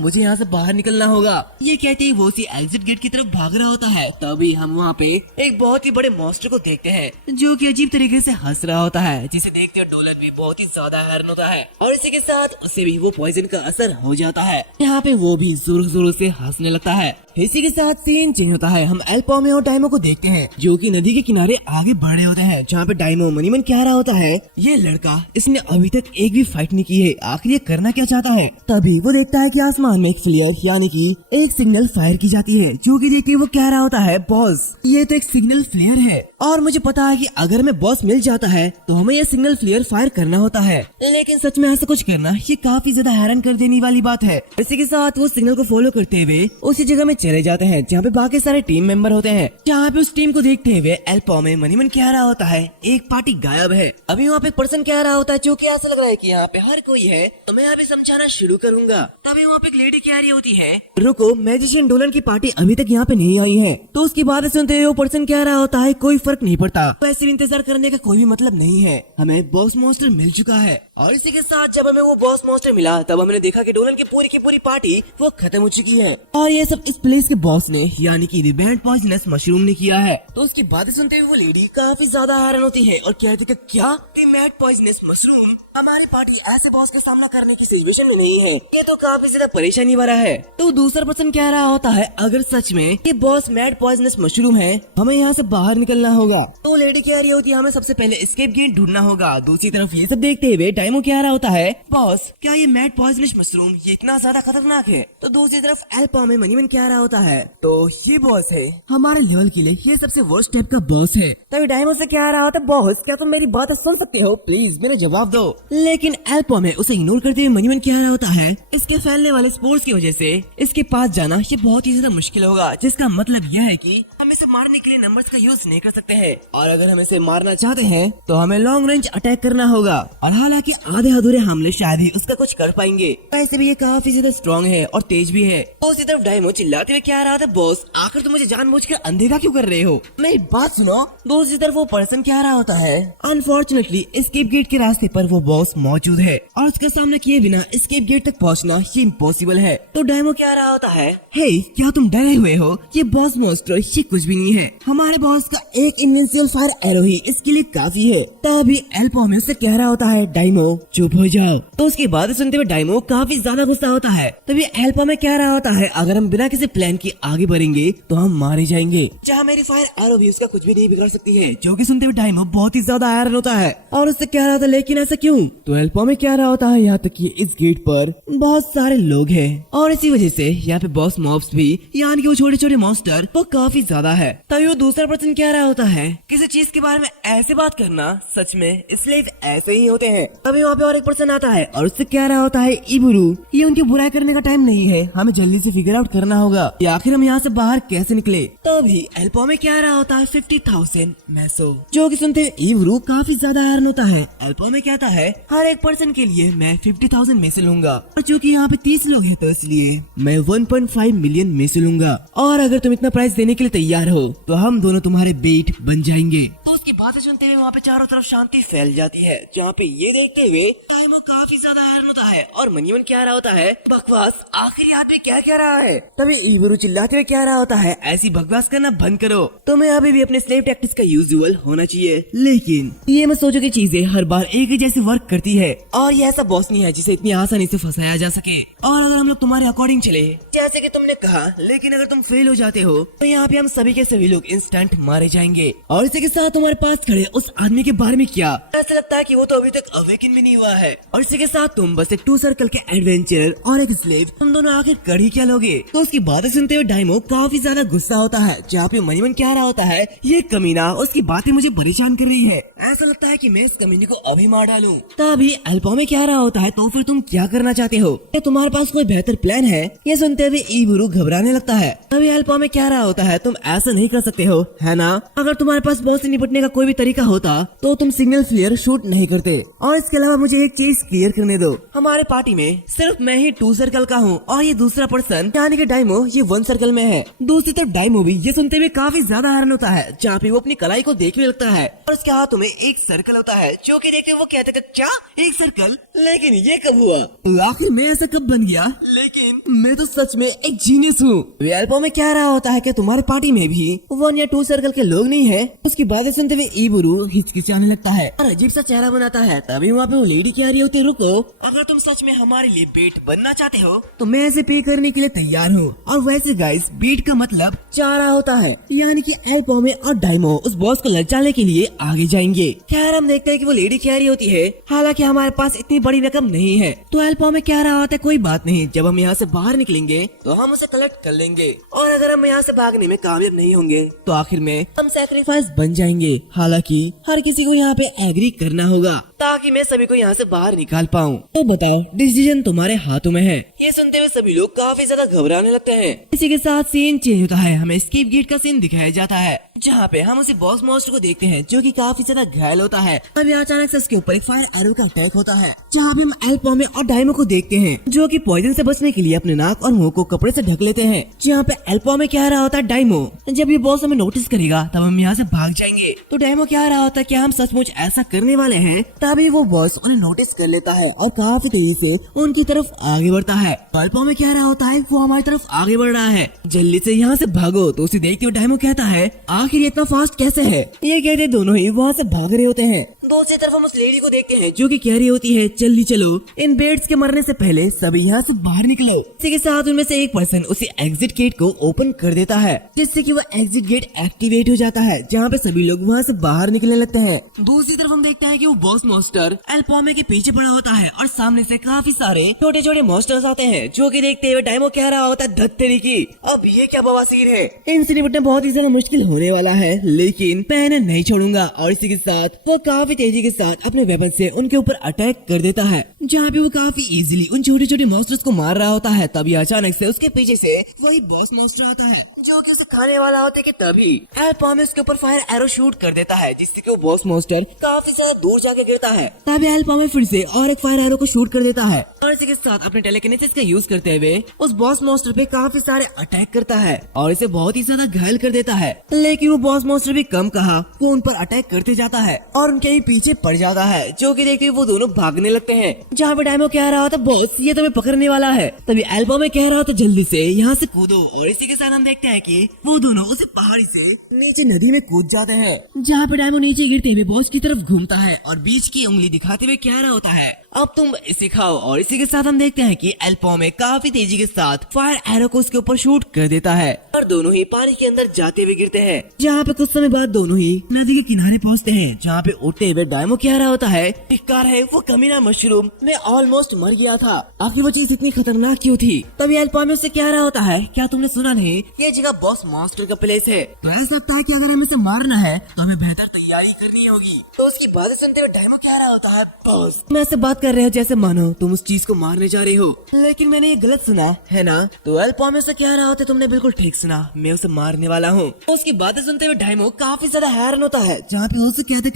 मुझे यहाँ से बाहर निकलना होगा। ये कहते ही वो उसी एग्जिट गेट की तरफ भाग रहा होता है। तभी हम वहाँ पे एक बहुत ही बड़े मॉन्स्टर को देखते हैं, जो कि अजीब तरीके से हंस रहा होता है, जिसे देखते डोलन भी बहुत ही ज्यादा हैरान होता है और इसी के साथ उसे भी वो पॉइजन का असर हो जाता है। यहाँ पे वो भी जोर जोरों से हंसने लगता है। इसी के साथ सीन चेंज होता है। हम एल्पोमे और डायमो को देखते हैं, जो कि नदी के किनारे आगे बढ़ रहे होते हैं, जहाँ पे डायमो मनी मन कह रहा होता है, ये लड़का इसने अभी तक एक भी फाइट नहीं की है, आखिर ये करना क्या चाहता है? तभी वो देखता है कि आसमान में एक फ्लेयर यानी कि एक सिग्नल फायर की जाती है, जो कि देख के वो कह रहा होता है, बॉस ये तो एक सिग्नल फ्लेयर है और मुझे पता है कि अगर हमें बॉस मिल जाता है तो हमें ये सिग्नल फ्लेयर फायर करना होता है, लेकिन सच में ऐसा कुछ करना ये काफी ज्यादा हैरान कर देने वाली बात है। इसी के साथ वो सिग्नल को फॉलो करते हुए उसी जगह में चले जाते हैं जहाँ पे बाकी सारे टीम मेंबर होते हैं। जहाँ पे उस टीम को देखते हुए एल्पोमे मनी मन कह रहा होता है, एक पार्टी गायब है। अभी वहाँ पे एक पर्सन कह रहा होता है, जो कि ऐसा लग रहा है कि यहाँ पे हर कोई है, तो मैं यहाँ पे समझाना शुरू करूंगा। तभी वहाँ पे एक लेडी कह रही होती है, रुको, मैजिशियन डोलन की पार्टी अभी तक यहाँ पे नहीं आई है। तो उसकी बात सुनते हुए वो पर्सन कह रहा होता है, कोई फर्क नहीं पड़ता, वैसे भी इंतजार करने का कोई भी मतलब नहीं है, हमें बॉस मॉन्स्टर मिल चुका है। और इसी के साथ जब हमें वो बॉस मॉन्स्टर मिला तब हमने देखा कि डोलन की पूरी पार्टी वो खत्म हो चुकी है और ये सब इस प्लेस के बॉस ने यानी कि रिबैंड पॉइजनस मशरूम ने किया है। तो उसकी बातें सुनते हुए वो लेडी काफी ज्यादा हैरान होती है और कहती है, क्या रिबैंड पॉइजनस मशरूम? हमारी पार्टी ऐसे बॉस का सामना करने की सिचुएशन में नहीं है, ये तो काफी ज्यादा परेशानी वाला है। तो दूसरा पर्सन कह रहा होता है, अगर सच में ये बॉस मैड पॉइजनस मशरूम है, हमें यहाँ से बाहर निकलना होगा। तो लेडी कह रही होती है, हमें सबसे पहले एस्केप गेट ढूंढना होगा। दूसरी तरफ ये सब देखते हुए डायमो कह रहा होता है, बॉस क्या ये मैड पॉइजनस मशरूम ये इतना ज्यादा खतरनाक है? तो दूसरी तरफ एल्पोमे मनी मन कह रहा होता है, तो ये बॉस है हमारे लेवल के लिए, ये सबसे वर्स्ट टाइप का बॉस है। तभी डायमो से कह रहा होता है, बॉस क्या तुम मेरी बात सुन सकते हो? प्लीज मेरा जवाब दो। लेकिन एल्पोमे उसे इग्नोर करते हुए मनी मन कह रहा होता है, इसके फैलने वाले स्पोर्स की वजह से इसके पास जाना ये बहुत ही ज्यादा मुश्किल होगा, जिसका मतलब यह है कि हम इसे मारने के लिए नंबर्स का यूज नहीं कर सकते हैं, और अगर हम इसे मारना चाहते हैं तो हमें लॉन्ग रेंज अटैक करना होगा। और हालांकि आधे अधूरे हमले शायद ही उसका कुछ कर पाएंगे, वैसे भी ये काफी ज्यादा स्ट्रॉन्ग है और तेज भी है। तो उसी तरफ डायमो चिल्लाते हुए कह रहा था, बॉस आखिर तुम मुझे जानबूझकर अनदेखा क्यों कर रहे हो? मेरी बात सुनो। दूसरी तरफ वो पर्सन कह रहा होता है, अनफॉर्चुनेटली एस्केप गेट के रास्ते पर वो बॉस मौजूद है और उसका सामना किए बिना एस्केप गेट तक पहुंचना ये इम्पॉसिबल है। तो डायमो कह रहा होता है, हे क्या तुम डरे हुए हो? ये बॉस मॉन्स्टर ये कुछ भी नहीं है, हमारे बॉस का एक इनविंसिबल फायर एरो ही इसके लिए काफी है। तभी एल्पोमे से कह रहा होता है, डायमो चुप हो जाओ। तो उसकी बात सुनते हुए डायमो काफी ज्यादा गुस्सा होता है। तभी एल्पोमे कह रहा होता है, अगर हम बिना किसी प्लान के आगे बढ़ेंगे तो हम मारे जाएंगे, जहाँ मेरी फायर एरो भी उसका कुछ भी नहीं बिगाड़ सकती है। जो कि सुनते हुए डायमो बहुत ही ज्यादा हैरान होता है और उससे कह रहा था, लेकिन ऐसा क्यों? तो एल्पोमे कह रहा होता है, यहाँ तक कि इस गेट पर बहुत सारे लोग हैं और इसी वजह से यहाँ पे बॉस मॉब्स भी यानी कि वो छोटे छोटे मॉन्स्टर वो काफी ज्यादा है। तभी वो दूसरा पर्सन कह रहा होता है, किसी चीज के बारे में ऐसे बात करना सच में इसलिए ऐसे ही होते हैं। तभी वहाँ पे और एक पर्सन आता है और उससे कह रहा होता है, इबुरु ये उनकी बुराई करने का टाइम नहीं है, हमें जल्दी से फिगर आउट करना होगा कि आखिर हम यहाँ से बाहर कैसे निकले। तभी एल्पोमे कह रहा होता है 50,000 मैसो, जो कि सुनते इबुरु काफी ज्यादा हैरान होता है। एल्पोमे कहता है, हर एक पर्सन के लिए मैं 50,000 में से लूंगा और चूँकि यहाँ पे 30 लोग हैं तो इसलिए मैं 1.5 मिलियन में से लूंगा, और अगर तुम इतना प्राइस देने के लिए तैयार हो तो हम दोनों तुम्हारे बेट बन जाएंगे। तो उसकी बातें सुनते हुए वहाँ पे चारों तरफ शांति फैल जाती है। जहाँ पे ये देखते हुए डायमो काफी ज्यादा हैरान होता है और मनी मन कह रहा होता है, बकवास आखिर आदमी क्या कह रहा है? तभी इबुरु चिल्लाते हुए कह रहा होता है, ऐसी बकवास करना बंद करो, तुम्हें अभी भी अपने स्लेव टैक्टिक्स का यूजुअल होना चाहिए, लेकिन ये मत सोचो कि चीजें हर बार एक ही जैसे वर्क करती है और ये ऐसा बॉस नहीं है जिसे इतनी आसानी से फंसाया जा सके। और अगर हम लोग तुम्हारे अकॉर्डिंग चले जैसे कि तुमने कहा, लेकिन अगर तुम फेल हो जाते हो तो यहाँ पे हम सभी के सभी लोग इंस्टेंट मारे जाएंगे और इसी के साथ तुम्हारे हमारे पास खड़े उस आदमी के बारे में क्या? ऐसा लगता है कि वो तो अभी तक अवेकन भी नहीं हुआ है। और इसी के साथ तुम बस एक 2 सर्कल के एडवेंचरर और एक स्लेव, तुम दोनों आखिर कर ही क्या लोगे? तो उसकी बातें सुनते हुए डायमो काफी ज्यादा गुस्सा होता है। जहाँ पे मनीमन कह रहा होता है ये कमीना उसकी बातें मुझे परेशान कर रही है, ऐसा लगता है कि मैं इस कमीने को अभी मार डालूं। तभी एल्पोमे कह रहा होता है तो फिर तुम क्या करना चाहते हो? क्या तुम्हारे पास कोई बेहतर प्लान है? ये सुनते हुए इबुरु घबराने लगता है। तभी एल्पोमे कह रहा होता है तुम ऐसा नहीं कर सकते हो, है ना? अगर तुम्हारे पास बॉस से निपटने का कोई भी तरीका होता तो तुम सिग्नल फ्लेयर शूट नहीं करते। और इसके अलावा मुझे एक चीज क्लियर करने दो, हमारे पार्टी में सिर्फ मैं ही 2 सर्कल का हूँ और ये दूसरा पर्सन यानी कि डायमो ये 1 सर्कल में है। दूसरी तरफ डायमो भी ये सुनते हुए काफी ज्यादा हैरान होता है, जहाँ पे वो अपनी कलाई को देखने लगता है और उसके हाथों में एक सर्कल होता है, जो कि देखते वो कहते हैं क्या एक सर्कल? लेकिन ये कब हुआ? आखिर मैं ऐसा कब बन गया? लेकिन मैं तो सच में एक जीनियस हूँ। एल्पोमे में कह रहा होता है कि तुम्हारी पार्टी में भी 1 या 2 सर्कल के लोग नहीं है। उसकी बातें सुनते हुए इबुरु हिचकिचाने लगता है और अजीब सा चेहरा बनाता है। तभी वहाँ पे वो लेडी कह रही होती है रुको, अगर तुम सच में हमारे लिए बेट बनना चाहते हो तो मैं ऐसे पे करने के लिए तैयार हूँ। और वैसे गाइस बेट का मतलब चारा होता है, यानी कि एल्पोमे और डायमो उस बॉस को ललचाने के लिए आगे जाएंगे। खैर हम देखते हैं कि वो लेडी कह रही होती है हालांकि हमारे पास इतनी बड़ी रकम नहीं है। तो एल्पोमे कह रहा होता है कोई बात नहीं, जब हम यहाँ से बाहर निकलेंगे तो हम उसे कलेक्ट कर लेंगे और अगर हम यहाँ से भागने में कामयाब नहीं होंगे तो आखिर में हम सैक्रिफाइस बन जाएंगे। हालांकि हर किसी को यहाँ पे एग्री करना होगा ताकि मैं सभी को यहाँ से बाहर निकाल पाऊँ। तो बताओ डिसीजन तुम्हारे हाथों में है। ये सुनते हुए सभी लोग काफी ज्यादा घबराने लगते हैं। इसी के साथ सीन चेंज होता है, हमें एस्केप गेट का सीन दिखाया जाता है जहाँ पे हम उसी बॉस मॉन्स्टर को देखते हैं जो कि काफी ज्यादा घायल होता है। अभी अचानक से उसके ऊपर एक फायर एरो का अटैक होता है जहाँ पे हम एल्पोमे और डायमो को देखते हैं जो कि पॉइजन से बचने के लिए अपने नाक और मुंह को कपड़े से ढक लेते हैं। जहाँ पे एल्पोमे कह रहा होता है डायमो जब ये बॉस हमें नोटिस करेगा तब हम यहाँ से भाग जाएंगे। तो डायमो कह रहा होता है कि हम सचमुच ऐसा करने वाले हैं। तभी वो बॉस उन्हें नोटिस कर लेता है और काफी तेजी से उनकी तरफ आगे बढ़ता है। एल्पोमे कह रहा होता है वो हमारी तरफ आगे बढ़ रहा है, जल्दी से यहाँ से भागो। तो उसे देखते हुए डायमो कहता है आखिर इतना फास्ट कैसे है? ये कहते दोनों ही वहाँ से भाग रहे होते हैं। दूसरी तरफ हम उस लेडी को देखते हैं जो कि कह रही होती है जल्दी चलो, इन बेड्स के मरने से पहले सभी यहाँ से बाहर निकलो। इसी के साथ उनमें से एक पर्सन उसी एग्जिट गेट को ओपन कर देता है जिससे कि वो एग्जिट गेट एक्टिवेट हो जाता है जहाँ पे सभी लोग वहाँ से बाहर निकलने लगते हैं। दूसरी तरफ हम देखते हैं कि वो बॉस मॉन्स्टर एल्पोमे के पीछे पड़ा होता है और सामने से काफी सारे छोटे छोटे मॉन्स्टर्स आते हैं जो कि देखते हुए डायमो कह रहा होता है धत्तेरी की अब ये क्या बवासीर है, इनसे निपटना बहुत ही ज्यादा मुश्किल होने वाला है लेकिन मैं इन्हें नहीं छोड़ूंगा। और इसी के साथ वो काफी तेजी के साथ अपने वेपन से उनके ऊपर अटैक कर देता है जहाँ पे वो काफी इजीली उन छोटे छोटे मॉन्स्टर्स को मार रहा होता है। तभी अचानक से उसके पीछे से वही बॉस मॉन्स्टर आता है जो कि उसे खाने वाला होता है कि तभी एल्पोमे उसके ऊपर फायर एरो शूट कर देता है जिससे कि वो बॉस मॉन्स्टर काफी ज्यादा दूर जाके गिरता है। तभी एल्पोमे फिर से और एक फायर एरो को शूट कर देता है और इसी के साथ अपने टेलेकिनेसिस का यूज करते हुए उस बॉस मॉन्स्टर पे काफी सारे अटैक करता है और इसे बहुत ही ज्यादा घायल कर देता है। लेकिन वो बॉस मॉन्स्टर भी कम कहा, वो उन पर अटैक करते जाता है और उनके ही पीछे पड़ जाता है जो कि देखते वो दोनों भागने लगते हैं। जहाँ पे डायमो कह रहा था बॉस ये तुम्हें पकड़ने वाला है, तभी एल्पोमे कह रहा था जल्दी से यहाँ से कूदो। और इसी के साथ हम देखते हैं कि वो दोनों उस पहाड़ी से नीचे नदी में कूद जाते हैं जहाँ पे डायमो नीचे गिरते हुए बॉस की तरफ घूमता है और बीच की उंगली दिखाते हुए कह रहा होता है अब तुम इसे खाओ। और इसी के साथ हम देखते हैं कि एल्पोमे काफी तेजी के साथ फायर एरो को उसके ऊपर शूट कर देता है और दोनों ही पानी के अंदर जाते हुए गिरते हैं। जहाँ पे कुछ समय बाद दोनों ही नदी के किनारे पहुँचते हैं जहाँ पे उठते हुए डायमो कह रहा होता है बेकार है वो कमीना मशरूम, मैं ऑलमोस्ट मर गया था, आखिर वो चीज इतनी खतरनाक क्यों थी? तभी एल्पोमे उससे कह रहा होता है क्या तुमने सुना नहीं ये जगह बॉस मॉन्स्टर का प्लेस है, तो ऐसा लगता है कि अगर हमें इसे मारना है तो हमें बेहतर तैयारी करनी होगी। तो उसकी बातें सुनते हुए डायमो कह रहा होता है बॉस मैं ऐसे बात कर रहे हो जैसे मानो तुम उस चीज को मारने जा रहे हो, लेकिन मैंने ये गलत सुना है ना? तो एल्पोमे से कह रहा होता तुमने बिल्कुल ठीक सुना, मैं उसे मारने वाला हूँ। तो उसकी बातें सुनते हुए डायमो काफी ज्यादा हैरान होता है जहाँ पे उससे कहते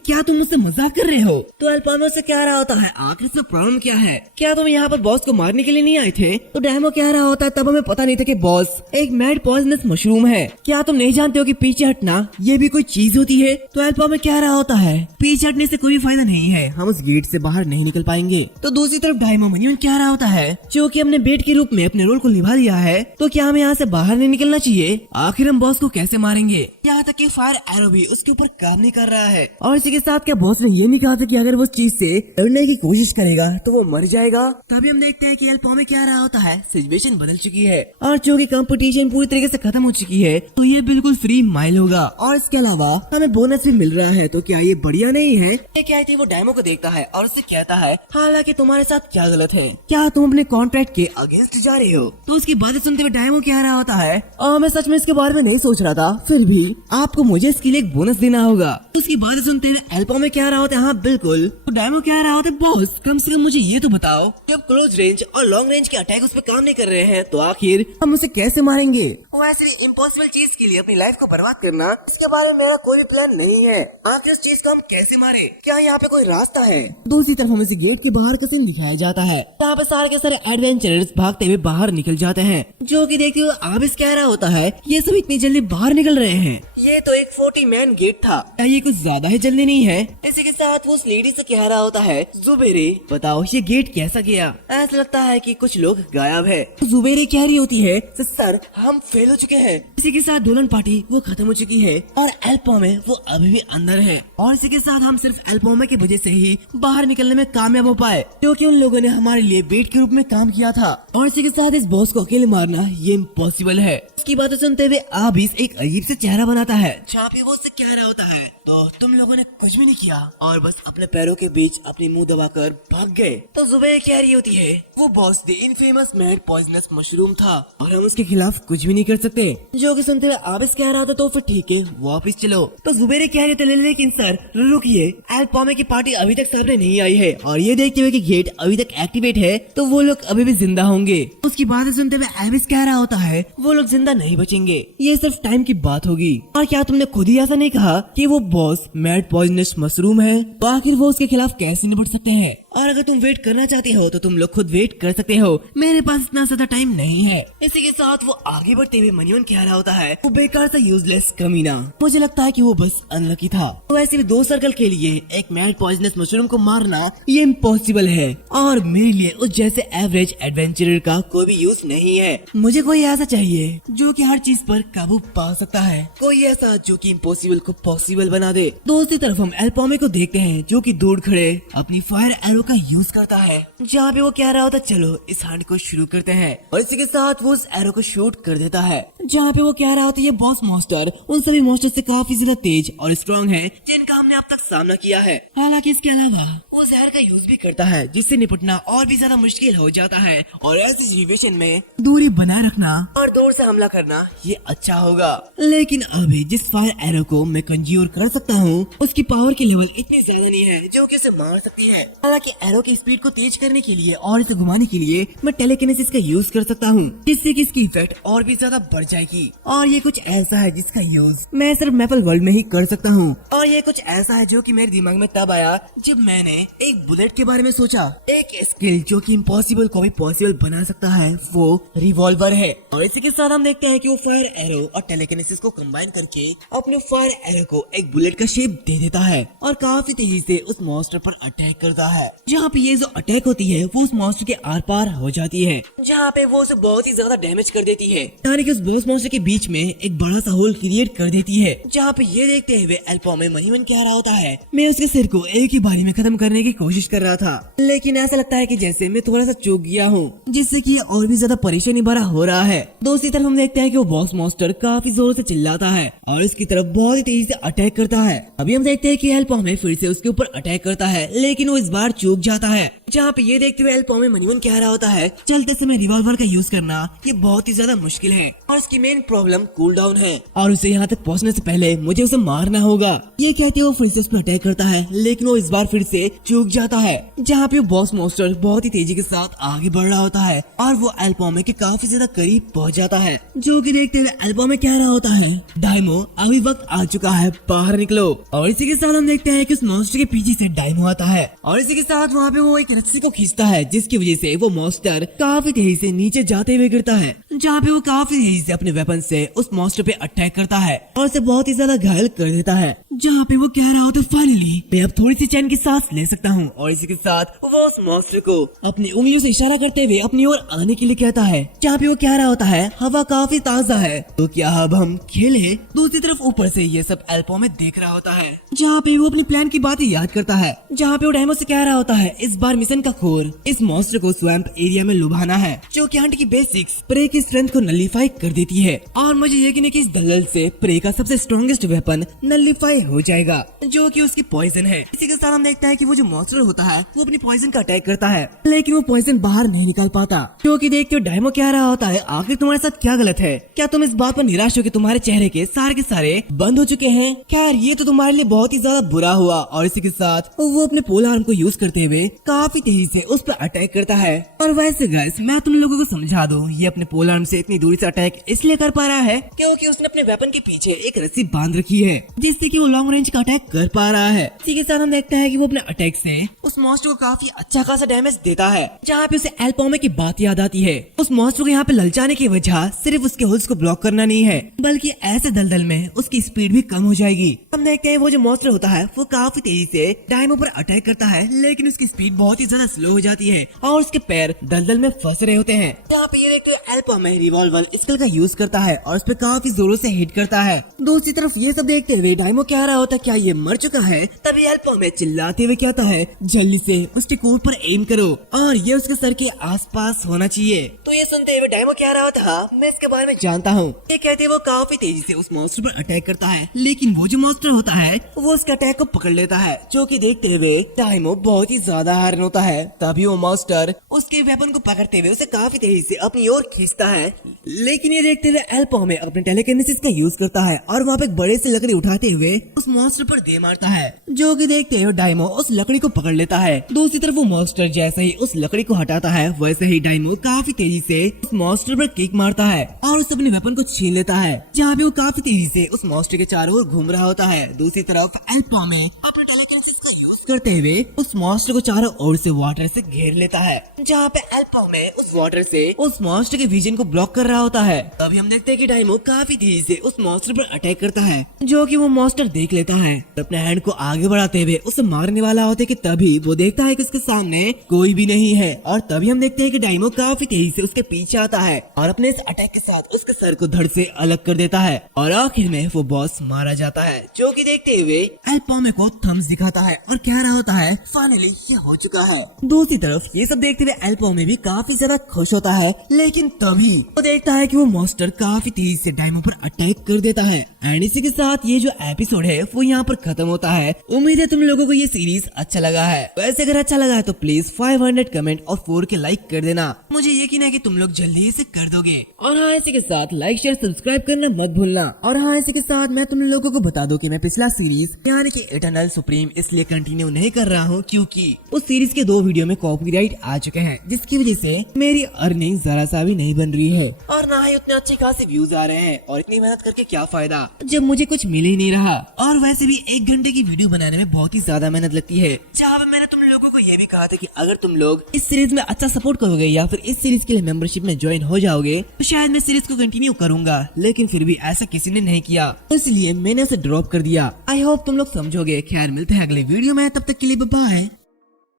क्या तुम मुझसे मजाक कर रहे हो? तो एल्पोमे से कह रहा होता है आखिर से प्रॉब्लम क्या है, क्या तुम यहाँ पर बॉस को मारने के लिए नहीं आए थे? तो डायमो कह रहा होता है तब हमें पता नहीं था कि बॉस एक मैड पॉइजनस मशरूम है, क्या तुम नहीं जानते हो कि पीछे हटना ये भी कोई चीज होती है? तो एल्पोमे कह रहा होता है पीछे हटने से कोई फायदा नहीं है, हम उस गेट से बाहर नहीं निकल पाएंगे। तो दूसरी तरफ डायमो मनीमन कह रहा होता है जो कि हमने बेट के रूप में अपने रोल को निभा लिया है तो क्या हमें यहाँ से बाहर नहीं निकलना चाहिए? आखिर हम बॉस को कैसे मारेंगे? यहाँ तक कि फायर एरो भी उसके ऊपर काम नहीं कर रहा है। और इसी के साथ क्या बॉस ने ये नहीं कहा था कि अगर वो उस चीज से लड़ने की कोशिश करेगा तो वो मर जाएगा। तभी हम देखते हैं कि एल्पो में क्या रहा होता है, सिचुएशन बदल चुकी है और चूंकि कंपटीशन पूरी तरीके से खत्म हो चुकी है तो ये बिल्कुल फ्री माइल होगा और इसके अलावा हमें बोनस भी मिल रहा है। तो क्या ये बढ़िया नहीं है? ये क्या है, वो डायमो को देखता है और उससे कहता है हालांकि तुम्हारे साथ क्या गलत है, क्या तुम अपने कॉन्ट्रैक्ट के अगेंस्ट जा रहे हो? तो उसकी बातें सुनते हुए डायमो कह रहा होता है मैं सच में इसके बारे में नहीं सोच रहा था, फिर भी आपको मुझे इसके लिए एक बोनस देना होगा। उसकी बातें सुनते हुए एल्पो में कह रहा होता है हाँ बिल्कुल। तो डायमो कह रहा होता है बॉस कम से कम मुझे ये तो बताओ कि अब क्लोज रेंज और लॉन्ग रेंज के अटैक उस पर काम नहीं कर रहे हैं तो आखिर हम उसे कैसे मारेंगे? वैसे भी इम्पॉसिबल चीज के लिए अपनी लाइफ को बर्बाद करना, इसके बारे में मेरा कोई भी प्लान नहीं है। आखिर उस चीज को हम कैसे मारे? क्या यहाँ पे कोई रास्ता है? दूसरी तरफ हमें गेट के बाहर का सीन दिखाया जाता है। यहाँ पे सारे के सारे एडवेंचरर्स भागते हुए बाहर निकल जाते हैं, जो कि देखते हुए आबिस कह रहा होता है ये सब इतनी जल्दी बाहर निकल रहे हैं, ये तो एक 40 मैन गेट था, क्या ये कुछ ज्यादा ही जल्दी नहीं है? इसी के साथ वो उस लेडी से कह रहा होता है जुबेरे बताओ ये गेट कैसा गया? ऐसा लगता है कि कुछ लोग गायब है। जुबेरे कह रही होती है सर हम फेल हो चुके हैं। इसी के साथ दुल्हन पार्टी वो खत्म हो चुकी है और एल्पो में वो अभी भी अंदर है और इसी के साथ हम सिर्फ एल्पो में की वजह से ही बाहर निकलने में कामयाब हो पाए, क्योंकि उन लोगों ने हमारे लिए बेट के रूप में काम किया था। और इसी के साथ इस बॉस को अकेले मारना ये इम्पॉसिबल है। इसकी बातें सुनते हुए आबिस एक अजीब से चेहरा बनाता है जहाँ पे वो उससे कह रहा होता है तो तुम लोगों ने कुछ भी नहीं किया और बस अपने पैरों के बीच अपनी मुंह दबाकर भाग गए। तो जुबैर कह रही होती है वो boss the infamous mad poisonous mushroom था और हम उसके खिलाफ कुछ भी नहीं कर सकते। जो कि सुनते हुए आबिस कह रहा था तो फिर ठीक है वापिस चलो। तो जुबैर कह रहे थे लेकिन सर रुकिए, एल्पो की पार्टी अभी तक सामने नहीं आई है और ये देखते हुए कि गेट अभी तक एक्टिवेट है तो वो लोग अभी भी जिंदा होंगे। उसकी बातें सुनते हुए आबिस कह रहा होता है वो लोग जिंदा नहीं बचेंगे, ये सिर्फ टाइम की बात होगी। और क्या तुमने खुद ही ऐसा नहीं कहा कि वो बॉस मैड पॉइजनस मशरूम है, तो आखिर वो उसके खिलाफ कैसे निपट सकते हैं? और अगर तुम वेट करना चाहते हो तो तुम लोग खुद वेट कर सकते हो, मेरे पास इतना ज्यादा टाइम नहीं है। इसी के साथ वो आगे बढ़ते हुए मनियन कह रहा होता है वो बेकार सा यूजलेस कमीना, मुझे लगता है कि वो बस अनलकी था। तो वैसे भी 2 सर्कल के लिए एक मैड पॉइजनस मशरूम को मारना ये इम्पॉसिबल है और मेरे लिए उस जैसे एवरेज एडवेंचरर का कोई भी यूज नहीं है। मुझे कोई ऐसा चाहिए जो कि हर चीज पर काबू पा सकता है, कोई ऐसा जो कि इम्पॉसिबल को पॉसिबल बना दे। दूसरी तरफ हम एल्पो को देखते हैं जो कि दूर खड़े अपनी फायर एरो का यूज करता है, जहाँ पे वो कह रहा होता चलो इस हंट को शुरू करते हैं और इसी के साथ वो उस एरो को शूट कर देता है, जहाँ पे वो कह रहा होता ये बॉस मॉन्स्टर उन सभी मॉन्स्टर से काफी ज्यादा तेज और स्ट्रॉन्ग है जिनका हमने अब तक सामना किया है। हालांकि इसके अलावा वो जहर का यूज भी करता है जिससे निपटना और भी ज्यादा मुश्किल हो जाता है और ऐसी सिचुएशन में दूरी बनाए रखना और दूर से हमला करना ये अच्छा होगा। लेकिन अभी जिस फायर एरो को मैं कंज्यूर कर सकता हूँ उसकी पावर की लेवल इतनी ज्यादा नहीं है जो कि उसे मार सकती है। हालांकि एरो की स्पीड को तेज करने के लिए और इसे घुमाने के लिए मैं टेलीकिनेसिस का यूज कर सकता हूँ, जिससे कि इसकी इफेक्ट और भी ज्यादा बढ़ जाएगी। और ये कुछ ऐसा है जिसका यूज मैं सिर्फ मैपल वर्ल्ड में ही कर सकता हूँ। और ये कुछ ऐसा है जो कि मेरे दिमाग में तब आया जब मैंने एक बुलेट के बारे में सोचा। एक स्किल जो कि इम्पॉसिबल को भी पॉसिबल बना सकता है वो रिवॉल्वर है। और इसी के साथ हम देखते हैं कि वो फायर एरो और टेलीकिनेसिस को कंबाइन करके अपने फायर एरो को एक बुलेट का शेप दे देता है और काफी तेजी से उस मॉन्स्टर पर अटैक करता है। जहाँ पे ये जो अटैक होती है वो उस मॉन्स्टर के आर पार हो जाती है, जहाँ पे वो उसे बहुत ही ज्यादा डैमेज कर देती है, यानी कि उस बॉस मॉन्स्टर के बीच में एक बड़ा सा होल क्रिएट कर देती है। जहाँ पे ये देखते हुए एल्पो में महिमन कह रहा होता है मैं उसके सिर को एक ही बारी में खत्म करने की कोशिश कर रहा था, लेकिन ऐसा लगता है कि जैसे मैं थोड़ा सा चूक गया हूँ, जिससे कि और भी ज्यादा परेशानी भरा हो रहा है। दूसरी तरफ हम देखते हैं कि वो बॉस मॉन्स्टर काफी जोर से चिल्लाता है और उसकी तरफ बहुत ही तेजी से अटैक करता है। अभी हम देखते हैं कि एल्पो में फिर से उसके ऊपर अटैक करता है, लेकिन वो इस बार चूक जाता है। जहाँ पे ये देखते हुए एल्पो में मनिमन कह रहा होता है चलते समय रिवॉल्वर का यूज करना ये बहुत ही ज्यादा मुश्किल है और इसकी मेन प्रॉब्लम कूल डाउन है और उसे यहाँ तक पहुँचने से पहले मुझे उसे मारना होगा। ये कहते वो फिर से उस पर अटैक करता है, लेकिन वो इस बार फिर से चूक जाता है। जहाँ पे बॉस मॉन्स्टर बहुत ही तेजी के साथ आगे बढ़ रहा होता है और वो एल्पो में के काफी ज्यादा करीब पहुँच जाता है, जो कि देखते हुए एल्पो में कह रहा होता है डायमो अभी वक्त आ चुका है, बाहर निकलो। और इसी के साथ हम देखते हैं कि उस मॉन्स्टर के पीछे से डायमो आता है और इसी के साथ वहाँ पे वो एक रस्सी को खींचता है, जिसकी वजह से वो मॉन्स्टर काफी तेजी से नीचे जाते हुए गिरता है, जहाँ पे वो काफी तेजी से अपने वेपन से उस मॉन्स्टर पे अटैक करता है और उसे बहुत ही ज्यादा घायल कर देता है। जहाँ पे वो कह रहा होता फाइनली मैं अब थोड़ी सी चैन की सांस ले सकता हूँ। और इसी के साथ वो उस मॉन्स्टर को अपनी उंगलियों से इशारा करते हुए अपनी ओर आने के लिए कहता है। जहाँ पे वो कह रहा होता है हवा काफी ताजा है, तो क्या अब हम खेले। दूसरी तरफ ऊपर से ये सब एल्पो में देख रहा होता है, जहाँ पे वो अपनी प्लान की बातें याद करता है। जहाँ पे वो डायमो से कह रहा होता है इस बार मिशन का खोर इस मॉन्स्टर को स्वैम्प एरिया में लुभाना है, जो कि हंट की बेसिक्स प्रे की स्ट्रेंथ को नलीफाई कर देती है। और मुझे यकीन है कि इस दलदल से प्रे का सबसे स्ट्रॉन्गेस्ट वेपन नलीफाई हो जाएगा, जो कि उसकी पॉइजन है। इसी के साथ हम देखते हैं कि वो जो मॉन्स्टर होता है वो अपनी पॉइजन का अटैक करता है, लेकिन वो पॉइजन बाहर नहीं निकाल पाता। क्योंकि देखते हो डायमो कह रहा होता है आखिर तुम्हारे साथ क्या गलत है, क्या तुम इस बात पर निराश हो कि तुम्हारे चेहरे के सारे बंद हो चुके हैं। खैर ये तो तुम्हारे लिए बहुत ही ज्यादा बुरा हुआ। और इसी के साथ वो अपने पोल आर्म को यूज करते हुए काफी तेजी से उस पर अटैक करता है। और वैसे गाइस मैं तुम लोगों को समझा दूं, ये अपने पोल आर्म से इतनी दूरी से अटैक इसलिए कर पा रहा है क्योंकि उसने अपने वेपन के पीछे एक रस्सी बांध रखी है, जिससे कि वो लॉन्ग रेंज का अटैक कर पा रहा है। इसी के साथ हम देखते हैं कि वो अपने अटैक से उस मॉन्स्टर को काफी अच्छा खासा डैमेज देता है। जहाँ पे उसे एल्पोमे की बात याद आती है। उस मॉन्स्टर को यहाँ पे ललचाने की वजह सिर्फ उसके होल्स को ब्लॉक करना नहीं है, बल्कि ऐसे दलदल में उसकी स्पीड भी कम हो जाएगी। हम देखते हैं वो जो मॉन्स्टर होता है वो काफी तेजी से डायमो पर अटैक करता है, लेकिन उसकी स्पीड बहुत ही ज्यादा स्लो हो जाती है और उसके पैर दलदल में फंस रहे होते हैं। यहाँ पे ये देखते हैं एल्पोमे रिवॉल्वर स्किल का यूज करता है और उस पर काफी जोरों से हिट करता है। दूसरी तरफ ये सब देखते हुए डायमो कह रहा होता है क्या ये मर चुका है। तभी एल्पोमे चिल्लाते हुए कहता है जल्दी से उसके कोर पर एम करो और ये उसके सर के आसपास होना चाहिए। तो ये सुनते हुए डायमो कह रहा था मैं इसके बारे में जानता हूँ। ये कहते वो काफी तेजी से उस मॉन्स्टर पर अटैक करता है, लेकिन वो जो मॉन्स्टर होता है वो उसके अटैक को पकड़ लेता है, जो कि देखते हुए डायमो बहुत ही ज्यादा हैरान होता है। तभी वो मॉन्स्टर उसके वेपन को पकड़ते हुए उसे काफी तेजी से अपनी ओर खींचता है, लेकिन ये देखते हुए एल्पोमे अपने टेलीकिनेसिस का यूज करता है और वहाँ पे एक बड़े से लकड़ी उठाते हुए उस मॉन्स्टर पर दे मारता है, जो कि देखते हुए डायमो उस लकड़ी को पकड़ लेता है। दूसरी तरफ वो मॉन्स्टर जैसे ही उस लकड़ी को हटाता है वैसे ही डायमो काफी तेजी से उस मॉन्स्टर पर किक मारता है और उस अपने वेपन को छीन लेता है, जहाँ पे वो काफी तेजी से उस मॉन्स्टर के चारों ओर घूम रहा होता है। दूसरी तरफ एल्पोमे अपने टेलीकिनेसिस का यूज करते हुए उस मॉन्स्टर को चारों ओर से वाटर से घेर लेता है, जहाँ पे एल्पोमे उस वाटर से उस मॉन्स्टर के विजन को ब्लॉक कर रहा होता है। तभी हम देखते हैं कि डायमो काफी तेजी से उस मॉन्स्टर पर अटैक करता है, जो कि वो मॉन्स्टर देख लेता है। अपने हैंड को आगे बढ़ाते हुए उसे मारने वाला होता है कि तभी वो देखता है कि उसके सामने कोई भी नहीं है। और तभी हम देखते हैं कि डायमो काफी तेजी से उसके पीछे आता है और अपने इस अटैक के साथ उसके सर को धड़ से अलग कर देता है और आखिर में वो बॉस मारा जाता है, जो कि देखते हुए एल्पोमे को थम्स दिखाता है और कह रहा होता है फाइनली ये हो चुका है। दूसरी तरफ ये सब देखते हुए एल्पोमे भी काफी ज्यादा खुश होता है, लेकिन तभी वो देखता है कि वो मॉन्स्टर काफी तेजी से डायमो पर अटैक कर देता है। एंड इसी के साथ ये जो एपिसोड है वो यहाँ पर खत्म होता है। उम्मीद है तुम लोगों को ये सीरीज अच्छा लगा है। वैसे अगर अच्छा लगा है तो प्लीज 500 कमेंट और 4K लाइक कर देना। मुझे यकीन है कि तुम लोग जल्दी इसे कर दोगे। और हाँ इसी के साथ लाइक शेयर सब्सक्राइब करना मत भूलना। और हाँ इसी के साथ मैं तुम लोगों को बता दूं कि मैं पिछला सीरीज यानी कि इटर्नल सुप्रीम इसलिए कंटिन्यू नहीं कर रहा हूँ क्योंकि उस सीरीज के 2 वीडियो में कॉपीराइट आ चुके हैं, जिसकी वजह से मेरी अर्निंग जरा सा भी नहीं बन रही है और ना ही उतने अच्छे खासे व्यूज आ रहे हैं। और इतनी मेहनत करके क्या फायदा जब मुझे कुछ मिल ही नहीं रहा। और वैसे भी 1 घंटे की वीडियो बनाने में बहुत ही ज्यादा मेहनत लगती है। जहाँ पे मैंने तुम लोगों को ये भी कहा था कि अगर तुम लोग इस सीरीज में अच्छा सपोर्ट करोगे या फिर इस सीरीज के लिए मेंबरशिप में ज्वाइन हो जाओगे तो शायद मैं सीरीज को कंटिन्यू करूंगा, लेकिन फिर भी ऐसा किसी ने नहीं किया, इसलिए मैंने उसे ड्रॉप कर दिया। आई होप तुम लोग समझोगे। खैर मिलते हैं अगले वीडियो में, तब तक के लिए बाय बाय।